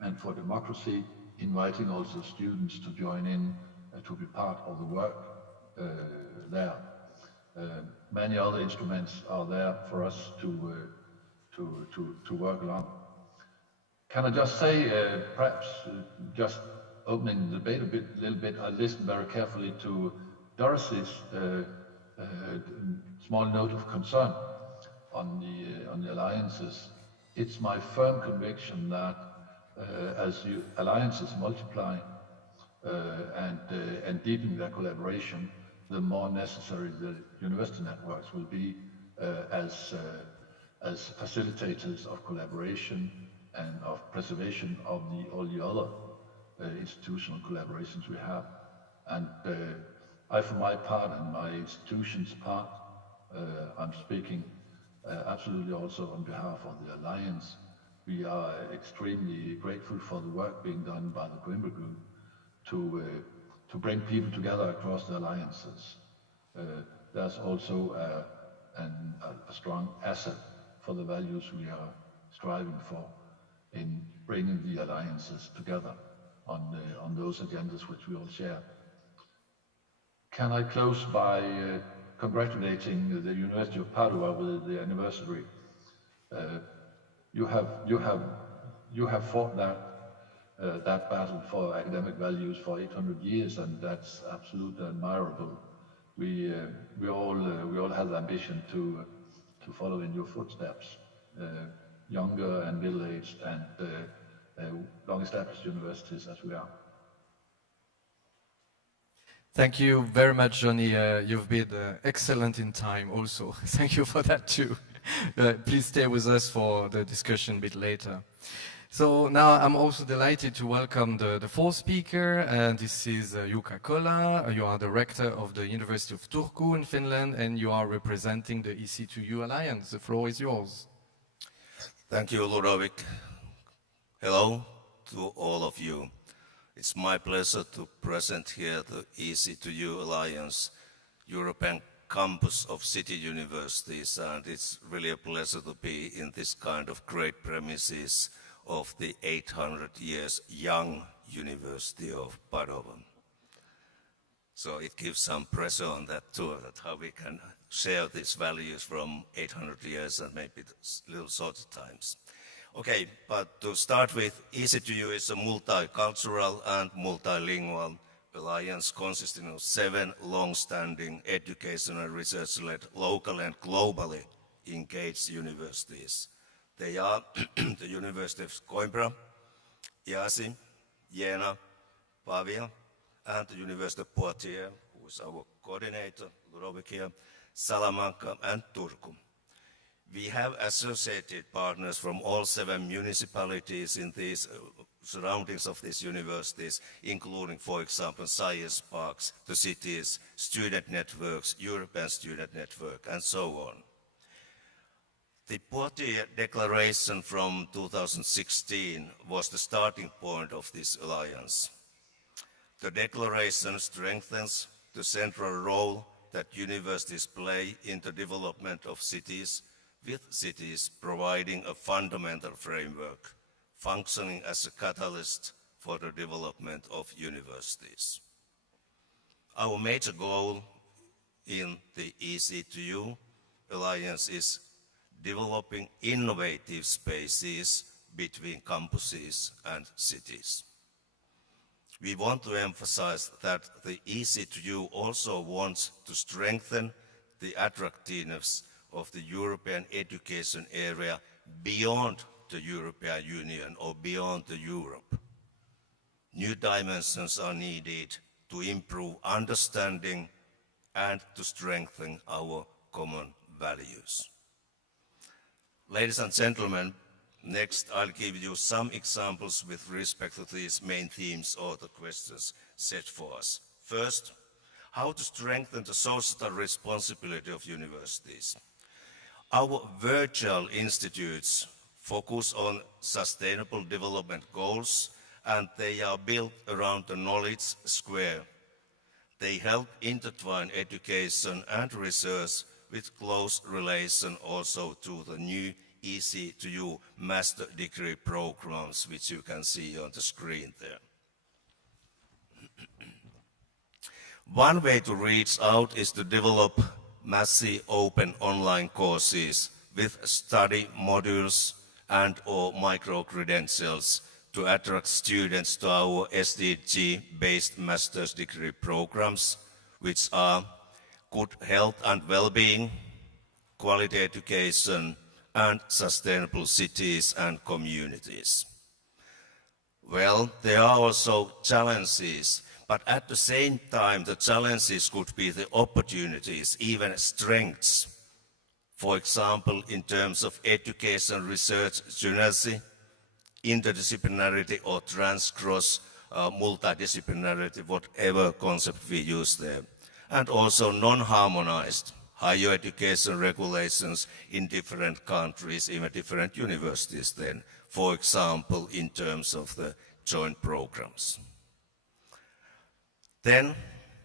and for democracy, inviting also students to join in to be part of the work there. Many other instruments are there for us to work along. Can I just say, perhaps just opening the debate a little bit, I listened very carefully to Doris's small note of concern on the alliances. It's my firm conviction that as alliances multiply and deepen their collaboration, the more necessary the university networks will be as facilitators of collaboration and of preservation of all the other institutional collaborations we have. And I, for my part and my institution's part, I'm speaking absolutely also on behalf of the Alliance. We are extremely grateful for the work being done by the Coimbra Group to bring people together across the alliances. There's also a strong asset for the values we are striving for in bringing the alliances together on those agendas which we all share. Can I close by congratulating the University of Padua with the anniversary? You have fought that battle for academic values for 800 years, and that's absolutely admirable. We all have the ambition to follow in your footsteps, younger and middle-aged and long-established universities as we are. Thank you very much, Johnny. You've been excellent in time also. Thank you for that too. Please stay with us for the discussion a bit later. So now I'm also delighted to welcome the fourth speaker, and this is Yuka Kola. You are director of the University of Turku in Finland, and you are representing the EC2U Alliance. The floor is yours. Thank you, Ludovic. Hello to all of you. It's my pleasure to present here the EC2U Alliance European campus of city universities, and it's really a pleasure to be in this kind of great premises of the 800 years young University of Padova. So it gives some pressure on that tour, that how we can share these values from 800 years and maybe little shorter times. Okay, but to start with, EC2U is a multicultural and multilingual alliance consisting of 7 long-standing educational research-led local and globally engaged universities. They are the University of Coimbra, IASI, Jena, Pavia, and the University of Poitiers, who is our coordinator, Lobo here, Salamanca, and Turku. We have associated partners from all 7 municipalities in these surroundings of these universities, including, for example, science parks, the cities, student networks, European student network, and so on. The Poitiers Declaration from 2016 was the starting point of this alliance. The declaration strengthens the central role that universities play in the development of cities, with cities providing a fundamental framework, functioning as a catalyst for the development of universities. Our major goal in the EC2U Alliance is developing innovative spaces between campuses and cities. We want to emphasize that the EC2U also wants to strengthen the attractiveness of the European education area beyond the European Union or beyond the Europe. New dimensions are needed to improve understanding and to strengthen our common values. Ladies and gentlemen, next I'll give you some examples with respect to these main themes or the questions set for us. First, how to strengthen the societal responsibility of universities. Our virtual institutes focus on sustainable development goals, and they are built around the knowledge square. They help intertwine education and research with close relation also to the new EC2U master degree programs, which you can see on the screen there. One way to reach out is to develop massive open online courses with study modules and or micro-credentials to attract students to our SDG-based master's degree programs, which are good health and well-being, quality education, and sustainable cities and communities. Well, there are also challenges, but at the same time, the challenges could be the opportunities, even strengths. For example, in terms of education, research, synergy, interdisciplinarity, or trans-cross multidisciplinarity, whatever concept we use there. And also non-harmonized higher education regulations in different countries, even different universities then, for example, in terms of the joint programs. Then,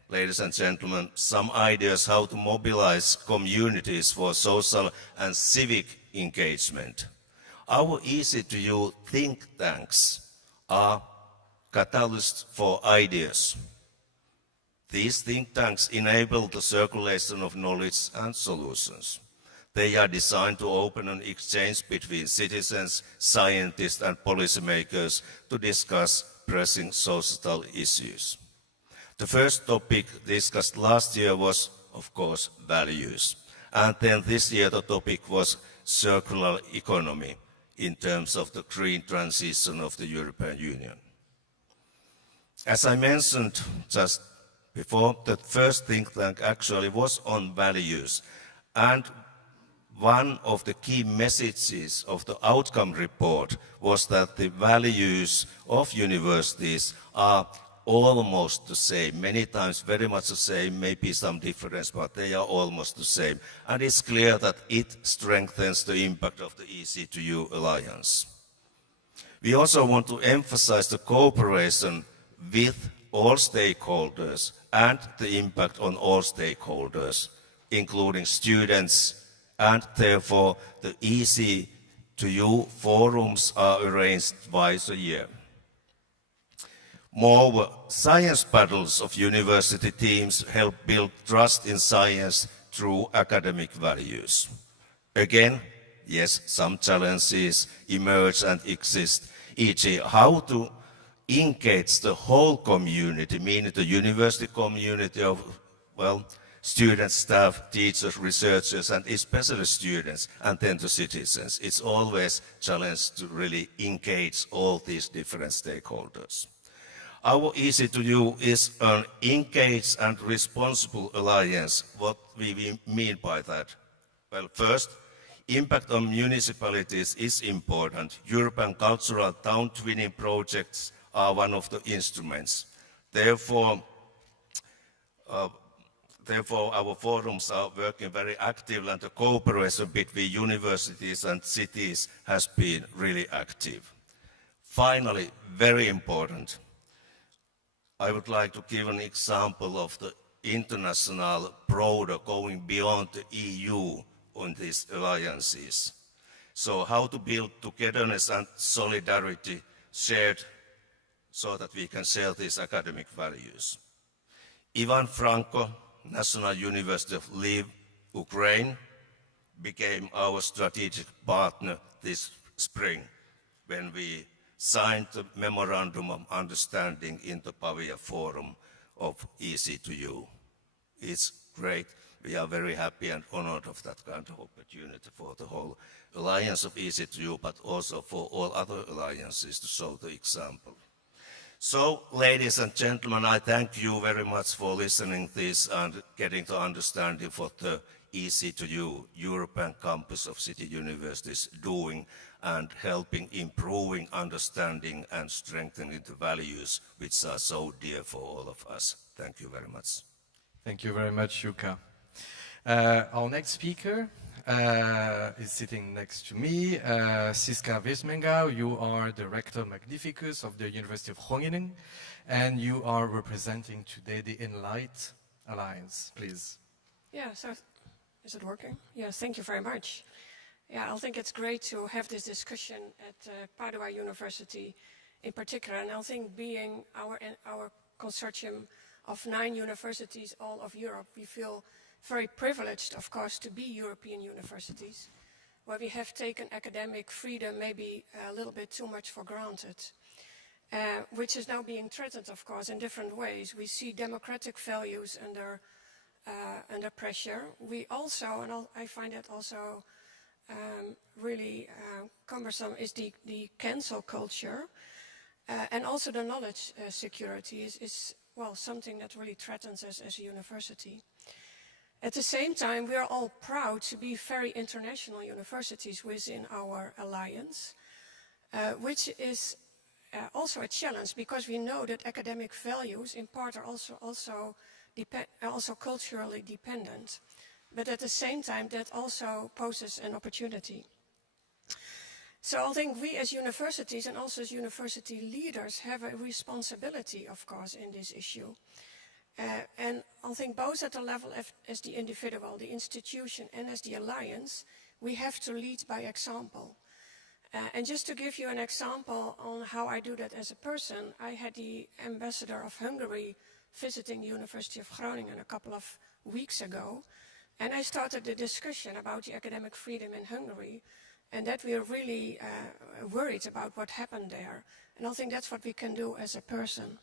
ladies and gentlemen, some ideas how to mobilize communities for social and civic engagement. Our EC2U think tanks are catalysts for ideas. These think tanks enable the circulation of knowledge and solutions. They are designed to open an exchange between citizens, scientists, and policymakers to discuss pressing societal issues. The first topic discussed last year was, of course, values. And then this year the topic was circular economy in terms of the green transition of the European Union. As I mentioned just before, the first think tank actually was on values. And one of the key messages of the outcome report was that the values of universities are almost the same, many times very much the same, maybe some difference, but they are almost the same. And it's clear that it strengthens the impact of the EC2U Alliance. We also want to emphasize the cooperation with all stakeholders and the impact on all stakeholders, including students, and therefore the EC2U forums are arranged twice a year. Moreover, science battles of university teams help build trust in science through academic values. Again, yes, some challenges emerge and exist, e.g. how to engage the whole community, meaning the university community of, well, students, staff, teachers, researchers, and especially students, and then the citizens. It's always a challenge to really engage all these different stakeholders. Our EC2U is an engaged and responsible alliance. What we mean by that? Well, first, impact on municipalities is important. European cultural town twinning projects are one of the instruments. Therefore, our forums are working very actively, and the cooperation between universities and cities has been really active. Finally, very important, I would like to give an example of the international, broader, going beyond the EU on these alliances. So how to build togetherness and solidarity shared so that we can share these academic values. Ivan Franko, National University of Lviv, Ukraine, became our strategic partner this spring when we signed the Memorandum of Understanding in the Pavia Forum of EC2U. It's great. We are very happy and honored of that kind of opportunity for the whole alliance of EC2U, but also for all other alliances to show the example. So, ladies and gentlemen, I thank you very much for listening to this and getting the understanding what the EC2U, European Campus of City Universities, doing and helping improving understanding and strengthening the values which are so dear for all of us. Thank you very much. Thank you very much, Yuka. Our next speaker is sitting next to me, Siska Wismengau. You are the Rector Magnificus of the University of Groningen, and you are representing today the Enlight Alliance. Please. Yeah, so is it working? Yes, thank you very much. Yeah, I think it's great to have this discussion at Padua University in particular, and I think being our consortium of 9 universities all of Europe, we feel very privileged, of course, to be European universities, where we have taken academic freedom maybe a little bit too much for granted, which is now being threatened, of course, in different ways. We see democratic values under pressure. We also, and I find that also really cumbersome, is the cancel culture, and also the knowledge security is well, something that really threatens us as a university. At the same time, we are all proud to be very international universities within our alliance, which is also a challenge because we know that academic values in part are also culturally dependent. But at the same time, that also poses an opportunity. So I think we as universities and also as university leaders have a responsibility, of course, in this issue. And I think both at the level as the individual, the institution, and as the alliance, we have to lead by example. And just to give you an example on how I do that as a person, I had the ambassador of Hungary visiting the University of Groningen a couple of weeks ago, and I started the discussion about the academic freedom in Hungary, and that we are really worried about what happened there. And I think that's what we can do as a person.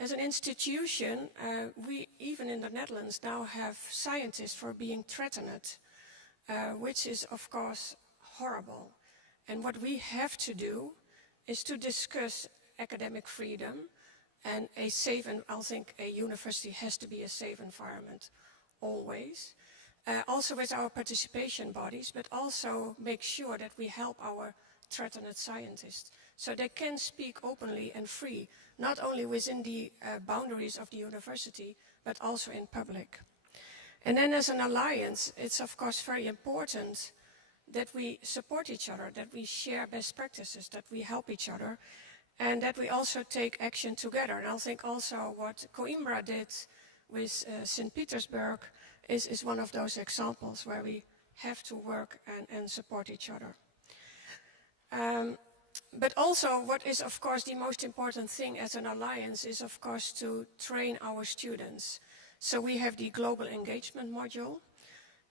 As an institution, we, even in the Netherlands, now have scientists for being threatened, which is, of course, horrible. And what we have to do is to discuss academic freedom and a safe, and I think a university has to be a safe environment, always. Also with our participation bodies, but also make sure that we help our threatened scientists so they can speak openly and free, not only within the boundaries of the university, but also in public. And then as an alliance, it's of course very important that we support each other, that we share best practices, that we help each other, and that we also take action together. And I think also what Coimbra did with St. Petersburg is one of those examples where we have to work and support each other. But also what is of course the most important thing as an alliance is of course to train our students. So we have the global engagement module,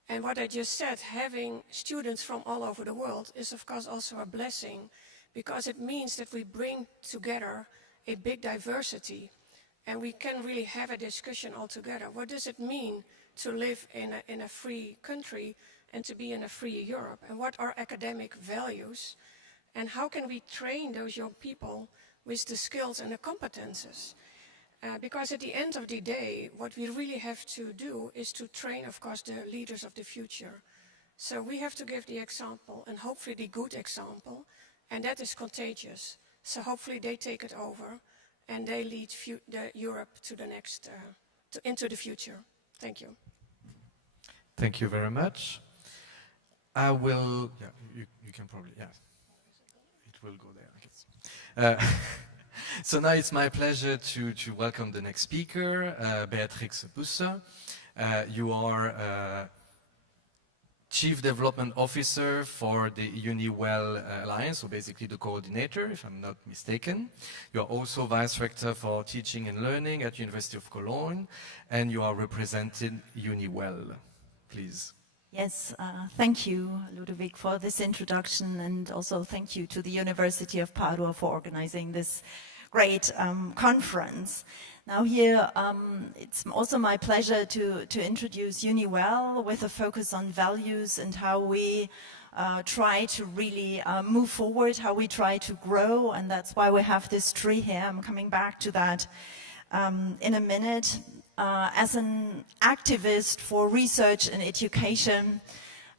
and what I just said, having students from all over the world is of course also a blessing, because it means that we bring together a big diversity. And we can really have a discussion all together. What does it mean to live in a free country and to be in a free Europe? And what are academic values? And how can we train those young people with the skills and the competences? Because at the end of the day, what we really have to do is to train, of course, the leaders of the future. So we have to give the example, and hopefully the good example, and that is contagious. So hopefully they take it over, and they lead Europe to the next, into the future. Thank you. Thank you very much. I will, yeah, you can probably, yeah, it will go there, I guess. So now it's my pleasure to welcome the next speaker, Beatrix Busse. You are Chief Development Officer for the Uniwell Alliance, so basically the coordinator, if I'm not mistaken. You are also Vice Rector for Teaching and Learning at University of Cologne, and you are representing Uniwell. Please. Yes, thank you, Ludovic, for this introduction, and also thank you to the University of Padua for organizing this great conference. Now here, it's also my pleasure to introduce Uniwell with a focus on values and how we try to really move forward, how we try to grow, and that's why we have this tree here. I'm coming back to that in a minute. As an activist for research and education,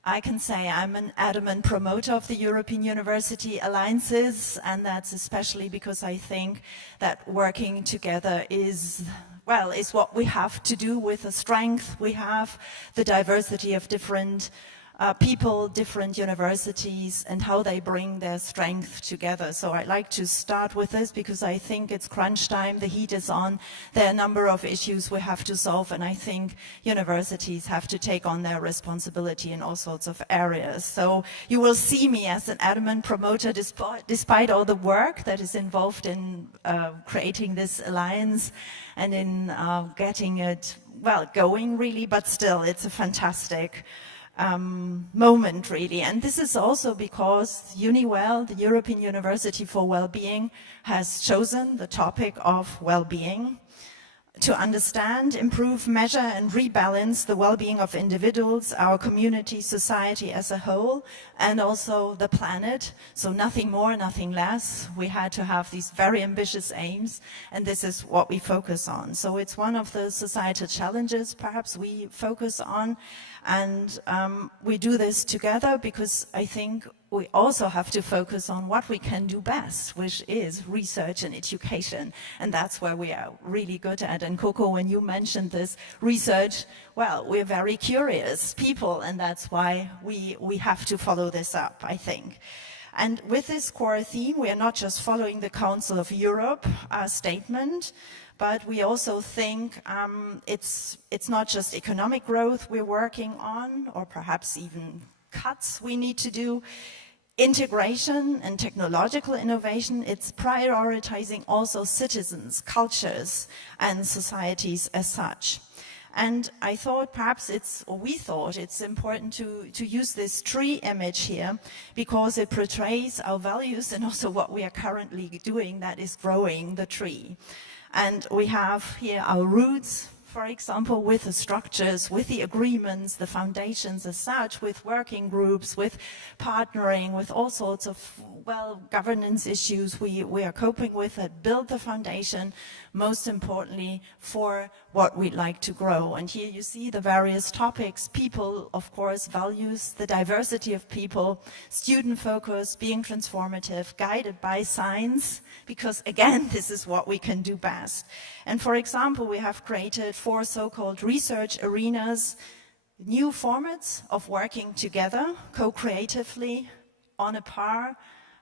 I can say I'm an adamant promoter of the European University Alliances, and that's especially because I think that working together is what we have to do with the strength we have, the diversity of different people, different universities, and how they bring their strength together. So I'd like to start with this because I think it's crunch time, the heat is on, there are a number of issues we have to solve, and I think universities have to take on their responsibility in all sorts of areas. So you will see me as an adamant promoter despite all the work that is involved in creating this alliance and in getting it, going really, but still it's a fantastic moment really. And this is also because Uniwell, the European University for Wellbeing, has chosen the topic of well-being to understand, improve, measure and rebalance the well-being of individuals, our community, society as a whole, and also the planet. So nothing more, nothing less. We had to have these very ambitious aims, and this is what we focus on. So it's one of the societal challenges perhaps we focus on, and we do this together because I think we also have to focus on what we can do best, which is research and education. And that's where we are really good at. And Coco, when you mentioned this research, we're very curious people, and that's why we have to follow this up, I think. And with this core theme, we are not just following the Council of Europe statement, but we also think it's not just economic growth we're working on, or perhaps even cuts we need to do. Integration and technological innovation, it's prioritizing also citizens, cultures, and societies as such. And I thought we thought it's important to use this tree image here because it portrays our values and also what we are currently doing, that is growing the tree. And we have here our roots, for example, with the structures, with the agreements, the foundations as such, with working groups, with partnering, with all sorts of, governance issues we are coping with that build the foundation, most importantly, for what we'd like to grow. And here you see the various topics, people, of course, values, the diversity of people, student focus, being transformative, guided by science, because again, this is what we can do best. And for example, we have created 4 so-called research arenas, new formats of working together, co-creatively, on a par,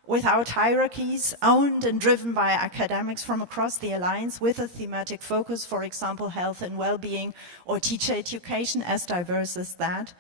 without hierarchies, owned and driven by academics from across the Alliance with a thematic focus, for example, health and well-being or teacher education, as diverse as that.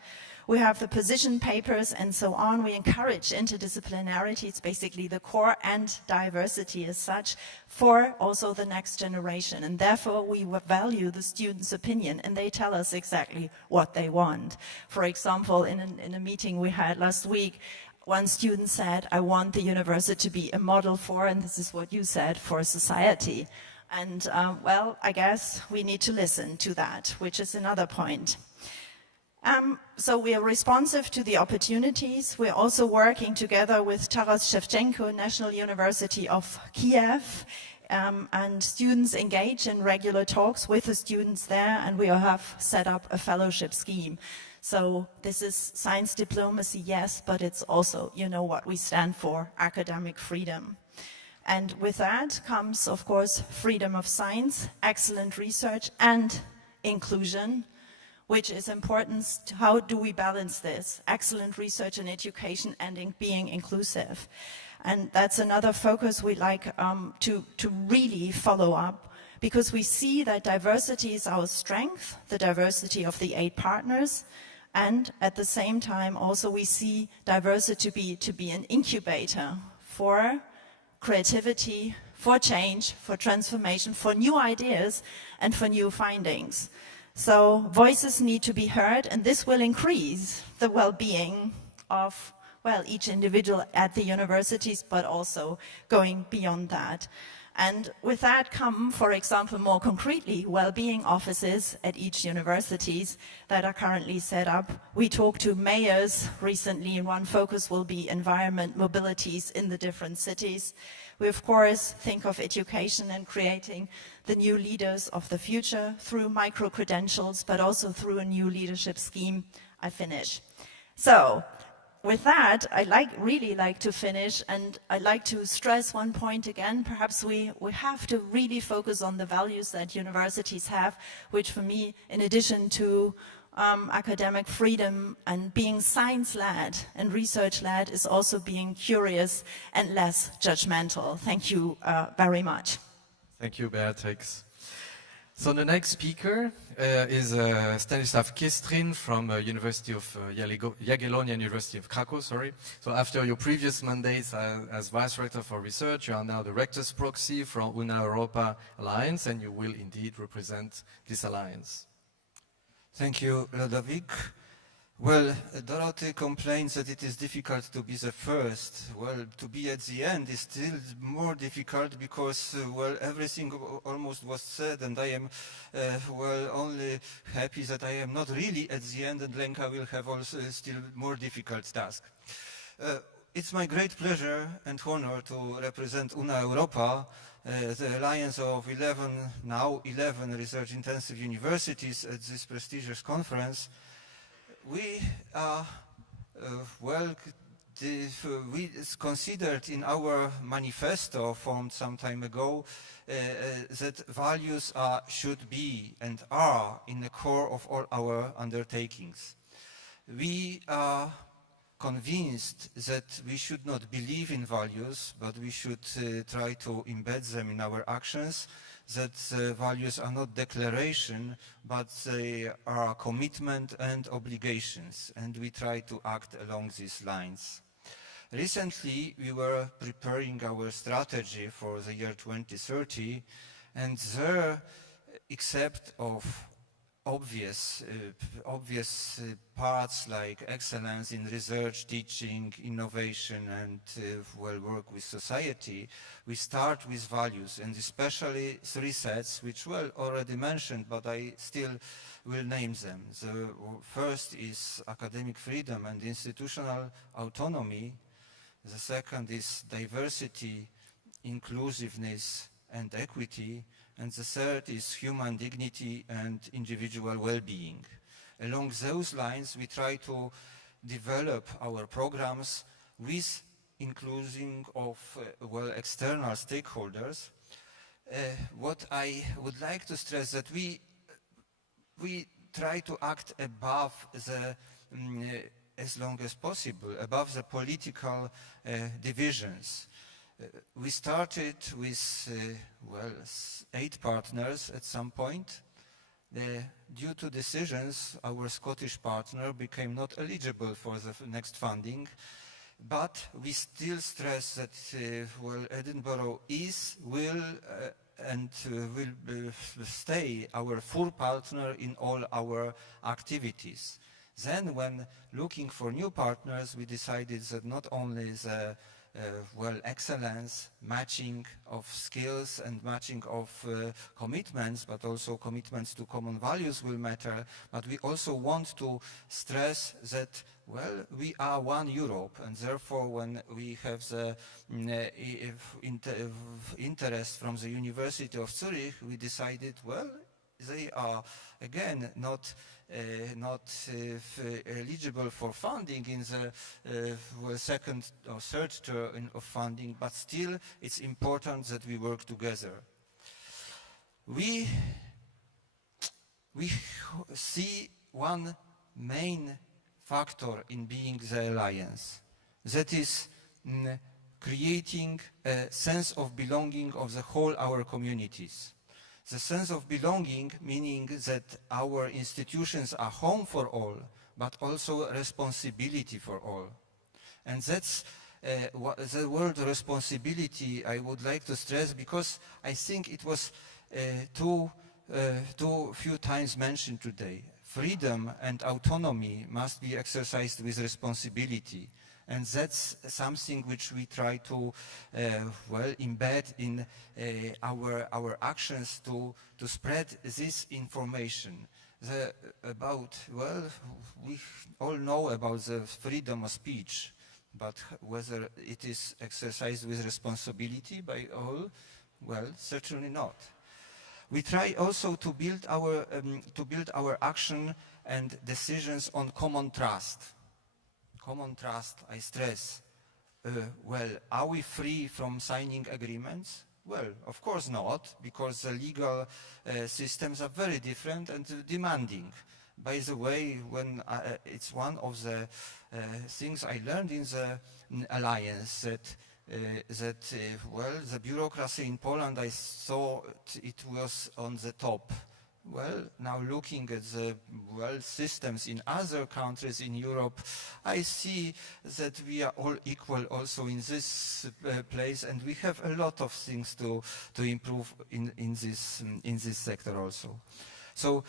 We have the position papers and so on. We encourage interdisciplinarity. It's basically the core, and diversity as such for also the next generation. And therefore, we value the students' opinion, and they tell us exactly what they want. For example, in a meeting we had last week, one student said, I want the university to be a model for, and this is what you said, for society. And well, I guess we need to listen to that, which is another point. So we are responsive to the opportunities. We're also working together with Taras Shevchenko, National University of Kiev, and students engage in regular talks with the students there, and we have set up a fellowship scheme. So this is science diplomacy, yes, but it's also, you know, what we stand for, academic freedom. And with that comes, of course, freedom of science, excellent research, and inclusion, which is important. How do we balance this? Excellent research and education and being inclusive. And that's another focus we like to really follow up, because we see that diversity is our strength, the diversity of the 8 partners, and at the same time also we see diversity to be an incubator for creativity, for change, for transformation, for new ideas and for new findings. So voices need to be heard, and this will increase the well-being of, well, each individual at the universities, but also going beyond that. And with that come, for example, more concretely, well-being offices at each universities that are currently set up. We talked to mayors recently, and one focus will be environment mobilities in the different cities. We, of course, think of education and creating the new leaders of the future through micro-credentials, but also through a new leadership scheme. I finish. So, with that, I really like to finish, and I'd like to stress one point again. Perhaps we have to really focus on the values that universities have, which for me, in addition to academic freedom and being science-led and research-led, is also being curious and less judgmental. Thank you very much. Thank you, Beatrix. So the next speaker is Stanislav Kistrin from University of Jagiellonia, University of Krakow, sorry. So after your previous mandates as Vice Rector for Research, you are now the Rector's Proxy from Unilab Alliance, and you will indeed represent this alliance. Thank you, Ludovic. Well, Dorothy complains that it is difficult to be the first. Well, to be at the end is still more difficult because, well, everything almost was said, and I am, well, only happy that I am not really at the end, and Lenka will have also still more difficult task. It's my great pleasure and honor to represent Una Europa, the alliance of 11 research-intensive universities at this prestigious conference. We we considered in our manifesto formed some time ago that values should be and are in the core of all our undertakings. We are convinced that we should not believe in values, but we should try to embed them in our actions, that values are not declaration, but they are commitment and obligations, and we try to act along these lines. Recently, we were preparing our strategy for the year 2030, and there, except of obvious parts like excellence in research, teaching, innovation, and work with society, we start with values, and especially 3 sets, which were already mentioned, but I still will name them. The first is academic freedom and institutional autonomy. The second is diversity, inclusiveness, and equity. And the third is human dignity and individual well-being. Along those lines, we try to develop our programs with inclusion of external stakeholders. What I would like to stress that we try to act above the, as long as possible, above the political divisions. We started with 8 partners at some point. Due to decisions, our Scottish partner became not eligible for the next funding, but we still stress that Edinburgh will stay our full partner in all our activities. Then when looking for new partners, we decided that not only the excellence, matching of skills and matching of commitments, but also commitments to common values will matter. But we also want to stress that, we are one Europe, and therefore when we have the interest from the University of Zurich, we decided, they are again not eligible for funding in the second or third term of funding, but still it's important that we work together. We see one main factor in being the alliance, that is creating a sense of belonging of the whole our communities. The sense of belonging, meaning that our institutions are home for all, but also responsibility for all. And that's the word responsibility I would like to stress, because I think it was too few times mentioned today. Freedom and autonomy must be exercised with responsibility. And that's something which we try to embed in our actions to spread this information. We all know about the freedom of speech, but whether it is exercised with responsibility by all, certainly not. We try also to build our action and decisions on common trust. Common trust, I stress. Are we free from signing agreements? Of course not, because the legal systems are very different and demanding. By the way, it's one of the things I learned in the alliance, that the bureaucracy in Poland, I thought it was on the top. Now looking at the systems in other countries in Europe, I see that we are all equal also in this place, and we have a lot of things to improve in this sector also. So,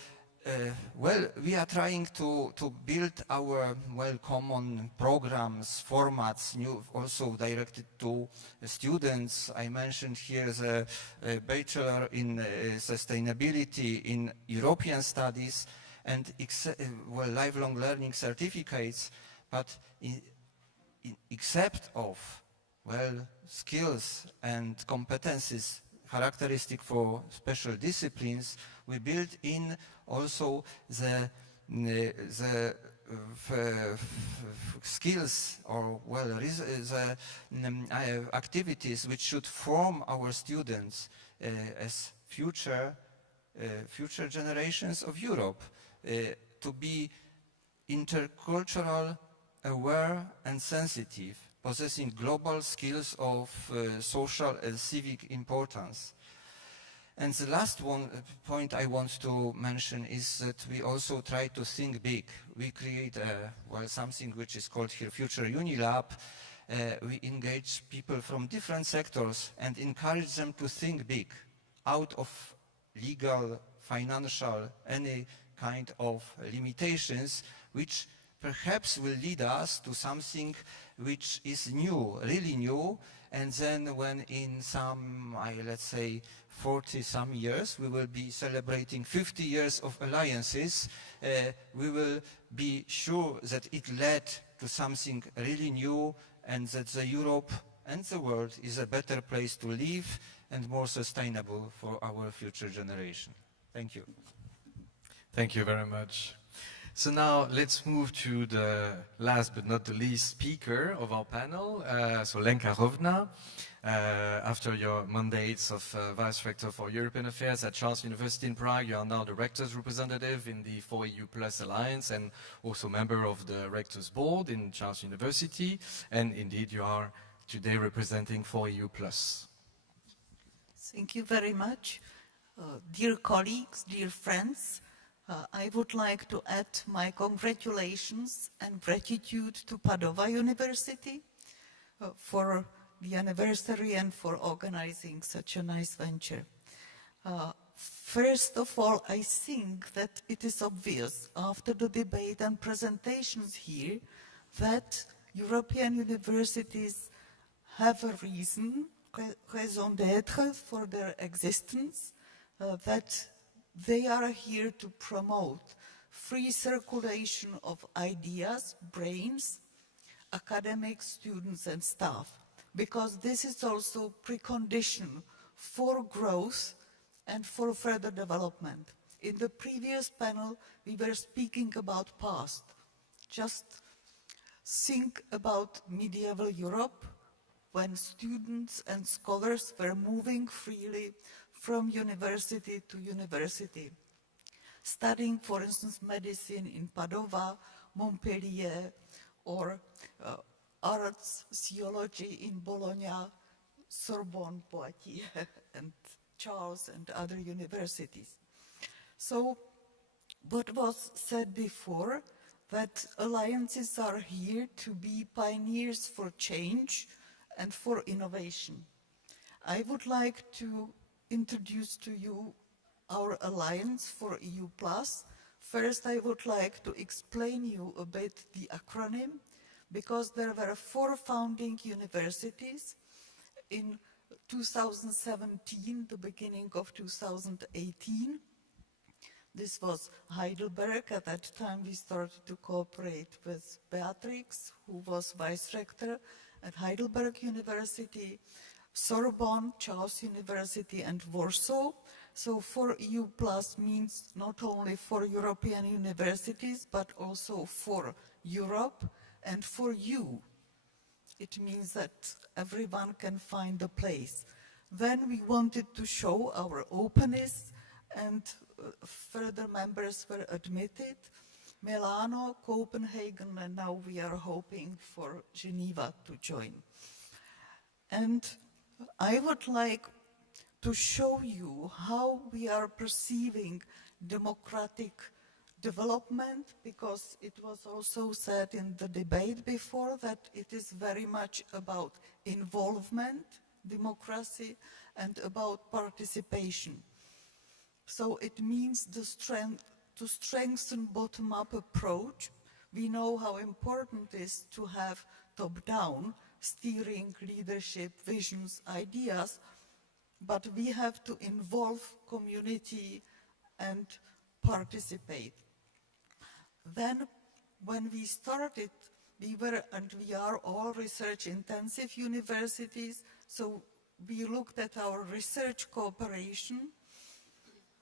we are trying to build our common programs, formats, also directed to students. I mentioned here the Bachelor in Sustainability in European Studies and lifelong learning certificates, but except of skills and competencies characteristic for special disciplines, we build in also the skills or the activities which should form our students as future generations of Europe, to be intercultural, aware and sensitive, possessing global skills of social and civic importance. And the last point I want to mention is that we also try to think big. We create something which is called here Future Unilab. We engage people from different sectors and encourage them to think big, out of legal, financial, any kind of limitations, which perhaps will lead us to something which is new, really new, and then when in some, let's say, 40-some years, we will be celebrating 50 years of alliances, we will be sure that it led to something really new, and that the Europe and the world is a better place to live and more sustainable for our future generation. Thank you. Thank you very much. So now let's move to the last but not the least speaker of our panel, so Lenka Rovna. After your mandates of Vice Rector for European Affairs at Charles University in Prague, you are now the Rector's representative in the 4EU Plus Alliance and also member of the Rector's Board in Charles University. And indeed, you are today representing 4EU Plus. Thank you very much. Dear colleagues, dear friends, I would like to add my congratulations and gratitude to Padova University for the anniversary and for organizing such a nice venture. First of all, I think that it is obvious after the debate and presentations here that European universities have a reason, raison d'être, for their existence, that they are here to promote free circulation of ideas, brains, academics, students, and staff, because this is also precondition for growth and for further development. In the previous panel, we were speaking about past. Just think about medieval Europe, when students and scholars were moving freely from university to university, studying, for instance, medicine in Padova, Montpellier, or arts, theology in Bologna, Sorbonne, Poitiers, and Charles and other universities. So what was said before, that alliances are here to be pioneers for change and for innovation. I would like to introduce to you our alliance for EU+. First, I would like to explain you a bit the acronym, because there were 4 founding universities in 2017, the beginning of 2018. This was Heidelberg. At that time, we started to cooperate with Beatrix, who was vice rector at Heidelberg University, Sorbonne, Charles University, and Warsaw. So for EU+ means not only for European universities, but also for Europe and for you. It means that everyone can find a place. Then we wanted to show our openness, and further members were admitted. Milano, Copenhagen, and now we are hoping for Geneva to join. And I would like to show you how we are perceiving democratic development, because it was also said in the debate before that it is very much about involvement, democracy, and about participation. So it means to strengthen bottom-up approach. We know how important it is to have top-down steering, leadership, visions, ideas, but we have to involve community and participate. Then, when we started, we were and we are all research-intensive universities, so we looked at our research cooperation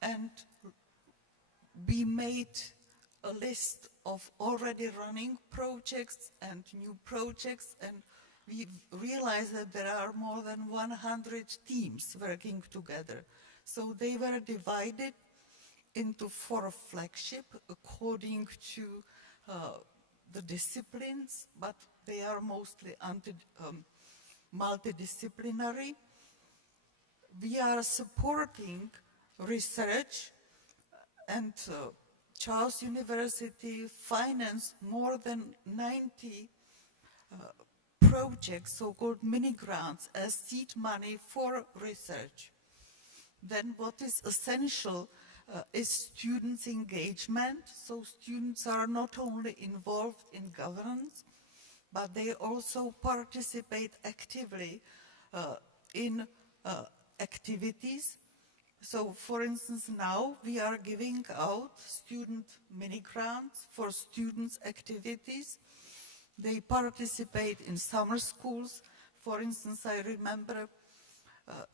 and we made a list of already running projects and new projects, and we realized that there are more than 100 teams working together. So they were divided into 4 flagships according to the disciplines, but they are mostly multidisciplinary. We are supporting research, and Charles University financed more than 90 projects, so-called mini-grants, as seed money for research. Then what is essential is students' engagement. So students are not only involved in governance, but they also participate actively in activities. So, for instance, now we are giving out student mini-grants for students' activities. They participate in summer schools. For instance, I remember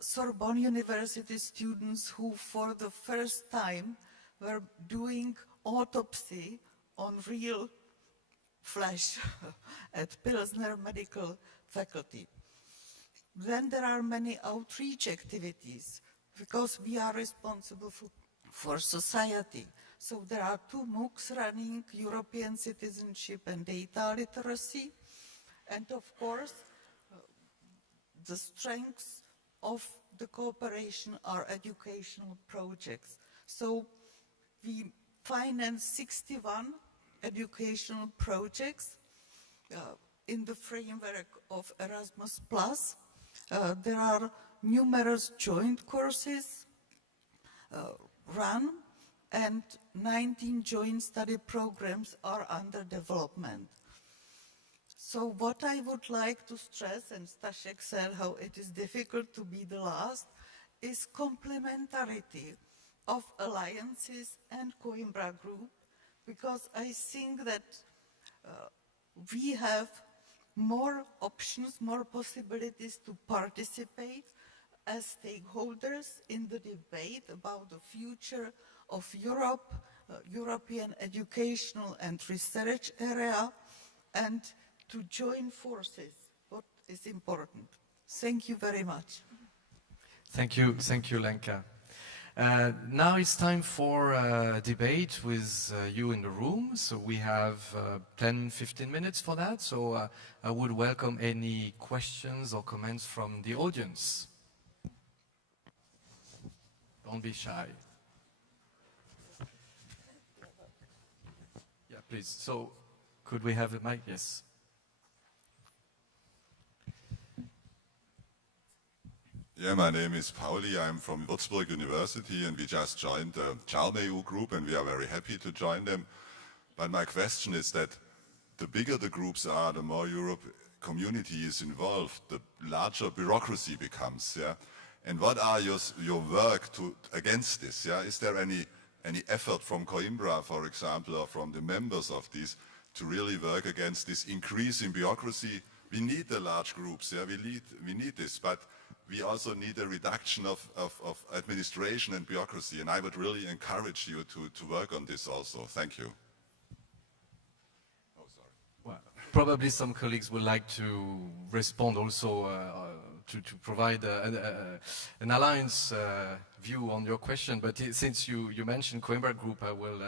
Sorbonne University students who for the first time were doing autopsy on real flesh at Pilsner Medical Faculty. Then there are many outreach activities, because we are responsible for society. So there are 2 MOOCs running, European Citizenship and Data Literacy. And of course, the strengths of the cooperation are educational projects. So we finance 61 educational projects in the framework of Erasmus+. There are numerous joint courses. run and 19 joint study programs are under development. So what I would like to stress, and Staszek said how it is difficult to be the last, is complementarity of alliances and Coimbra Group, because I think that we have more options, more possibilities to participate as stakeholders in the debate about the future of Europe, European educational and research area, and to join forces, what is important. Thank you very much. Thank you, Lenka. Now it's time for a debate with you in the room. So we have 10-15 minutes for that. So I would welcome any questions or comments from the audience. Don't be shy. Yeah, please. So could we have a mic? Yes. Yeah, my name is Pauli. I'm from Würzburg University, and we just joined the CHARMEU group, and we are very happy to join them. But my question is that the bigger the groups are, the more Europe community is involved, the larger bureaucracy becomes. Yeah, and what are your work against this? Yeah, is there any effort from Coimbra, for example, or from the members of these to really work against this increase in bureaucracy? We need the large groups. Yeah, we need this, but we also need a reduction of administration and bureaucracy, and I would really encourage you to work on this also. Thank you. Oh, sorry. Well, probably some colleagues would like to respond also to provide an alliance view on your question, but since you mentioned Coimbra Group, I will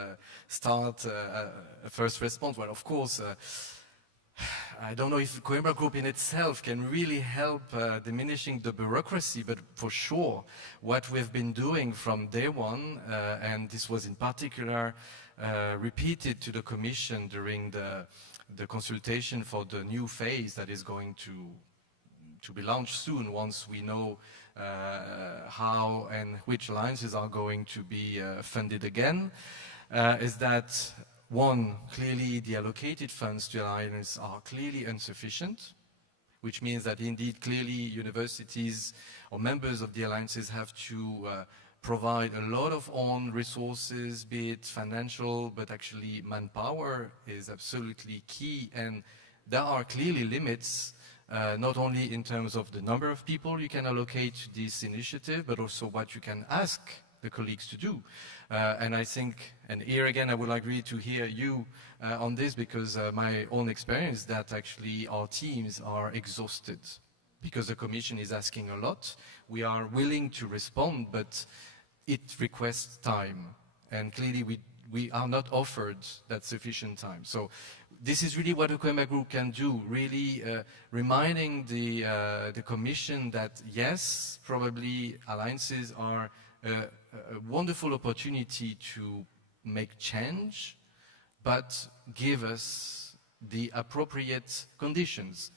start a first response. Well, of course, I don't know if Coimbra Group in itself can really help diminishing the bureaucracy, but for sure, what we've been doing from day one, and this was in particular repeated to the Commission during the consultation for the new phase that is going to be launched soon once we know how and which alliances are going to be funded again, is that one, clearly the allocated funds to alliances are clearly insufficient, which means that indeed clearly universities or members of the alliances have to provide a lot of own resources, be it financial, but actually manpower is absolutely key, and there are clearly limits, not only in terms of the number of people you can allocate to this initiative, but also what you can ask the colleagues to do. And I think, and here again I would like really to hear you on this, because my own experience that actually our teams are exhausted because the Commission is asking a lot. We are willing to respond, but it requests time, and clearly we are not offered that sufficient time. So this is really what the Coimbra Group can do, really reminding the Commission that yes, probably alliances are a wonderful opportunity to make change, but give us the appropriate conditions,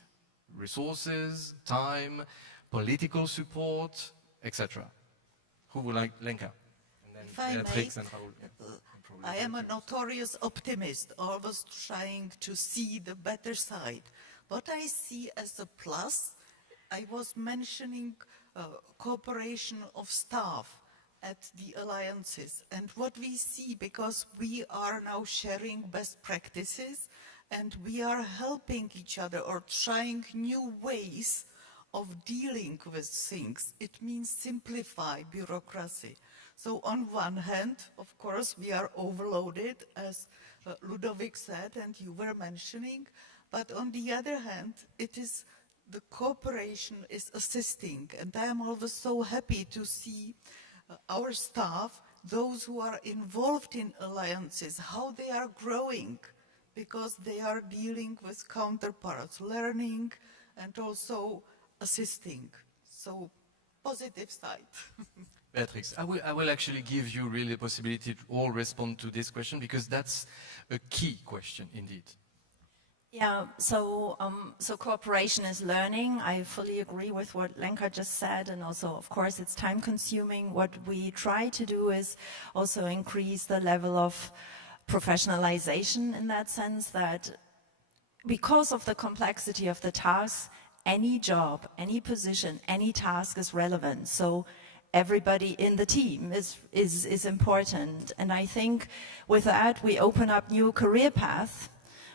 resources, time, political support, etc. Who would like Lenka? If I may, I am a notorious optimist, always trying to see the better side. What I see as a plus, I was mentioning cooperation of staff at the alliances, and what we see, because we are now sharing best practices and we are helping each other or trying new ways of dealing with things, it means simplify bureaucracy. So on one hand, of course, we are overloaded, as Ludovic said and you were mentioning, but on the other hand, it is the cooperation is assisting, and I am always so happy to see our staff, those who are involved in alliances, how they are growing, because they are dealing with counterparts, learning and also assisting. So, positive side. Beatrix, I will actually give you really the possibility to all respond to this question, because that's a key question indeed. Yeah, so cooperation is learning. I fully agree with what Lenka just said, and also, of course, it's time-consuming. What we try to do is also increase the level of professionalization in that sense, that because of the complexity of the tasks, any job, any position, any task is relevant. So everybody in the team is important. And I think with that, we open up new career paths.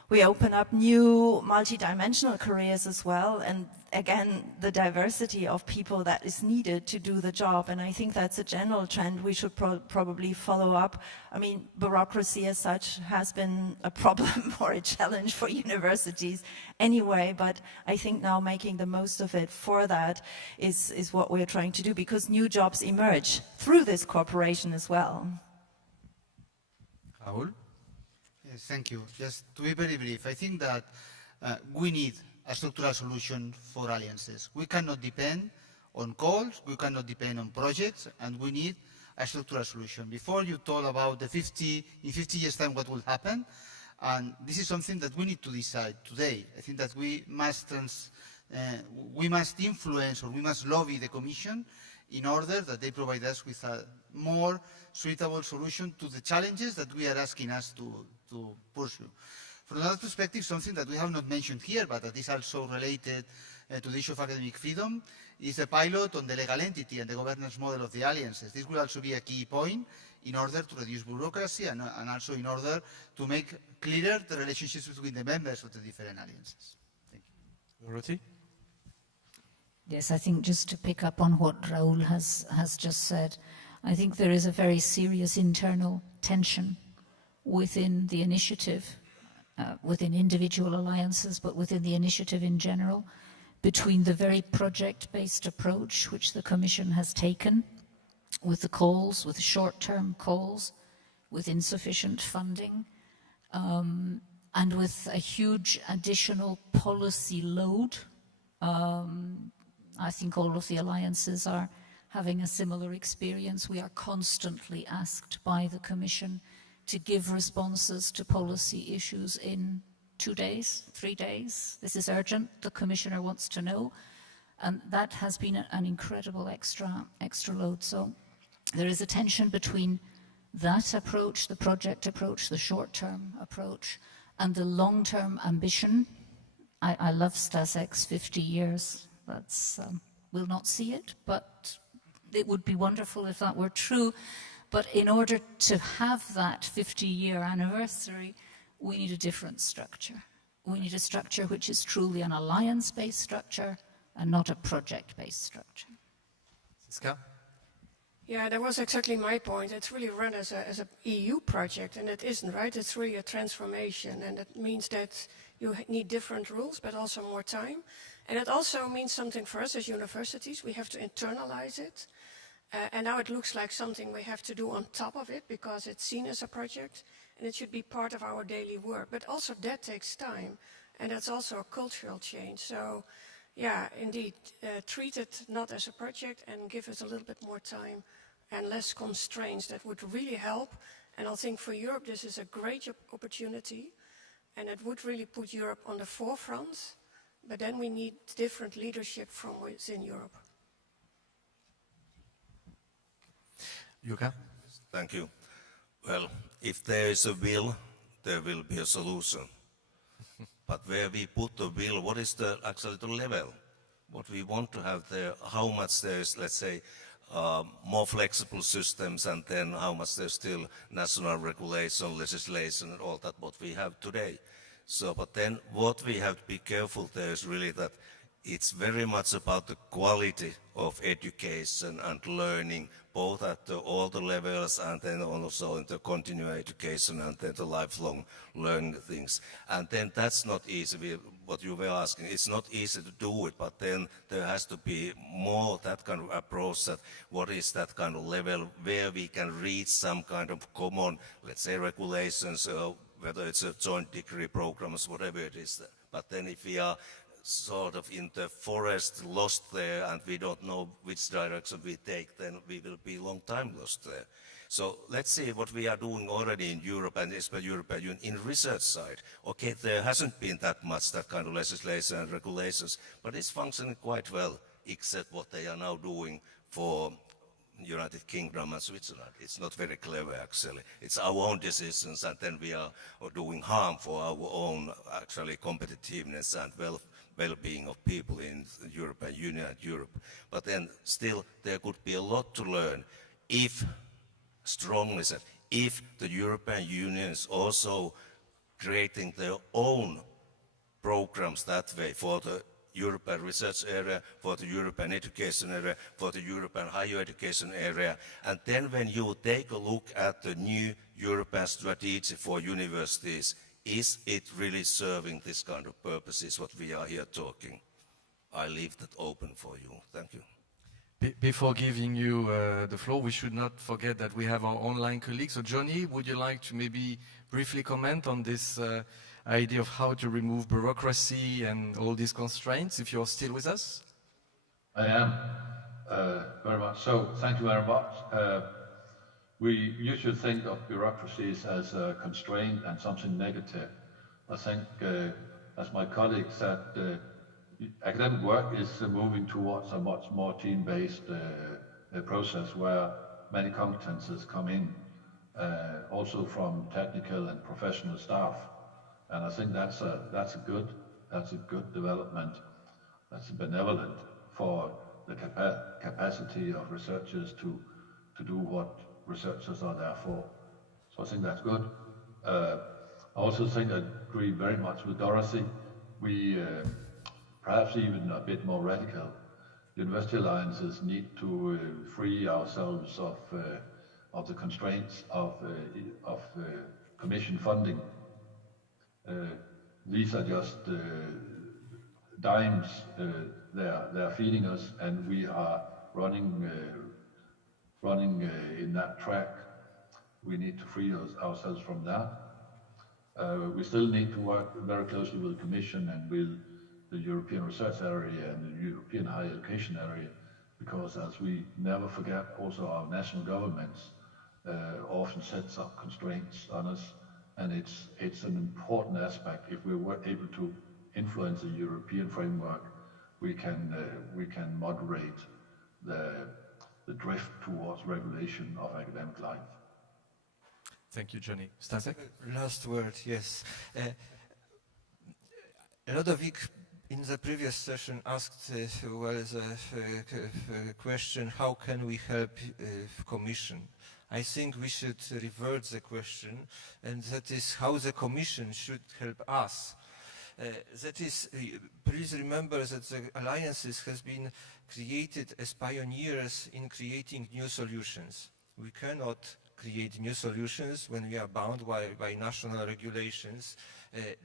We open up new multidimensional careers as well, and again, the diversity of people that is needed to do the job, and I think that's a general trend we should probably follow up. I mean, bureaucracy as such has been a problem or a challenge for universities anyway, but I think now making the most of it for that is what we're trying to do, because new jobs emerge through this cooperation as well. Raul? Yes, thank you. Just to be very brief, I think that we need a structural solution for alliances. We cannot depend on calls, we cannot depend on projects, and we need a structural solution. Before you told about in 50 years' time what will happen, and this is something that we need to decide today. I think that we must influence, or we must lobby the Commission in order that they provide us with a more suitable solution to the challenges that we are asking us to pursue. From another perspective, something that we have not mentioned here, but that is also related to the issue of academic freedom, is a pilot on the legal entity and the governance model of the alliances. This will also be a key point in order to reduce bureaucracy and also in order to make clearer the relationships between the members of the different alliances. Thank you. Dorothy? Yes, I think just to pick up on what Raul has just said, I think there is a very serious internal tension within the initiative, within individual alliances, but within the initiative in general, between the very project-based approach which the Commission has taken with the calls, with short-term calls, with insufficient funding, and with a huge additional policy load. I think all of the alliances are having a similar experience. We are constantly asked by the Commission to give responses to policy issues in 2 days, 3 days. This is urgent, the Commissioner wants to know. And that has been an incredible extra load. So there is a tension between that approach, the project approach, the short-term approach, and the long-term ambition. I love Stasek's 50 years. That's, we'll not see it, but it would be wonderful if that were true. But in order to have that 50-year anniversary, we need a different structure. We need a structure which is truly an alliance-based structure and not a project-based structure. Siska? Yeah, that was exactly my point. It's really run as an EU project, and it isn't, right? It's really a transformation, and it means that you need different rules, but also more time. And it also means something for us as universities. We have to internalize it. And now it looks like something we have to do on top of it because it's seen as a project and it should be part of our daily work. But also that takes time, and that's also a cultural change. So, yeah, indeed, treat it not as a project and give it a little bit more time and less constraints. That would really help. And I think for Europe this is a great opportunity, and it would really put Europe on the forefront. But then we need different leadership from within Europe. Yuka? Thank you. Well, if there is a will, there will be a solution. But where we put the will, what is actually the level? What we want to have there, how much there is, let's say, more flexible systems, and then how much there's still national regulation, legislation, and all that what we have today. So, but then what we have to be careful there is really that it's very much about the quality of education and learning, both at all the levels and then also in the continuing education and then the lifelong learning things. And then that's not easy, what you were asking, it's not easy to do it, but then there has to be more that kind of approach, that what is that kind of level where we can reach some kind of common, let's say, regulations, whether it's a joint degree programs, whatever it is. But then if we are sort of in the forest lost there and we don't know which direction we take, then we will be a long time lost there. So let's see what we are doing already in Europe and especially European Union in research side. Okay, there hasn't been that much that kind of legislation and regulations, but it's functioning quite well, except what they are now doing for United Kingdom and Switzerland. It's not very clever actually. It's our own decisions and then we are doing harm for our own actually competitiveness and well-being of people in the European Union and Europe. But then still there could be a lot to learn if, strongly said, if the European Union is also creating their own programs that way for the European research area, for the European education area, for the European higher education area. And then when you take a look at the new European strategy for universities, is it really serving this kind of purposes, what we are here talking? I leave that open for you. Thank you. Before giving you the floor, we should not forget that we have our online colleagues. So Johnny, would you like to maybe briefly comment on this idea of how to remove bureaucracy and all these constraints, if you're still with us? I am, very much so. Thank you very much. We usually think of bureaucracies as a constraint and something negative. I think, as my colleague said, academic work is moving towards a much more team-based process where many competences come in, also from technical and professional staff. And I think that's a good development. That's benevolent for the capacity of researchers to do what researchers are there for. So I think that's good. I also think I agree very much with Dorothy. We perhaps even a bit more radical. University alliances need to free ourselves of the constraints of commission funding. These are just dimes they're feeding us, and we are running in that track. We need to free ourselves from that. We still need to work very closely with the Commission and with the European research area and the European higher education area, because as we never forget, also our national governments often sets up constraints on us. And it's an important aspect. If we were able to influence the European framework, we can moderate the drift towards regulation of academic life. Thank you, Johnny. Stasek? Last word, yes. Lodovic, in the previous session, asked the question, how can we help Commission? I think we should revert the question, and that is how the Commission should help us. That is, please remember that the alliances has been created as pioneers in creating new solutions. We cannot create new solutions when we are bound by national regulations,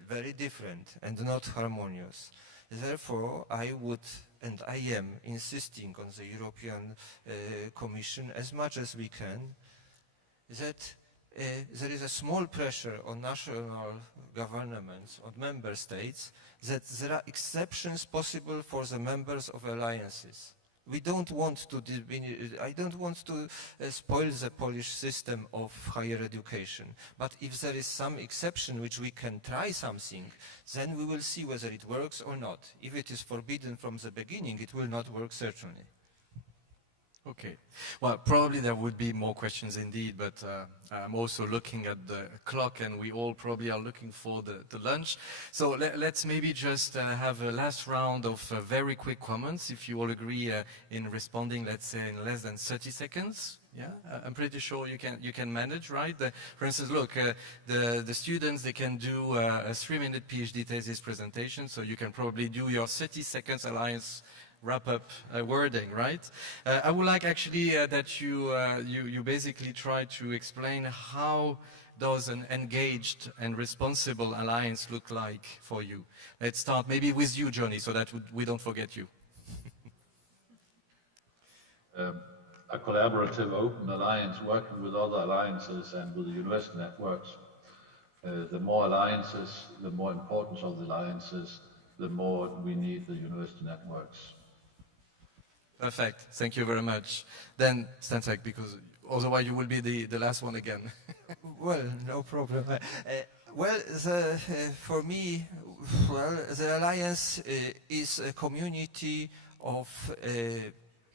very different and not harmonious. Therefore, I would, and I am, insisting on the European Commission as much as we can, that there is a small pressure on national governments, on member states, that there are exceptions possible for the members of alliances. We don't want to, I don't want to spoil the Polish system of higher education, but if there is some exception which we can try something, then we will see whether it works or not. If it is forbidden from the beginning, it will not work certainly. Okay. Well, probably there would be more questions indeed, but I'm also looking at the clock and we all probably are looking for the lunch. So let's maybe just have a last round of very quick comments, if you all agree in responding, let's say, in less than 30 seconds. Yeah, I'm pretty sure you can manage, right? For instance, look, the students, they can do a 3-minute PhD thesis presentation, so you can probably do your 30 seconds alliance wrap-up wording, right? I would like actually that you basically try to explain how does an engaged and responsible alliance look like for you. Let's start maybe with you, Johnny, so that we don't forget you. A collaborative, open alliance working with other alliances and with the university networks. The more alliances, the more importance of the alliances, the more we need the university networks. Perfect. Thank you very much. Then, Stansek, because otherwise you will be the last one again. Well, no problem. For me, the Alliance is a community of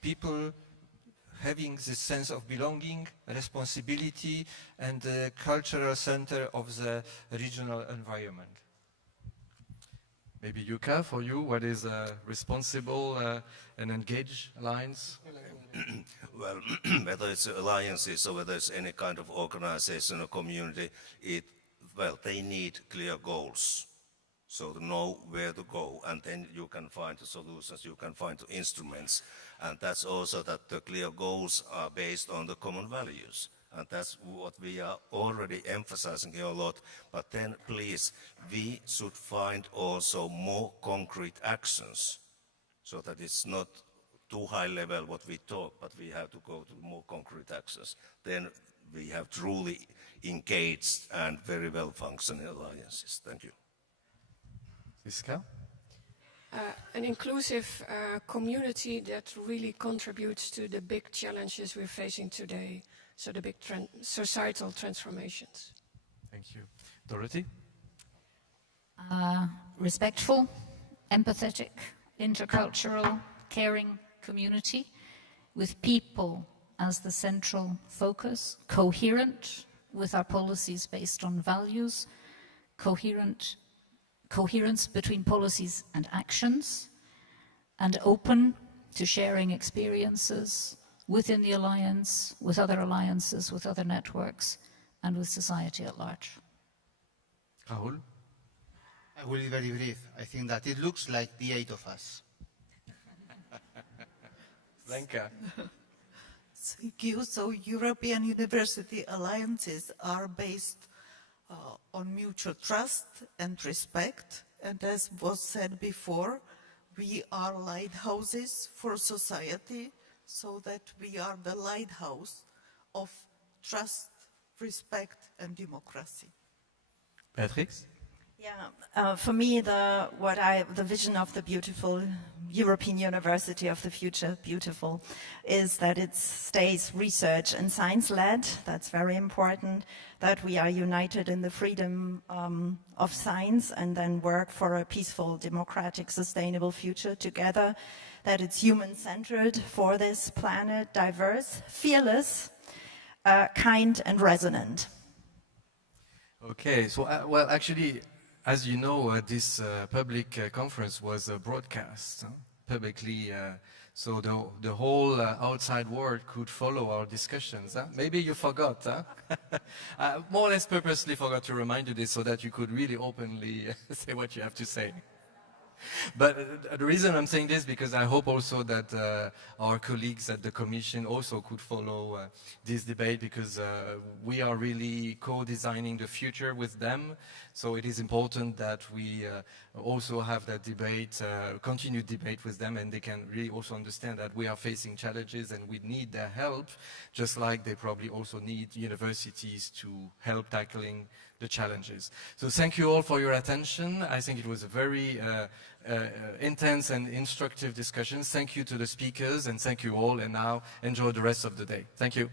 people having this sense of belonging, responsibility, and the cultural center of the regional environment. Maybe Yuka, for you, what is a responsible and engaged alliance? Well, whether it's alliances or whether it's any kind of organization or community, they need clear goals. So to know where to go, and then you can find the solutions, you can find the instruments. And that's also that the clear goals are based on the common values. And that's what we are already emphasizing here a lot. But then, please, we should find also more concrete actions so that it's not too high level what we talk, but we have to go to more concrete actions. Then we have truly engaged and very well functioning alliances. Thank you. Siska? An inclusive community that really contributes to the big challenges we're facing today, so the big societal transformations. Thank you. Dorothy? Respectful, empathetic, intercultural, caring community with people as the central focus, coherent with our policies based on values, coherence between policies and actions, and open to sharing experiences within the alliance, with other alliances, with other networks, and with society at large. Raul? I will be very brief. I think that it looks like the 8 of us. Lenka? Thank you. So European university alliances are based on mutual trust and respect. And as was said before, we are lighthouses for society, so that we are the lighthouse of trust, respect, and democracy. Beatrix? Yeah, for me, the vision of the beautiful European University of the future, beautiful, is that it stays research and science-led. That's very important, that we are united in the freedom of science and then work for a peaceful, democratic, sustainable future together, that it's human-centered for this planet, diverse, fearless, kind, and resonant. Okay, so, well, actually, as you know, this public conference was broadcast publicly, so the whole outside world could follow our discussions. Maybe you forgot, more or less purposely forgot to remind you this so that you could really openly say what you have to say. But the reason I'm saying this because I hope also that our colleagues at the Commission also could follow this debate, because we are really co-designing the future with them. So it is important that we also have that debate, continued debate with them, and they can really also understand that we are facing challenges and we need their help, just like they probably also need universities to help tackling the challenges. So thank you all for your attention. I think it was a very intense and instructive discussion. Thank you to the speakers, and thank you all, and now enjoy the rest of the day. Thank you.